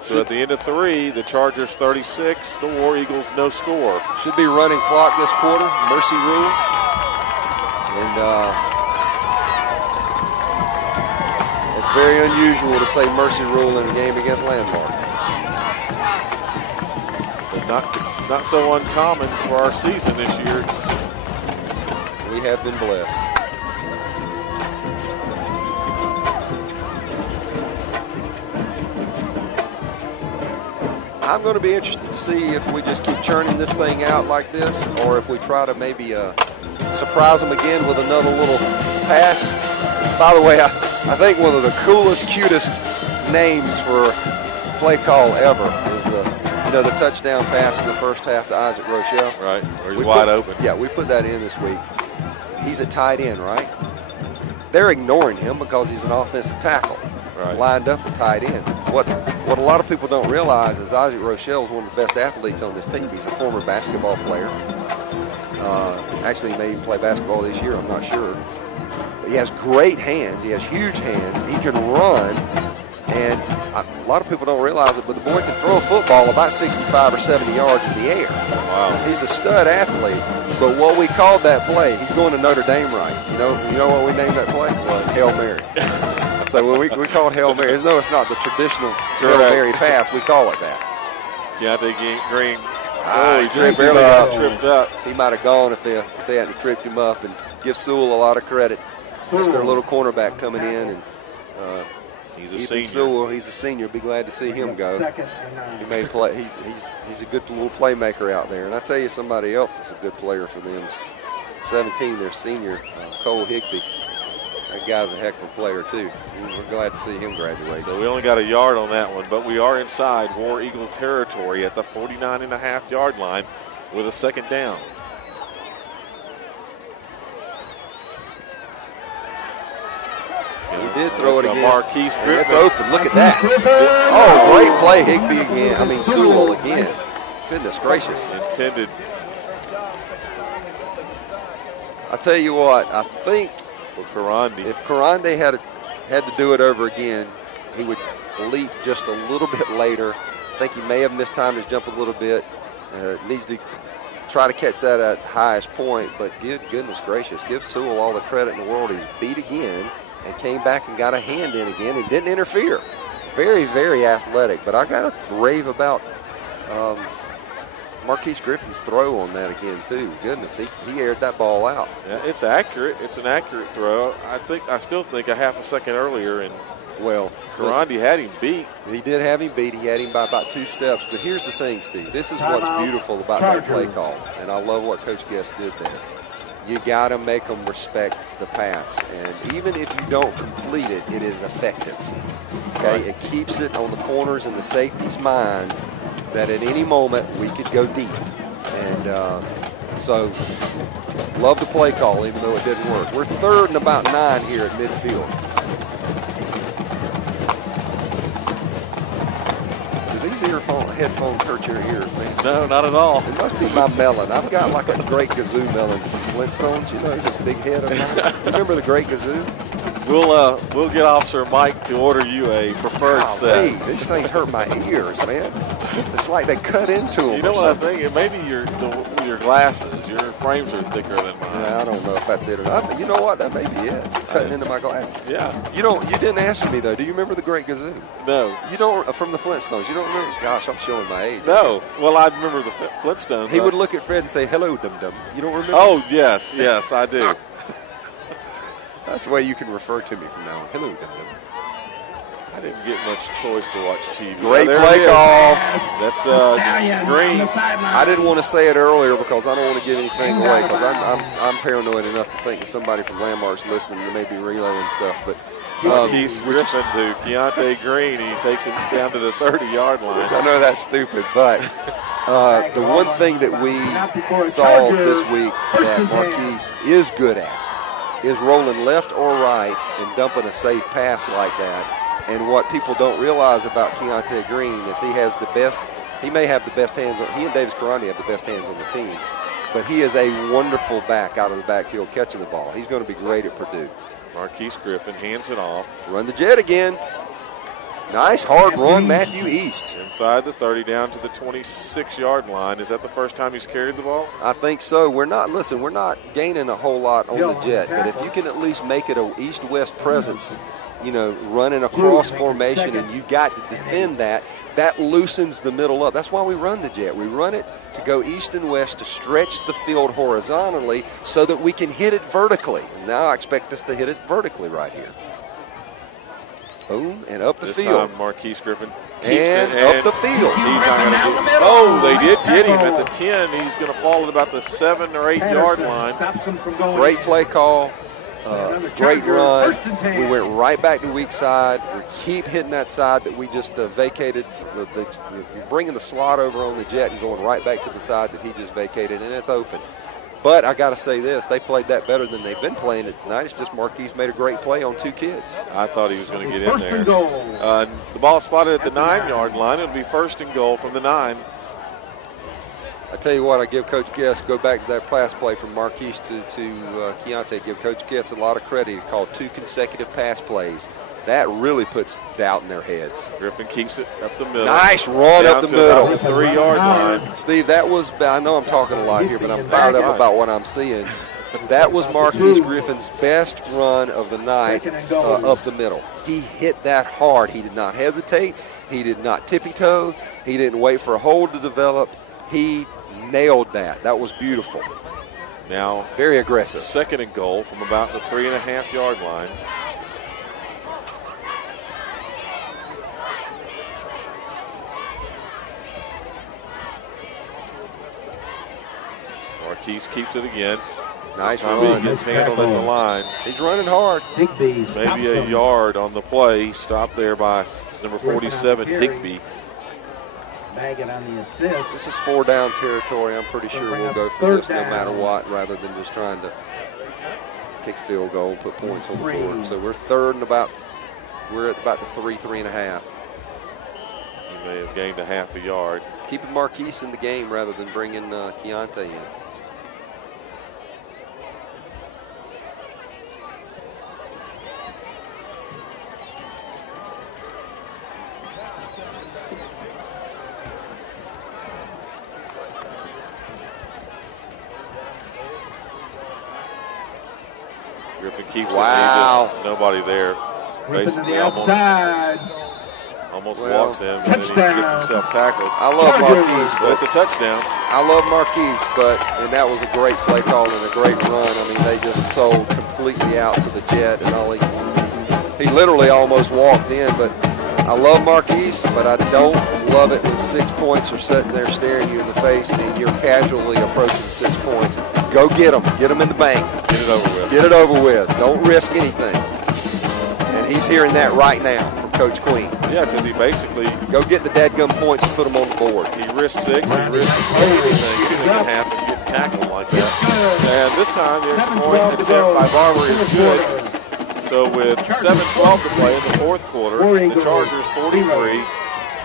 So at the end of 3, the Chargers 36, the War Eagles no score. Should be running clock this quarter, mercy rule. And it's very unusual to say mercy rule in a game against Landmark. But not so uncommon for our season this year. We have been blessed. I'm going to be interested to see if we just keep churning this thing out like this, or if we try to maybe surprise them again with another little pass. By the way, I think one of the coolest, cutest names for play call ever is the touchdown pass in the first half to Isaac Rochelle. Right, where he's wide open. Yeah, we put that in this week. He's a tight end, right? They're ignoring him because he's an offensive tackle, lined up a tight end. What a lot of people don't realize is Isaac Rochelle is one of the best athletes on this team. He's a former basketball player. Actually, he may even play basketball this year, I'm not sure. He has great hands. He has huge hands. He can run. And a lot of people don't realize it, but the boy can throw a football about 65 or 70 yards in the air. Wow. He's a stud athlete. But what we called that play, he's going to Notre Dame right. You know what we named that play? Hail Mary. So when we call it Hail Mary, no, it's not the traditional Hail Mary pass. We call it that. Keontae Green. He barely got tripped up. He might have gone if they hadn't tripped him up, and give Sewell a lot of credit. That's their little cornerback coming in, and he's a Ethan senior. Sewell, he's a senior. Be glad to see him go. He made play. He's a good little playmaker out there. And I tell you, somebody else is a good player for them. 17, their senior, Cole Higby. That guy's a heck of a player too. We're glad to see him graduate. So we only got a yard on that one, but we are inside War Eagle territory at the 49.5-yard line with a second down. He did throw it again. Marquise And Griffin. it's open. Look at that. Oh, great play, Higbee again. I mean, Sewell again. Goodness gracious. Intended. I tell you what, I think For Karandi. if Karande had to do it over again, he would leap just a little bit later. I think he may have mistimed his jump a little bit. Needs to try to catch that at its highest point, but goodness gracious, give Sewell all the credit in the world. He's beat again and came back and got a hand in again and didn't interfere. Very, very athletic, but I got to rave about Marquise Griffin's throw on that again too. Goodness, he aired that ball out. Yeah, it's accurate. It's an accurate throw. I still think a half a second earlier, and Well, Karandi had him beat. he did have him beat. He had him by about 2 steps. But here's the thing, Steve. This is what's beautiful about that play call, and I love what Coach Guest did there. You got to make them respect the pass, and even if you don't complete it, it is effective. Okay, it keeps it on the corners and the safeties' minds that at any moment we could go deep, and so love the play call, even though it didn't work. We're 3rd and about 9 here at midfield. Headphones hurt your ears, man. No, not at all. It must be my melon. I've got like a Great Gazoo melon from Flintstones. You know, this big head of mine. Remember the Great Gazoo? We'll get Officer Mike to order you a preferred set. Hey, these things hurt my ears, man. It's like they cut into them. You know what I think? It may be your glasses. Your frames are thicker than mine. Yeah, I don't know if that's it or not. But you know what? That may be it. Cutting into my glasses. Yeah. You didn't answer me though. Do you remember the Great Gazoo? No. You don't from the Flintstones. You don't remember? Gosh, I'm showing my age. No. Well, I remember the Flintstones. He would look at Fred and say, "Hello, dum dum." You don't remember? Oh yes, I do. That's the way you can refer to me from now on. Hello, dum dum. I didn't get much choice to watch TV. Great There play it is. call. That's Green. I didn't want to say it earlier because I don't want to give anything away because I'm paranoid enough to think that somebody from Landmark's listening and maybe relaying stuff. But Keith Griffin to Keontae Green. He takes it down to the 30-yard line. Which I know that's stupid, but the one thing that we saw this week that Marquise is good at is rolling left or right and dumping a safe pass like that. And what people don't realize about Keontae Green is he may have the best hands, he and Davis Karandi have the best hands on the team, but he is a wonderful back out of the backfield catching the ball. He's going to be great at Purdue. Marquise Griffin hands it off. Run the jet again. Nice hard run, Matthew East. Inside the 30 down to the 26-yard line. Is that the first time he's carried the ball? I think so. We're not gaining a whole lot on the jet, but if you can at least make it an east-west presence, running a cross formation, and you've got to defend that loosens the middle up. That's why we run the jet. We run it to go east and west to stretch the field horizontally so that we can hit it vertically. And now I expect us to hit it vertically right here. Boom, and up the field. This time Marquise Griffin keeps and it. Up the field. He's not going to get. Oh, they did get him at the 10. He's going to fall at about the 7 or 8 yard line. Great play call. Great run. We went right back to weak side. We keep hitting that side that we just vacated. You're bringing the slot over on the jet and going right back to the side that he just vacated, and it's open. But I got to say this, they played that better than they've been playing it tonight. It's just Marquise made a great play on 2 kids. I thought he was going to get in there. The ball spotted at the 9-yard line. It'll be 1st and goal from the 9. I tell you what, I give Coach Guest, go back to that pass play from Marquise to Keontae, give Coach Guest a lot of credit. He called 2 consecutive pass plays. That really puts doubt in their heads. Griffin keeps it up the middle. Nice run up the middle. About the 3-yard line. Steve, that was, I know I'm talking a lot here, but I'm fired up about what I'm seeing. That was Marquise Griffin's best run of the night up the middle. He hit that hard. He did not hesitate. He did not tippy-toe. He didn't wait for a hold to develop. He nailed that. That was beautiful. Now, very aggressive. 2nd and goal from about the 3.5-yard line. Marquise keeps it again. Nice run. He gets handled at the line. He's running hard. Maybe a yard on the play. Stopped there by number 47, Higbee. This is 4-down territory. I'm pretty sure we'll go for this no matter what, rather than just trying to kick field goal, put points on the board. So we're third and we're at about the 3.5. He may have gained a half a yard. Keeping Marquise in the game rather than bringing Keontae in. Griffin keeps wow. it. Nobody there. Basically almost walks him, and then he gets himself tackled. I love Marquise, but it's a touchdown. I love Marquise, and that was a great play call and a great run. I mean, they just sold completely out to the jet, and he literally almost walked in. But I love Marquise, but I don't love it when 6 points are sitting there staring you in the face, and you're casually approaching 6 points. Go get them. Get them in the bank. Get it over with. Get it over with. Don't risk anything. And he's hearing that right now from Coach Queen. Yeah, because he basically... Go get the dadgum points and put them on the board. He risked 6. He risked anything. He didn't even have to get tackled like that. And this time, the extra point attempt by Barber is good. So with 7:12 to play in the fourth quarter, the Chargers 43,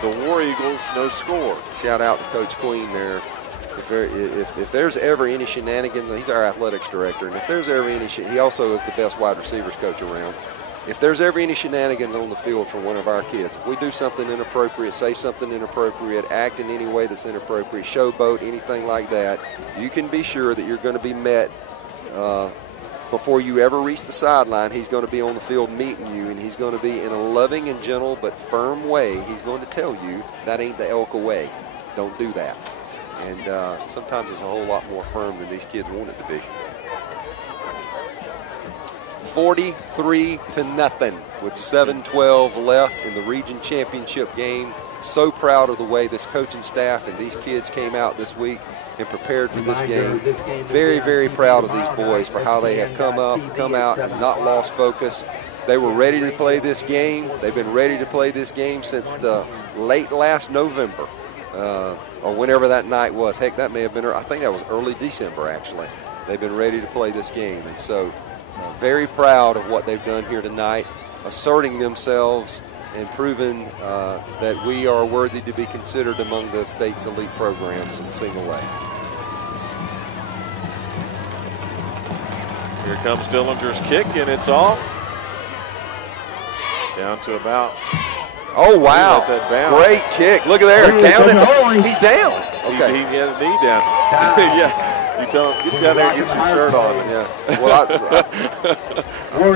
the War Eagles no score. Shout out to Coach Queen there. If there's ever any shenanigans, he's our athletics director, and if there's ever any, he also is the best wide receivers coach around. If there's ever any shenanigans on the field for one of our kids, if we do something inappropriate, say something inappropriate, act in any way that's inappropriate, showboat, anything like that, you can be sure that you're going to be met before you ever reach the sideline. He's going to be on the field meeting you, and he's going to be in a loving and gentle but firm way. He's going to tell you that ain't the Elka way. Don't do that. And sometimes it's a whole lot more firm than these kids want it to be. 43-0 with 7:12 left in the region championship game. So proud of the way this coaching staff and these kids came out this week and prepared for this game. Very, very proud of these boys for how they have come out and not lost focus. They were ready to play this game. They've been ready to play this game since late last November. Or whenever that night was. Heck, that may have been, I think that was early December, actually. They've been ready to play this game. And so very proud of what they've done here tonight, asserting themselves and proving that we are worthy to be considered among the state's elite programs in single A. Here comes Dillinger's kick, and it's off. Down to about... Oh, wow. Great kick. Look at there. He's down. Okay. He has his knee down. Yeah. You tell him, get down there and get your shirt on. Yeah. Well,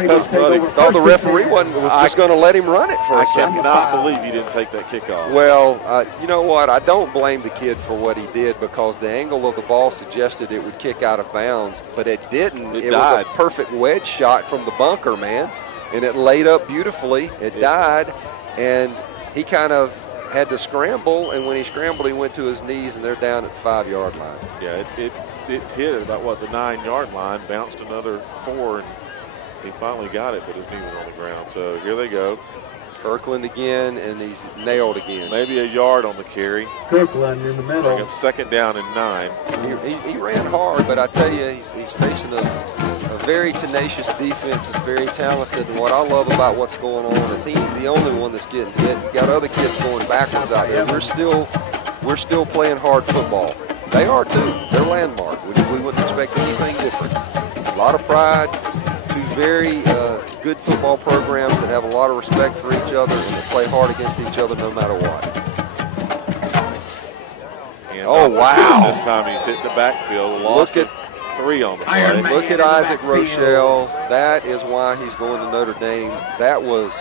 that's funny. Thought the referee was just going to let him run it for a second. I cannot believe he didn't take that kick off. Well, you know what? I don't blame the kid for what he did because the angle of the ball suggested it would kick out of bounds, but it didn't. It was a perfect wedge shot from the bunker, man, and it laid up beautifully. It died, and he kind of had to scramble, and when he scrambled, he went to his knees, and they're down at the 5-yard line. Yeah, it hit at about the 9-yard line, bounced another 4, and he finally got it, but his knee was on the ground. So here they go. Kirkland again, and he's nailed again. Maybe a yard on the carry. Kirkland in the middle. Bring up 2nd down and 9. He ran hard, but I tell you, he's facing a very tenacious defense. Is very talented, and what I love about what's going on is he ain't the only one that's getting hit. You got other kids going backwards out there. We're still playing hard football. They are too. They're landmark. We wouldn't expect anything different. A lot of pride. Two very good football programs that have a lot of respect for each other and that play hard against each other no matter what. And oh, wow. This time he's hit the backfield. Lost 3 on the play. Look at Isaac Rochelle. That is why he's going to Notre Dame. That was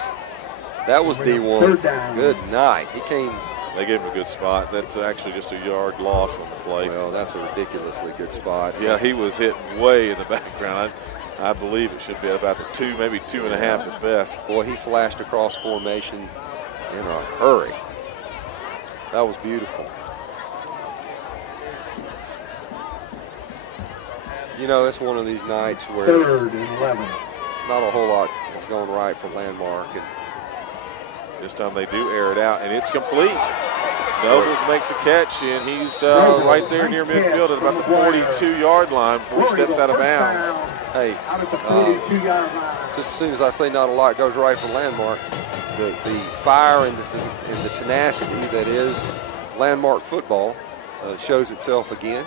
D1. Good night. He came. They gave him a good spot. That's actually just a yard loss on the play. Well, that's a ridiculously good spot. Yeah, he was hit way in the background. I believe it should be at about the 2, maybe 2.5 at best. Boy, he flashed across formation in a hurry. That was beautiful. You know, it's one of these nights where 3rd and 11. Not a whole lot is going right for Landmark. And this time they do air it out, and it's complete. Nobles makes the catch, and he's right there near midfield at about the 42-yard line before he steps out of bounds. Hey, Out at the 42-yard line. just as soon as I say not a lot goes right for Landmark, the fire and the tenacity that is Landmark football shows itself again.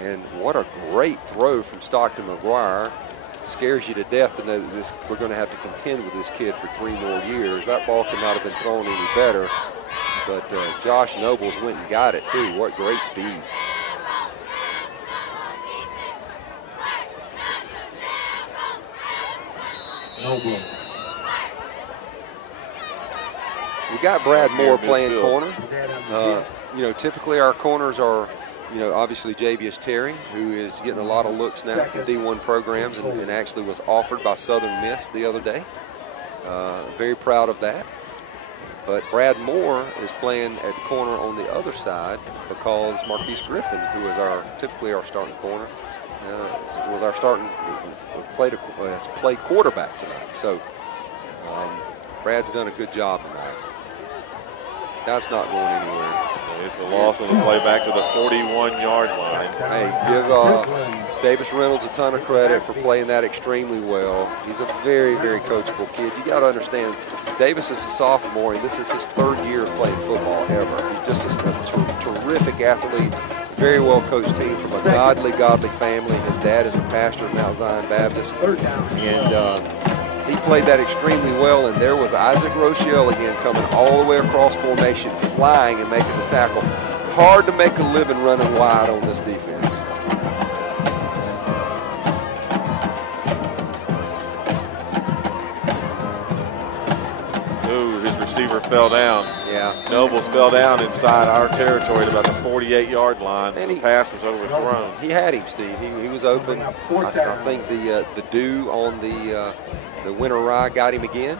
And what a great throw from Stockton McGuire. Scares you to death to know that we're going to have to contend with this kid for 3 more years. That ball could not have been thrown any better. But Josh Nobles went and got it, too. What great speed. Noble. We got Brad Moore playing corner. Typically our corners are, obviously Javius Terry, who is getting a lot of looks now from D1 programs and actually was offered by Southern Miss the other day. Very proud of that. But Brad Moore is playing at corner on the other side because Marquise Griffin, who is typically our starting corner, has played quarterback tonight. So Brad's done a good job tonight. That's not going anywhere. It's a loss on the play back to the 41-yard line. Hey, give Davis Reynolds a ton of credit for playing that extremely well. He's a very, very coachable kid. You got to understand, Davis is a sophomore, and this is his 3rd year of playing football ever. He's just a terrific athlete, very well coached team from a godly family. His dad is the pastor of Mount Zion Baptist, and he played that extremely well, and there was Isaac Rochelle again coming all the way across formation, flying and making the tackle. Hard to make a living running wide on this defense. Ooh, his receiver fell down. Yeah. Nobles fell down inside our territory at about the 48-yard line, and the pass was overthrown. He had him, Steve. He was open. I think the dew on the winter rye got him again.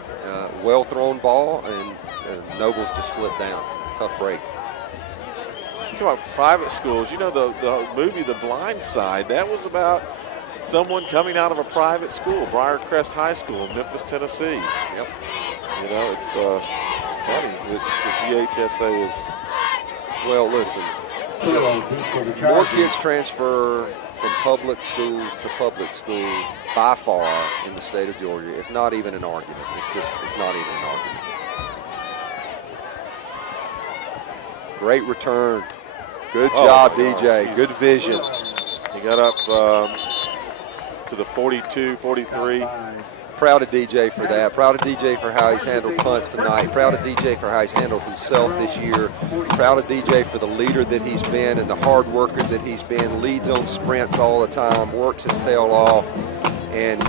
Well thrown ball, and Nobles just slipped down. Tough break. You talk about private schools. The movie The Blind Side, that was about someone coming out of a private school, Briarcrest High School in Memphis, Tennessee. Yep. It's funny that the GHSA is. Well, listen, more kids transfer from public schools to public schools by far in the state of Georgia. It's not even an argument. It's not even an argument. Great return. Good job, DJ. Good vision. He got up to the 42, 43. Proud of DJ for that. Proud of DJ for how he's handled punts tonight. Proud of DJ for how he's handled himself this year. Proud of DJ for the leader that he's been and the hard worker that he's been. Leads on sprints all the time, works his tail off. And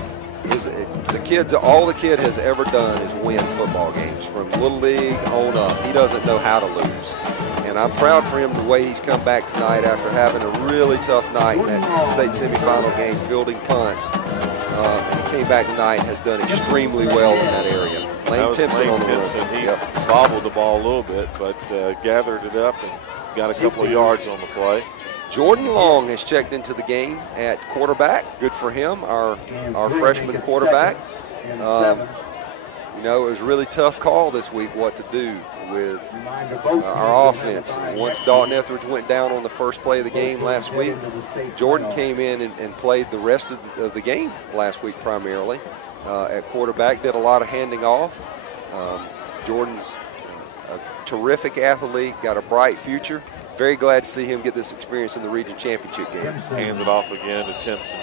all the kid has ever done is win football games. From Little League on up, he doesn't know how to lose. And I'm proud for him the way he's come back tonight after having a really tough night in that state semifinal game, fielding punts. He came back tonight and has done extremely well in that area. Lane Timpson on the run. He bobbled the ball a little bit, but gathered it up and got a couple of yards on the play. Jordan Long has checked into the game at quarterback. Good for him, our freshman quarterback. It was a really tough call this week what to do with our offense. Once Dalton Etheridge went down on the first play of the game last week, Jordan came in and played the rest of the game last week primarily at quarterback, did a lot of handing off. Jordan's a terrific athlete, got a bright future. Very glad to see him get this experience in the region championship game. Hands it off again to Timpson.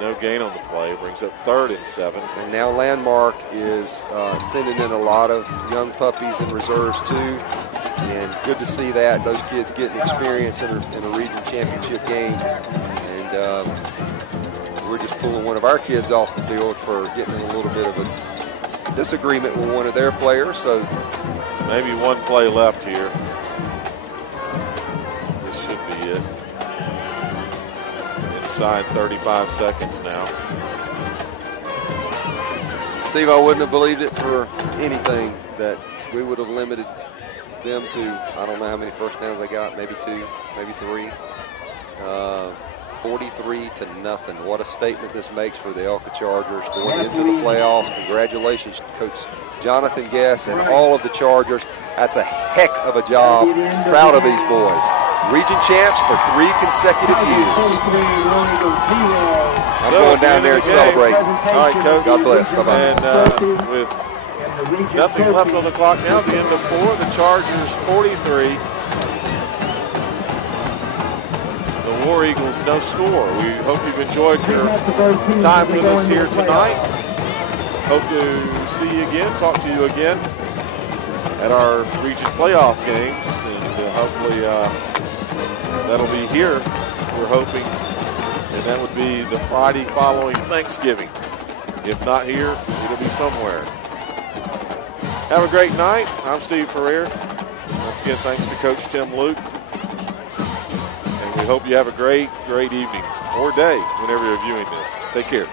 No gain on the play, brings up 3rd and 7. And now Landmark is sending in a lot of young puppies and reserves too. And good to see that. Those kids getting experience in a region championship game. And we're just pulling one of our kids off the field for getting in a little bit of a disagreement with one of their players. So maybe one play left here. This should be it. Inside 35 seconds now. Steve, I wouldn't have believed it for anything that we would have limited them to, I don't know how many first downs they got, maybe 2, maybe 3. 43-0. What a statement this makes for the Elka Chargers going into the playoffs. Congratulations, Coach Jonathan Guess and all of the Chargers. That's a heck of a job. Proud of these boys. Region champs for 3 consecutive years. I'm going down there and celebrate. All right, Coach. God bless. Bye-bye. And with nothing left on the clock now, the end of 4, the Chargers 43. The War Eagles no score. We hope you've enjoyed your time with us here tonight. Hope to see you again, talk to you again at our region playoff games, and hopefully that'll be here, we're hoping, and that would be the Friday following Thanksgiving. If not here, it'll be somewhere. Have a great night. I'm Steve Ferrer. Once again, thanks to Coach Tim Luke. And we hope you have a great, great evening or day whenever you're viewing this. Take care.